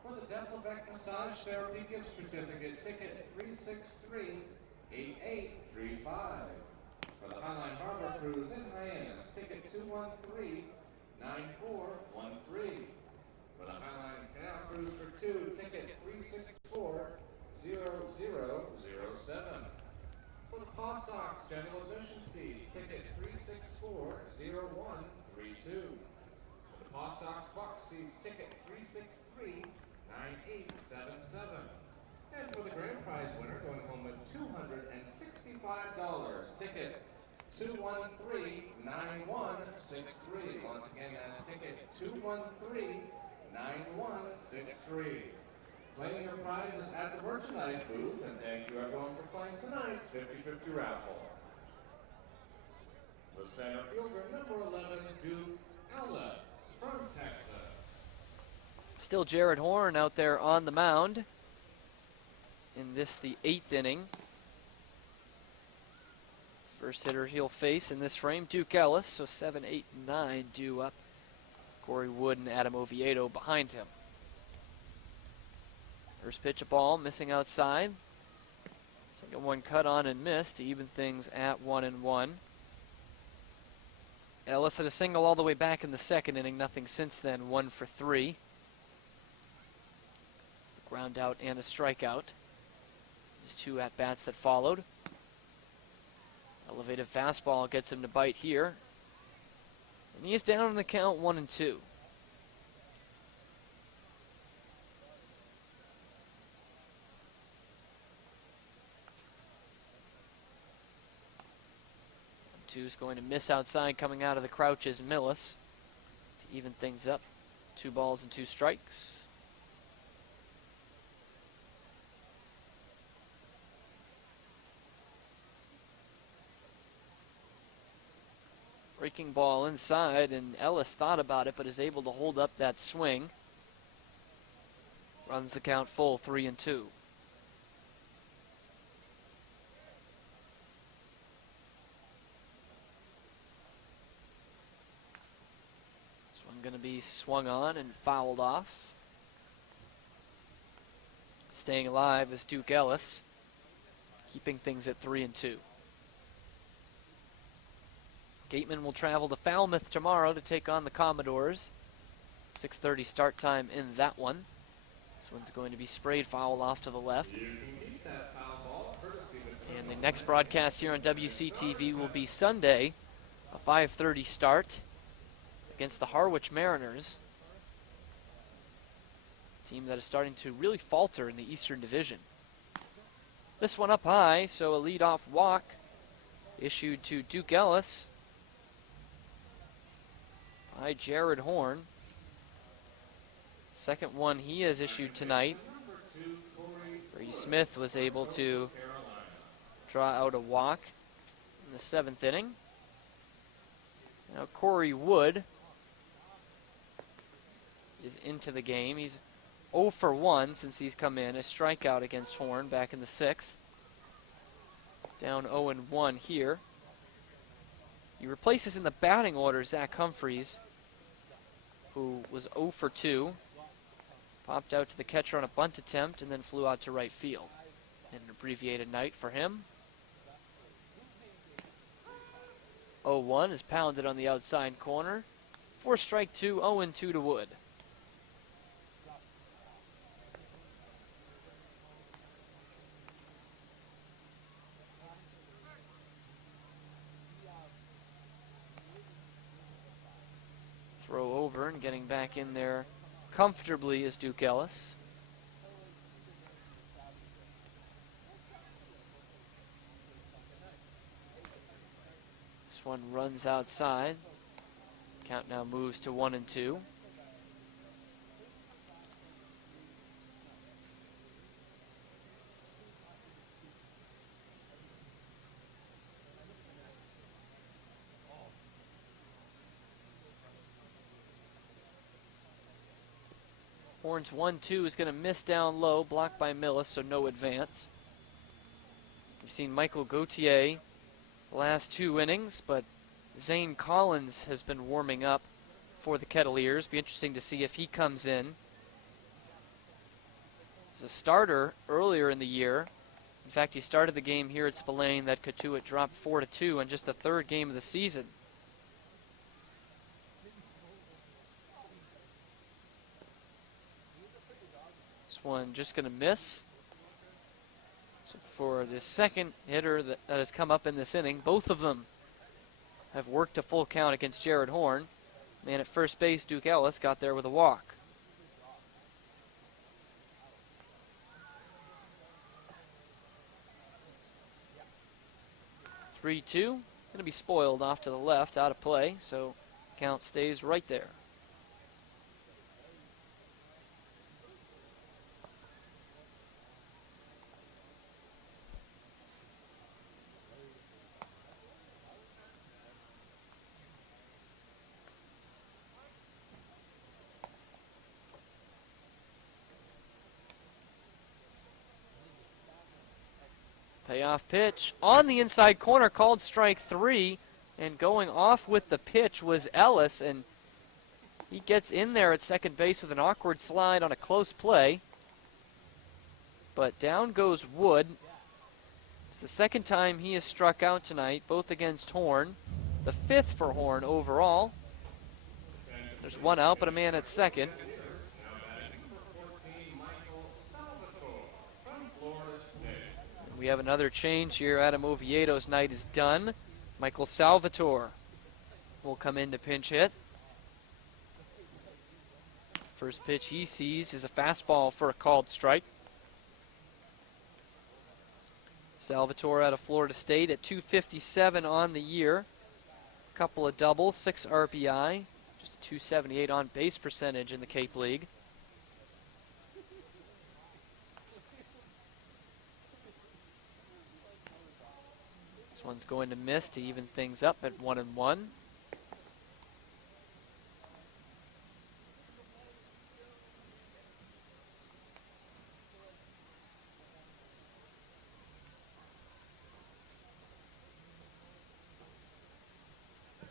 For the Deplabec Massage Therapy gift certificate, ticket 363-8835. For the Highline Harbor Cruise in Hyannis, ticket 213-9413. For the Highline Canal Cruise for 2, ticket 364-0007. For the Paw Sox General Admission Seats, ticket 364-0132. For the Paw Sox Box Seats, ticket 363-9877. And for the grand prize winner going home with $265, ticket 213-9163. Once again, that's ticket 213-9163. Claim your prizes at the merchandise booth, and thank you everyone for playing tonight's 50-50 raffle. The center fielder, number 11, Duke Ellis from Texas. Still Jared Horn out there on the mound in this, the 8th inning. First hitter he'll face in this frame, Duke Ellis, so 7, 8, 9 due up. Corey Wood and Adam Oviedo behind him. First pitch, a ball, missing outside. Second one cut on and missed to even things at 1-1. Ellis had a single all the way back in the second inning, nothing since then, 1 for 3. Ground out and a strikeout. His 2 at-bats that followed. Elevated fastball gets him to bite here. And he is down in the count 1-2. Two's going to miss outside coming out of the crouches. Millis to even things up. 2 balls and 2 strikes. Breaking ball inside, and Ellis thought about it but is able to hold up that swing. Runs the count full, 3-2. Going to be swung on and fouled off. Staying alive is Duke Ellis, keeping things at 3-2. Gatemen will travel to Falmouth tomorrow to take on the Commodores. 6:30 start time in that one. This one's going to be sprayed foul off to the left. And the next broadcast here on WCTV will be Sunday, a 5:30 start against the Harwich Mariners, a team that is starting to really falter in the Eastern Division. This one up high, so a leadoff walk issued to Duke Ellis by Jared Horn. Second one he has issued tonight. Brady Smith was able to draw out a walk in the 7th inning. Now Corey Wood is into the game. He's 0 for 1 since he's come in. A strikeout against Horn back in the 6th. Down 0-1 here. He replaces in the batting order Zach Humphreys, who was 0 for 2. Popped out to the catcher on a bunt attempt and then flew out to right field. An abbreviated night for him. 0-1 is pounded on the outside corner. 4 strike 2, 0-2 to Wood. Throw over and getting back in there comfortably is Duke Ellis. This one runs outside. Count now moves to 1-2. Horns 1-2 is going to miss down low, blocked by Millis, so no advance. We've seen Michael Gauthier the last 2 innings, but Zane Collins has been warming up for the Kettleers. Be interesting to see if he comes in. As a starter earlier in the year. In fact, he started the game here at Spillane that Cotuit dropped 4-2 in just the 3rd game of the season. This one just going to miss. So for the second hitter that has come up in this inning, both of them have worked a full count against Jared Horn. Man at first base, Duke Ellis, got there with a walk. "3-2", going to be spoiled off to the left, out of play, so count stays right there. Payoff pitch on the inside corner, called strike 3, and going off with the pitch was Ellis, and he gets in there at second base with an awkward slide on a close play. But down goes Wood. It's the second time he has struck out tonight, both against Horn. the 5th for Horn overall. There's one out, but a man at second. Now batting number 14, Michael Salvatore from Florida State. We have another change here. Adam Oviedo's night is done. Michael Salvatore will come in to pinch hit. First pitch he sees is a fastball for a called strike. Salvatore out of Florida State at 257 on the year. Couple of doubles, 6 RBI, just a 278 on base percentage in the Cape League. This one's going to miss to even things up at 1-1.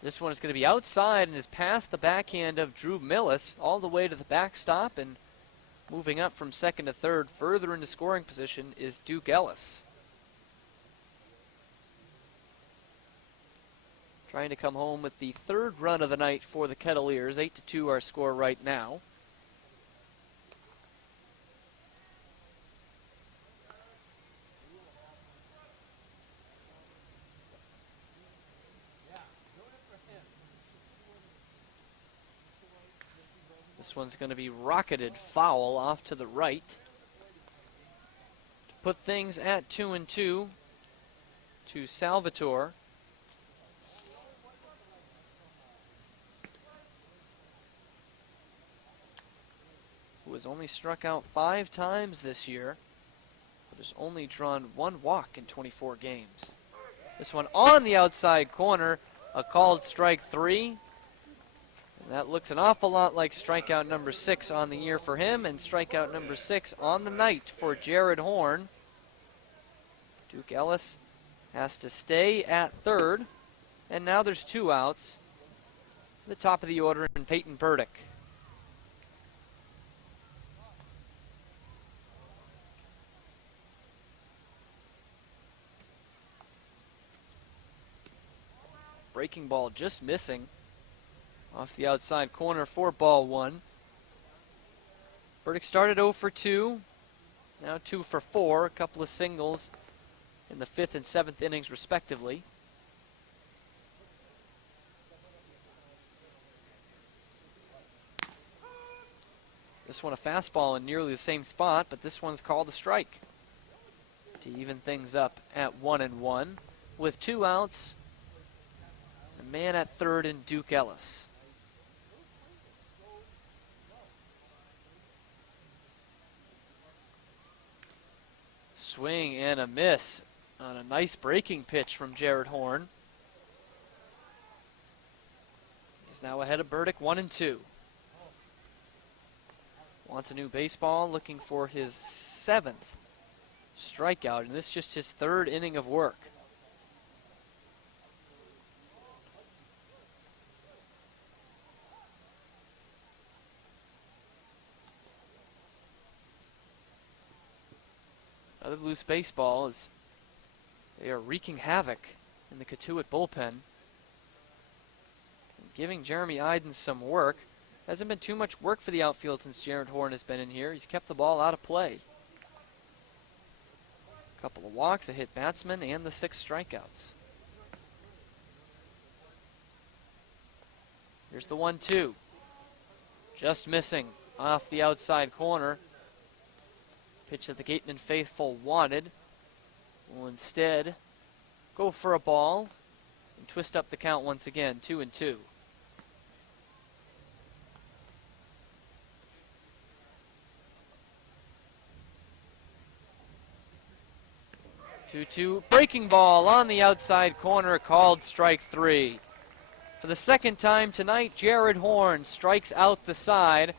This one is going to be outside and is past the backhand of Drew Millis all the way to the backstop, and moving up from second to third further into scoring position is Duke Ellis. Trying to come home with the 3rd run of the night for the Kettleers. 8-2 our score right now. This one's going to be rocketed foul off to the right to put things at 2-2 to Salvatore. Who has only struck out 5 times this year, but has only drawn 1 walk in 24 games. This one on the outside corner, a called strike 3. And that looks an awful lot like strikeout number 6 on the year for him, and strikeout number 6 on the night for Jared Horn. Duke Ellis has to stay at third, and now there's 2 outs. The top of the order in Peyton Burdick. Breaking ball just missing off the outside corner for ball 1. Burdick started 0 for 2, now 2 for 4, a couple of singles in the 5th and 7th innings respectively. This one a fastball in nearly the same spot, but this one's called a strike to even things up at 1-1 with 2 outs. A man at third in Duke Ellis. Swing and a miss on a nice breaking pitch from Jared Horn. He's now ahead of Burdick 1-2. Wants a new baseball, looking for his 7th strikeout, and this is just his 3rd inning of work. Another loose baseball as they are wreaking havoc in the Cotuit bullpen. And giving Jeremy Iden some work. Hasn't been too much work for the outfield since Jared Horn has been in here. He's kept the ball out of play. A couple of walks, a hit batsman, and the 6 strikeouts. Here's the 1-2. Just missing off the outside corner. Pitch that the Gatemen faithful wanted. Will instead go for a ball and twist up the count once again, 2-2. 2-2, breaking ball on the outside corner, called strike 3. For the 2nd time tonight, Jared Horn strikes out the side,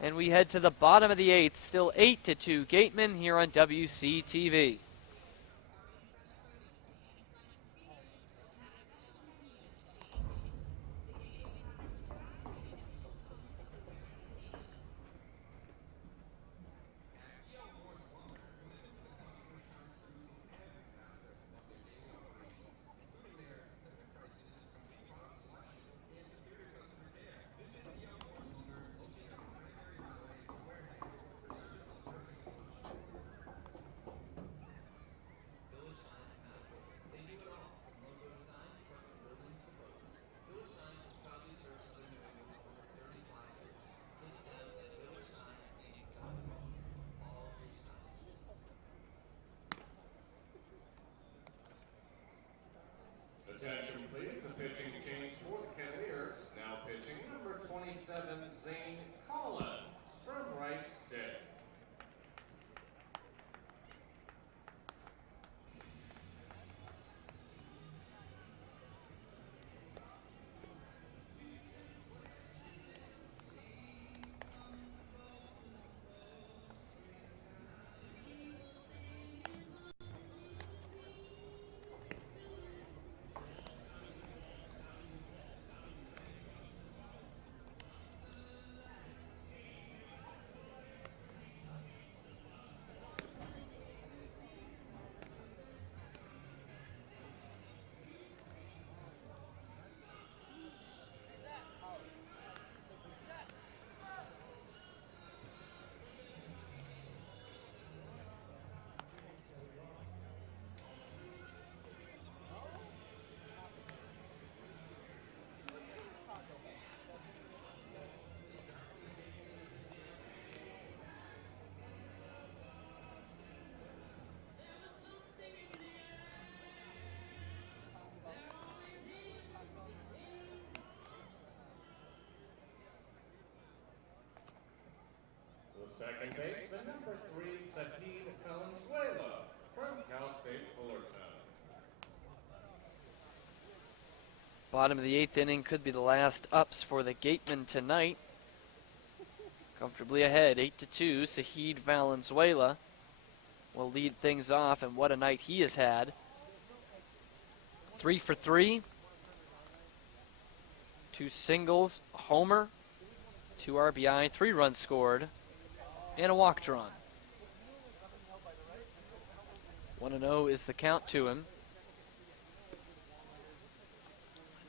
and we head to the bottom of the 8th, still 8-2 Gatemen here on WCTV. Second baseman, number 3, Sahid Valenzuela from Cal State Fullerton. Bottom of the 8th inning could be the last ups for the Gatemen tonight. Comfortably ahead, 8-2. Sahid Valenzuela will lead things off, and what a night he has had. 3 for 3. 2 singles, a homer, 2 RBI, 3 runs scored, and a walk drawn. 1-0 is the count to him.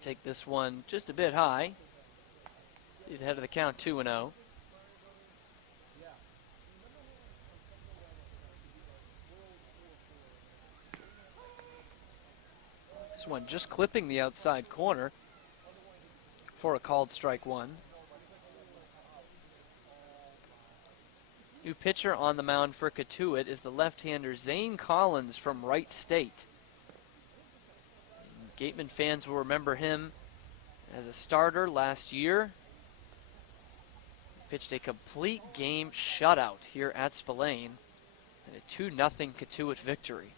Take this one just a bit high. He's ahead of the count, 2-0. This one just clipping the outside corner for a called strike one. New pitcher on the mound for Cotuit is the left-hander Zane Collins from Wright State. Gatemen fans will remember him as a starter last year. Pitched a complete game shutout here at Spillane and a 2-0 Cotuit victory.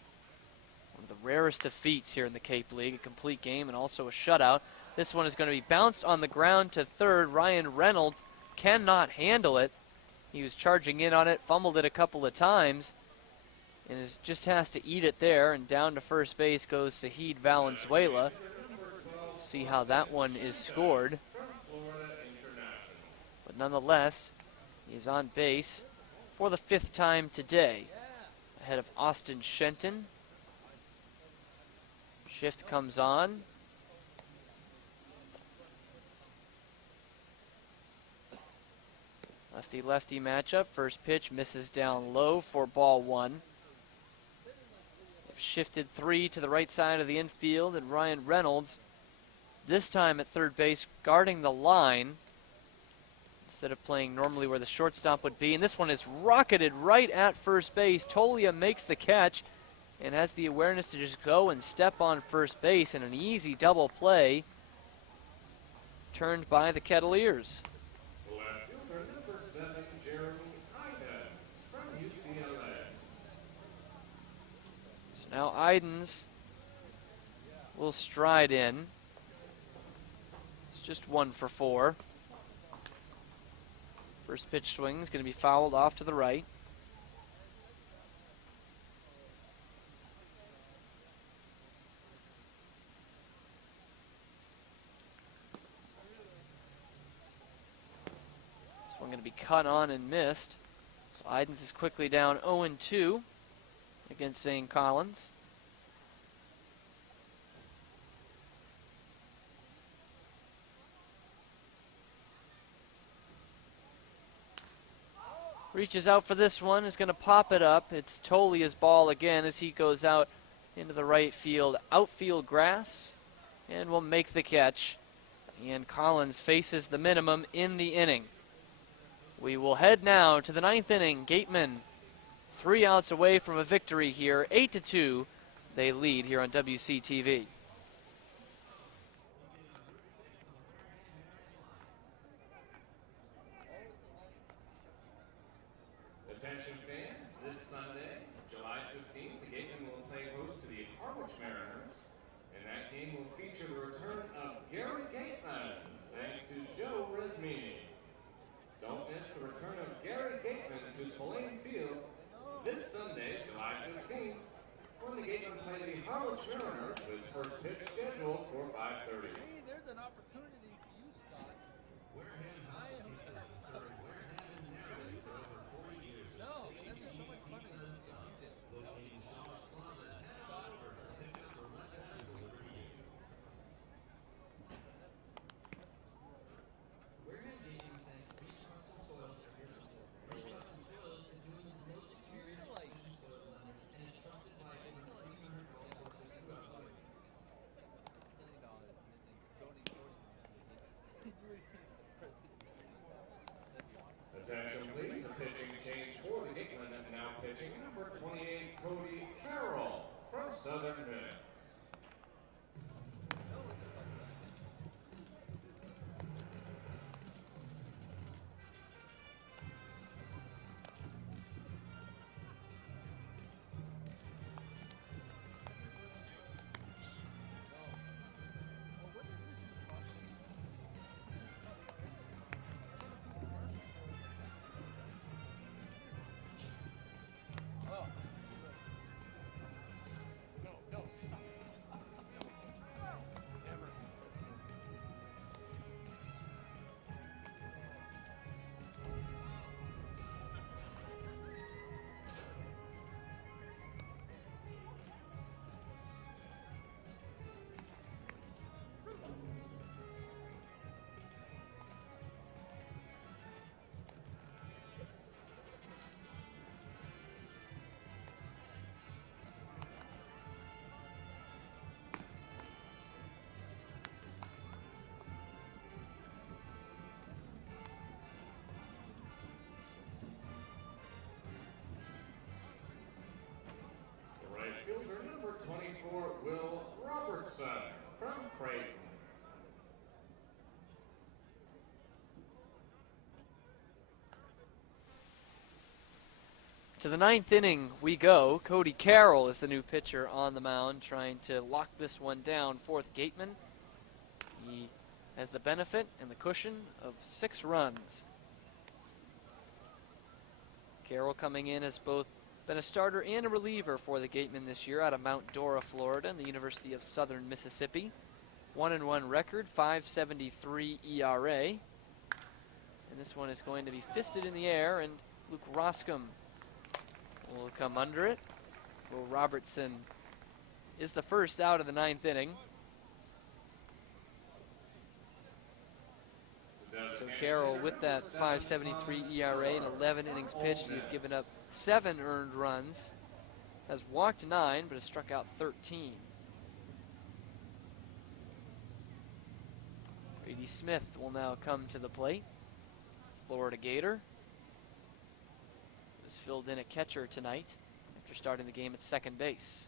One of the rarest of feats here in the Cape League, a complete game and also a shutout. This one is going to be bounced on the ground to third. Ryan Reynolds cannot handle it. He was charging in on it, fumbled it a couple of times, and just has to eat it there. And down to first base goes Sahid Valenzuela. See how that one is scored. But nonetheless, he is on base for the 5th time today, ahead of Austin Shenton. Shift comes on. Lefty-lefty matchup. First pitch misses down low for ball 1. They've shifted 3 to the right side of the infield, and Ryan Reynolds, this time at third base, guarding the line instead of playing normally where the shortstop would be. And this one is rocketed right at first base. Tolia makes the catch and has the awareness to just go and step on first base in an easy double play turned by the Kettleers. Left fielder, number 7, Jeremy Iden from UCLA. So now Idens will stride in. It's just 1 for 4. First pitch swing is going to be fouled off to the right. This one going to be cut on and missed. So Idens is quickly down 0-2 against Zane Collins. Reaches out for this one, is going to pop it up. It's Tolia's ball again as he goes out into the right field, outfield grass, and will make the catch. And Collins faces the minimum in the inning. We will head now to the 9th inning. Gatemen 3 outs away from a victory here, 8-2. They lead here on WCTV. Attention fans, this Sunday, July 15th, the Gatemen will play host to the Harwich Mariners, and that game will feature the return of Gary Gatemen, thanks to Joe Resmini. Don't miss the return of Gary Gatemen to Spillane Field this Sunday, July 15th, when the Gatemen play the Harwich Mariners with first pitch scheduled for 5:30. Hey, there's an opportunity for you, Scott. Wareham House of Pizza has been serving Wareham and Maryland for over 40 years. No, Stage that's so Cheese much fun. Pizza and Sons, located in Shaw's Plaza, head on over for pickup or let them deliver you. Wareham Gatemen thank Reed Custom Soils for your support. Reed Custom Soils is New England's most experienced precision soil blenders and is trusted by over 300 golf courses throughout the area. $1 million and then donate 40 from Creighton. To the ninth inning we go. Cody Carroll is the new pitcher on the mound, trying to lock this one down for the Gatemen. He has the benefit and the cushion of 6 runs. Carroll coming in has both been a starter and a reliever for the Gatemen this year out of Mount Dora, Florida, and the University of Southern Mississippi. 1-1 record, 5.73 ERA. And this one is going to be fisted in the air, and Luke Roscom will come under it. Will Robertson is the first out of the 9th inning. So Carroll, with that 5.73 ERA and 11 innings pitched, he's given up 7 earned runs, has walked 9, but has struck out 13. Brady Smith will now come to the plate. Florida Gator was filled in at catcher tonight after starting the game at second base.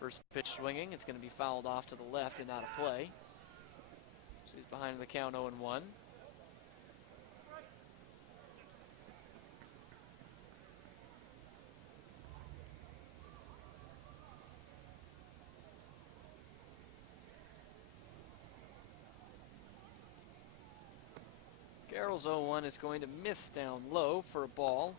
First pitch swinging, it's going to be fouled off to the left and out of play. So he's behind the count 0-1. Carroll's 0-1 is going to miss down low for a ball.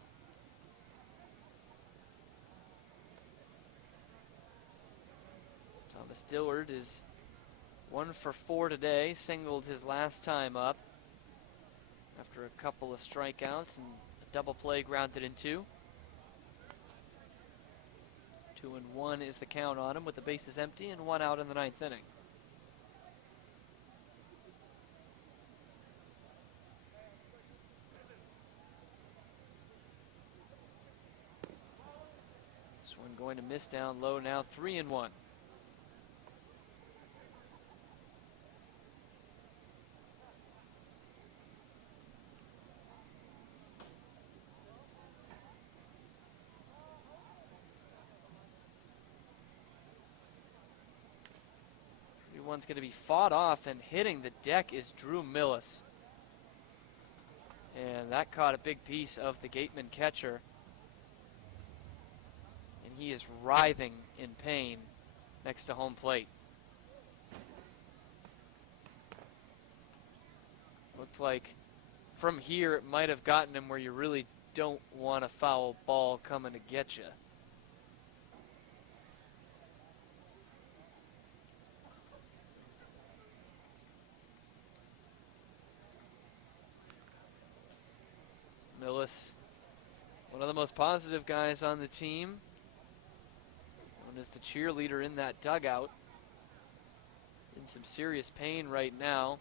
Thomas Dillard is 1 for 4 today, singled his last time up after a couple of strikeouts and a double play grounded in 2. 2-1 is the count on him with the bases empty and 1 out in the 9th inning. This one going to miss down low now, 3-1. One's going to be fought off, and hitting the deck is Drew Millis. And that caught a big piece of the Gateman catcher. And he is writhing in pain next to home plate. Looks like from here it might have gotten him where you really don't want a foul ball coming to get you. Millis, one of the most positive guys on the team, known as the cheerleader in that dugout. In some serious pain right now,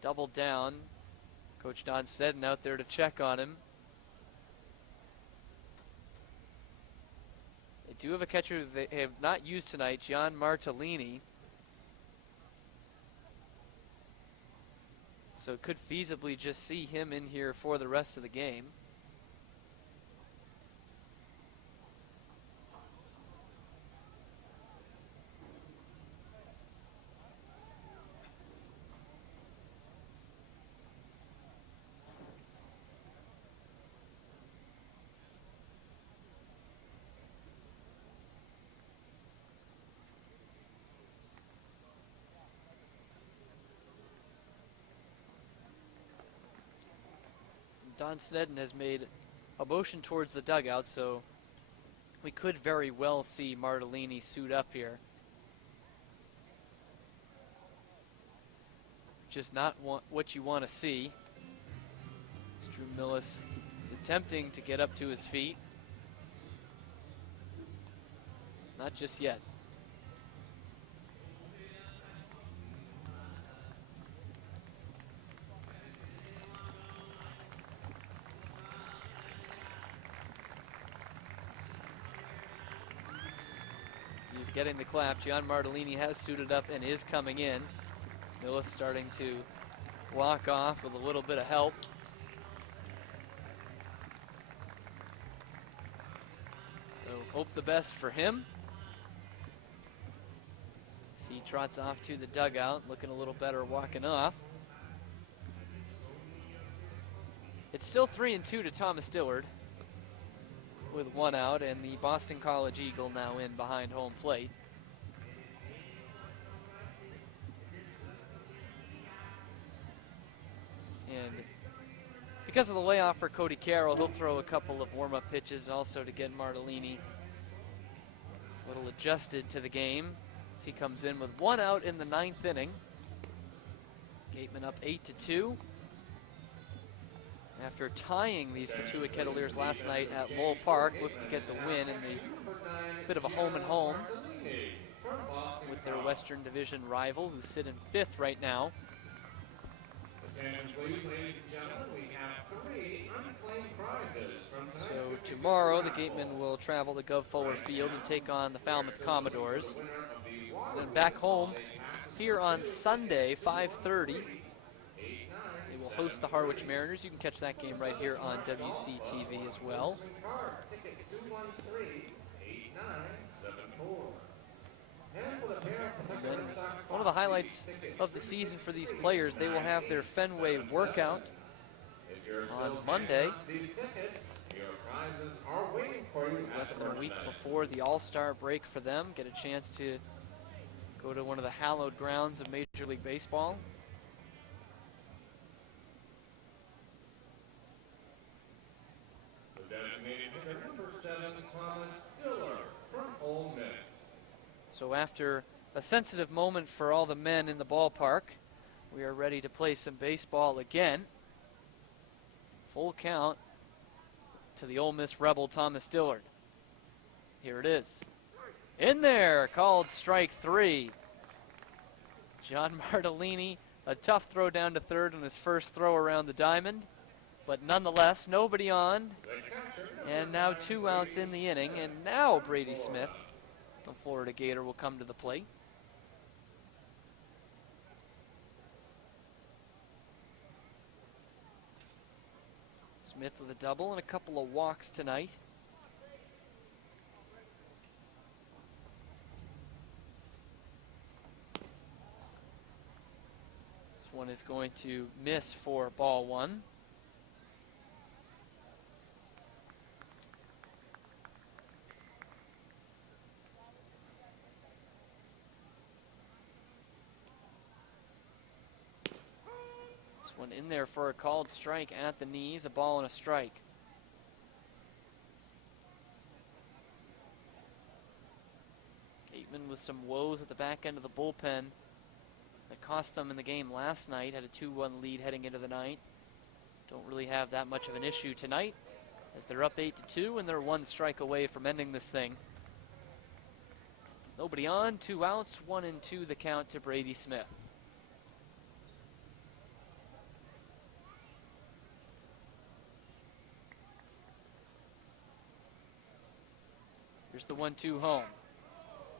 doubled down. Coach Don Sneddon out there to check on him. They do have a catcher they have not used tonight, John Martellini. So could feasibly just see him in here for the rest of the game. Don Sneddon has made a motion towards the dugout, so we could very well see Martellini suit up here. Just not what you want to see. Drew Millis is attempting to get up to his feet. Not just yet. Getting the clap. John Martellini has suited up and is coming in. Millis starting to walk off with a little bit of help. So hope the best for him. trots off to the dugout, looking a little better walking off. It's still 3-2 to Thomas Dillard with 1 out, and the Boston College Eagle now in behind home plate. And because of the layoff for Cody Carroll, he'll throw a couple of warm-up pitches also to get Martellini a little adjusted to the game as he comes in with 1 out in the 9th inning. Gatemen up 8-2. After tying these Cotuit Kettleers last night at Lowell Park, looked to get the win in the bit of a home and home with their Western Division rival, who sit in 5th right now. Attention please, ladies and gentlemen, we have 3 unclaimed prizes from tonight's So tomorrow the Gatemen will travel to Gov Fuller Field and take on the Falmouth Commodores. Then back home here on Sunday, 5:30. They will host the Harwich Mariners. You can catch that game right here on WCTV as well. Then one of the highlights of the season for these players, they will have their Fenway workout on Monday, less than a week before the All-Star break for them. Get a chance to go to one of the hallowed grounds of Major League Baseball. The designated hitter, number 7, Thomas Dillard from Ole Miss. So after a sensitive moment for all the men in the ballpark, we are ready to play some baseball again. Full count to the Ole Miss Rebel, Thomas Dillard. Here it is. In there, called strike 3. John Martellini, a tough throw down to third on his first throw around the diamond, but nonetheless, nobody on, and now 2 outs in the inning, and now Brady Smith, the Florida Gator, will come to the plate. Smith with a double and a couple of walks tonight. This one is going to miss for ball 1. One in there for a called strike at the knees, a ball and a strike. Gatemen with some woes at the back end of the bullpen that cost them in the game last night. Had a 2-1 lead heading into the 9th. Don't really have that much of an issue tonight as they're up 8-2 and they're 1 strike away from ending this thing. Nobody on, 2 outs, 1-2 the count to Brady Smith. Here's the 1-2 home.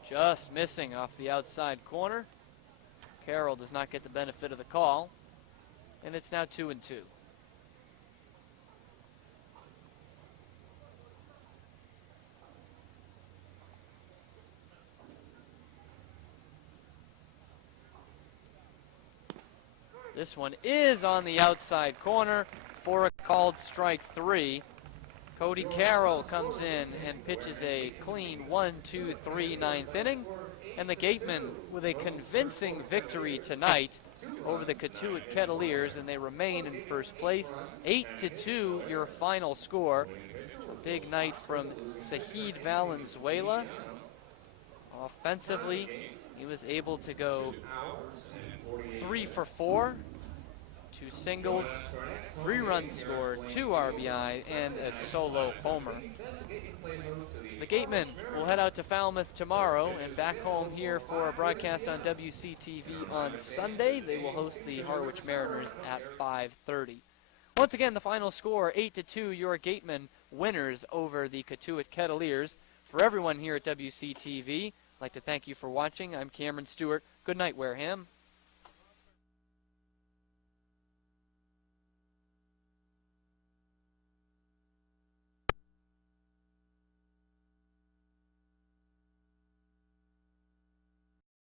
Just missing off the outside corner. Carroll does not get the benefit of the call. And it's now 2-2. This one is on the outside corner for a called strike 3. Cody Carroll comes in and pitches a clean 1-2-3 9th inning. And the Gatemen with a convincing victory tonight over the Cotuit Kettleers, and they remain in first place. 8-2 your final score. A big night from Sahid Valenzuela. Offensively, he was able to go 3 for 4. 2 singles, 3 runs scored, 2 RBI, and a solo homer. So the Gatemen will head out to Falmouth tomorrow and back home here for a broadcast on WCTV on Sunday. They will host the Harwich Mariners at 5:30. Once again, the final score, 8-2, your Gatemen winners over the Cotuit Kettleers. For everyone here at WCTV, I'd like to thank you for watching. I'm Cameron Stewart. Good night, Wareham.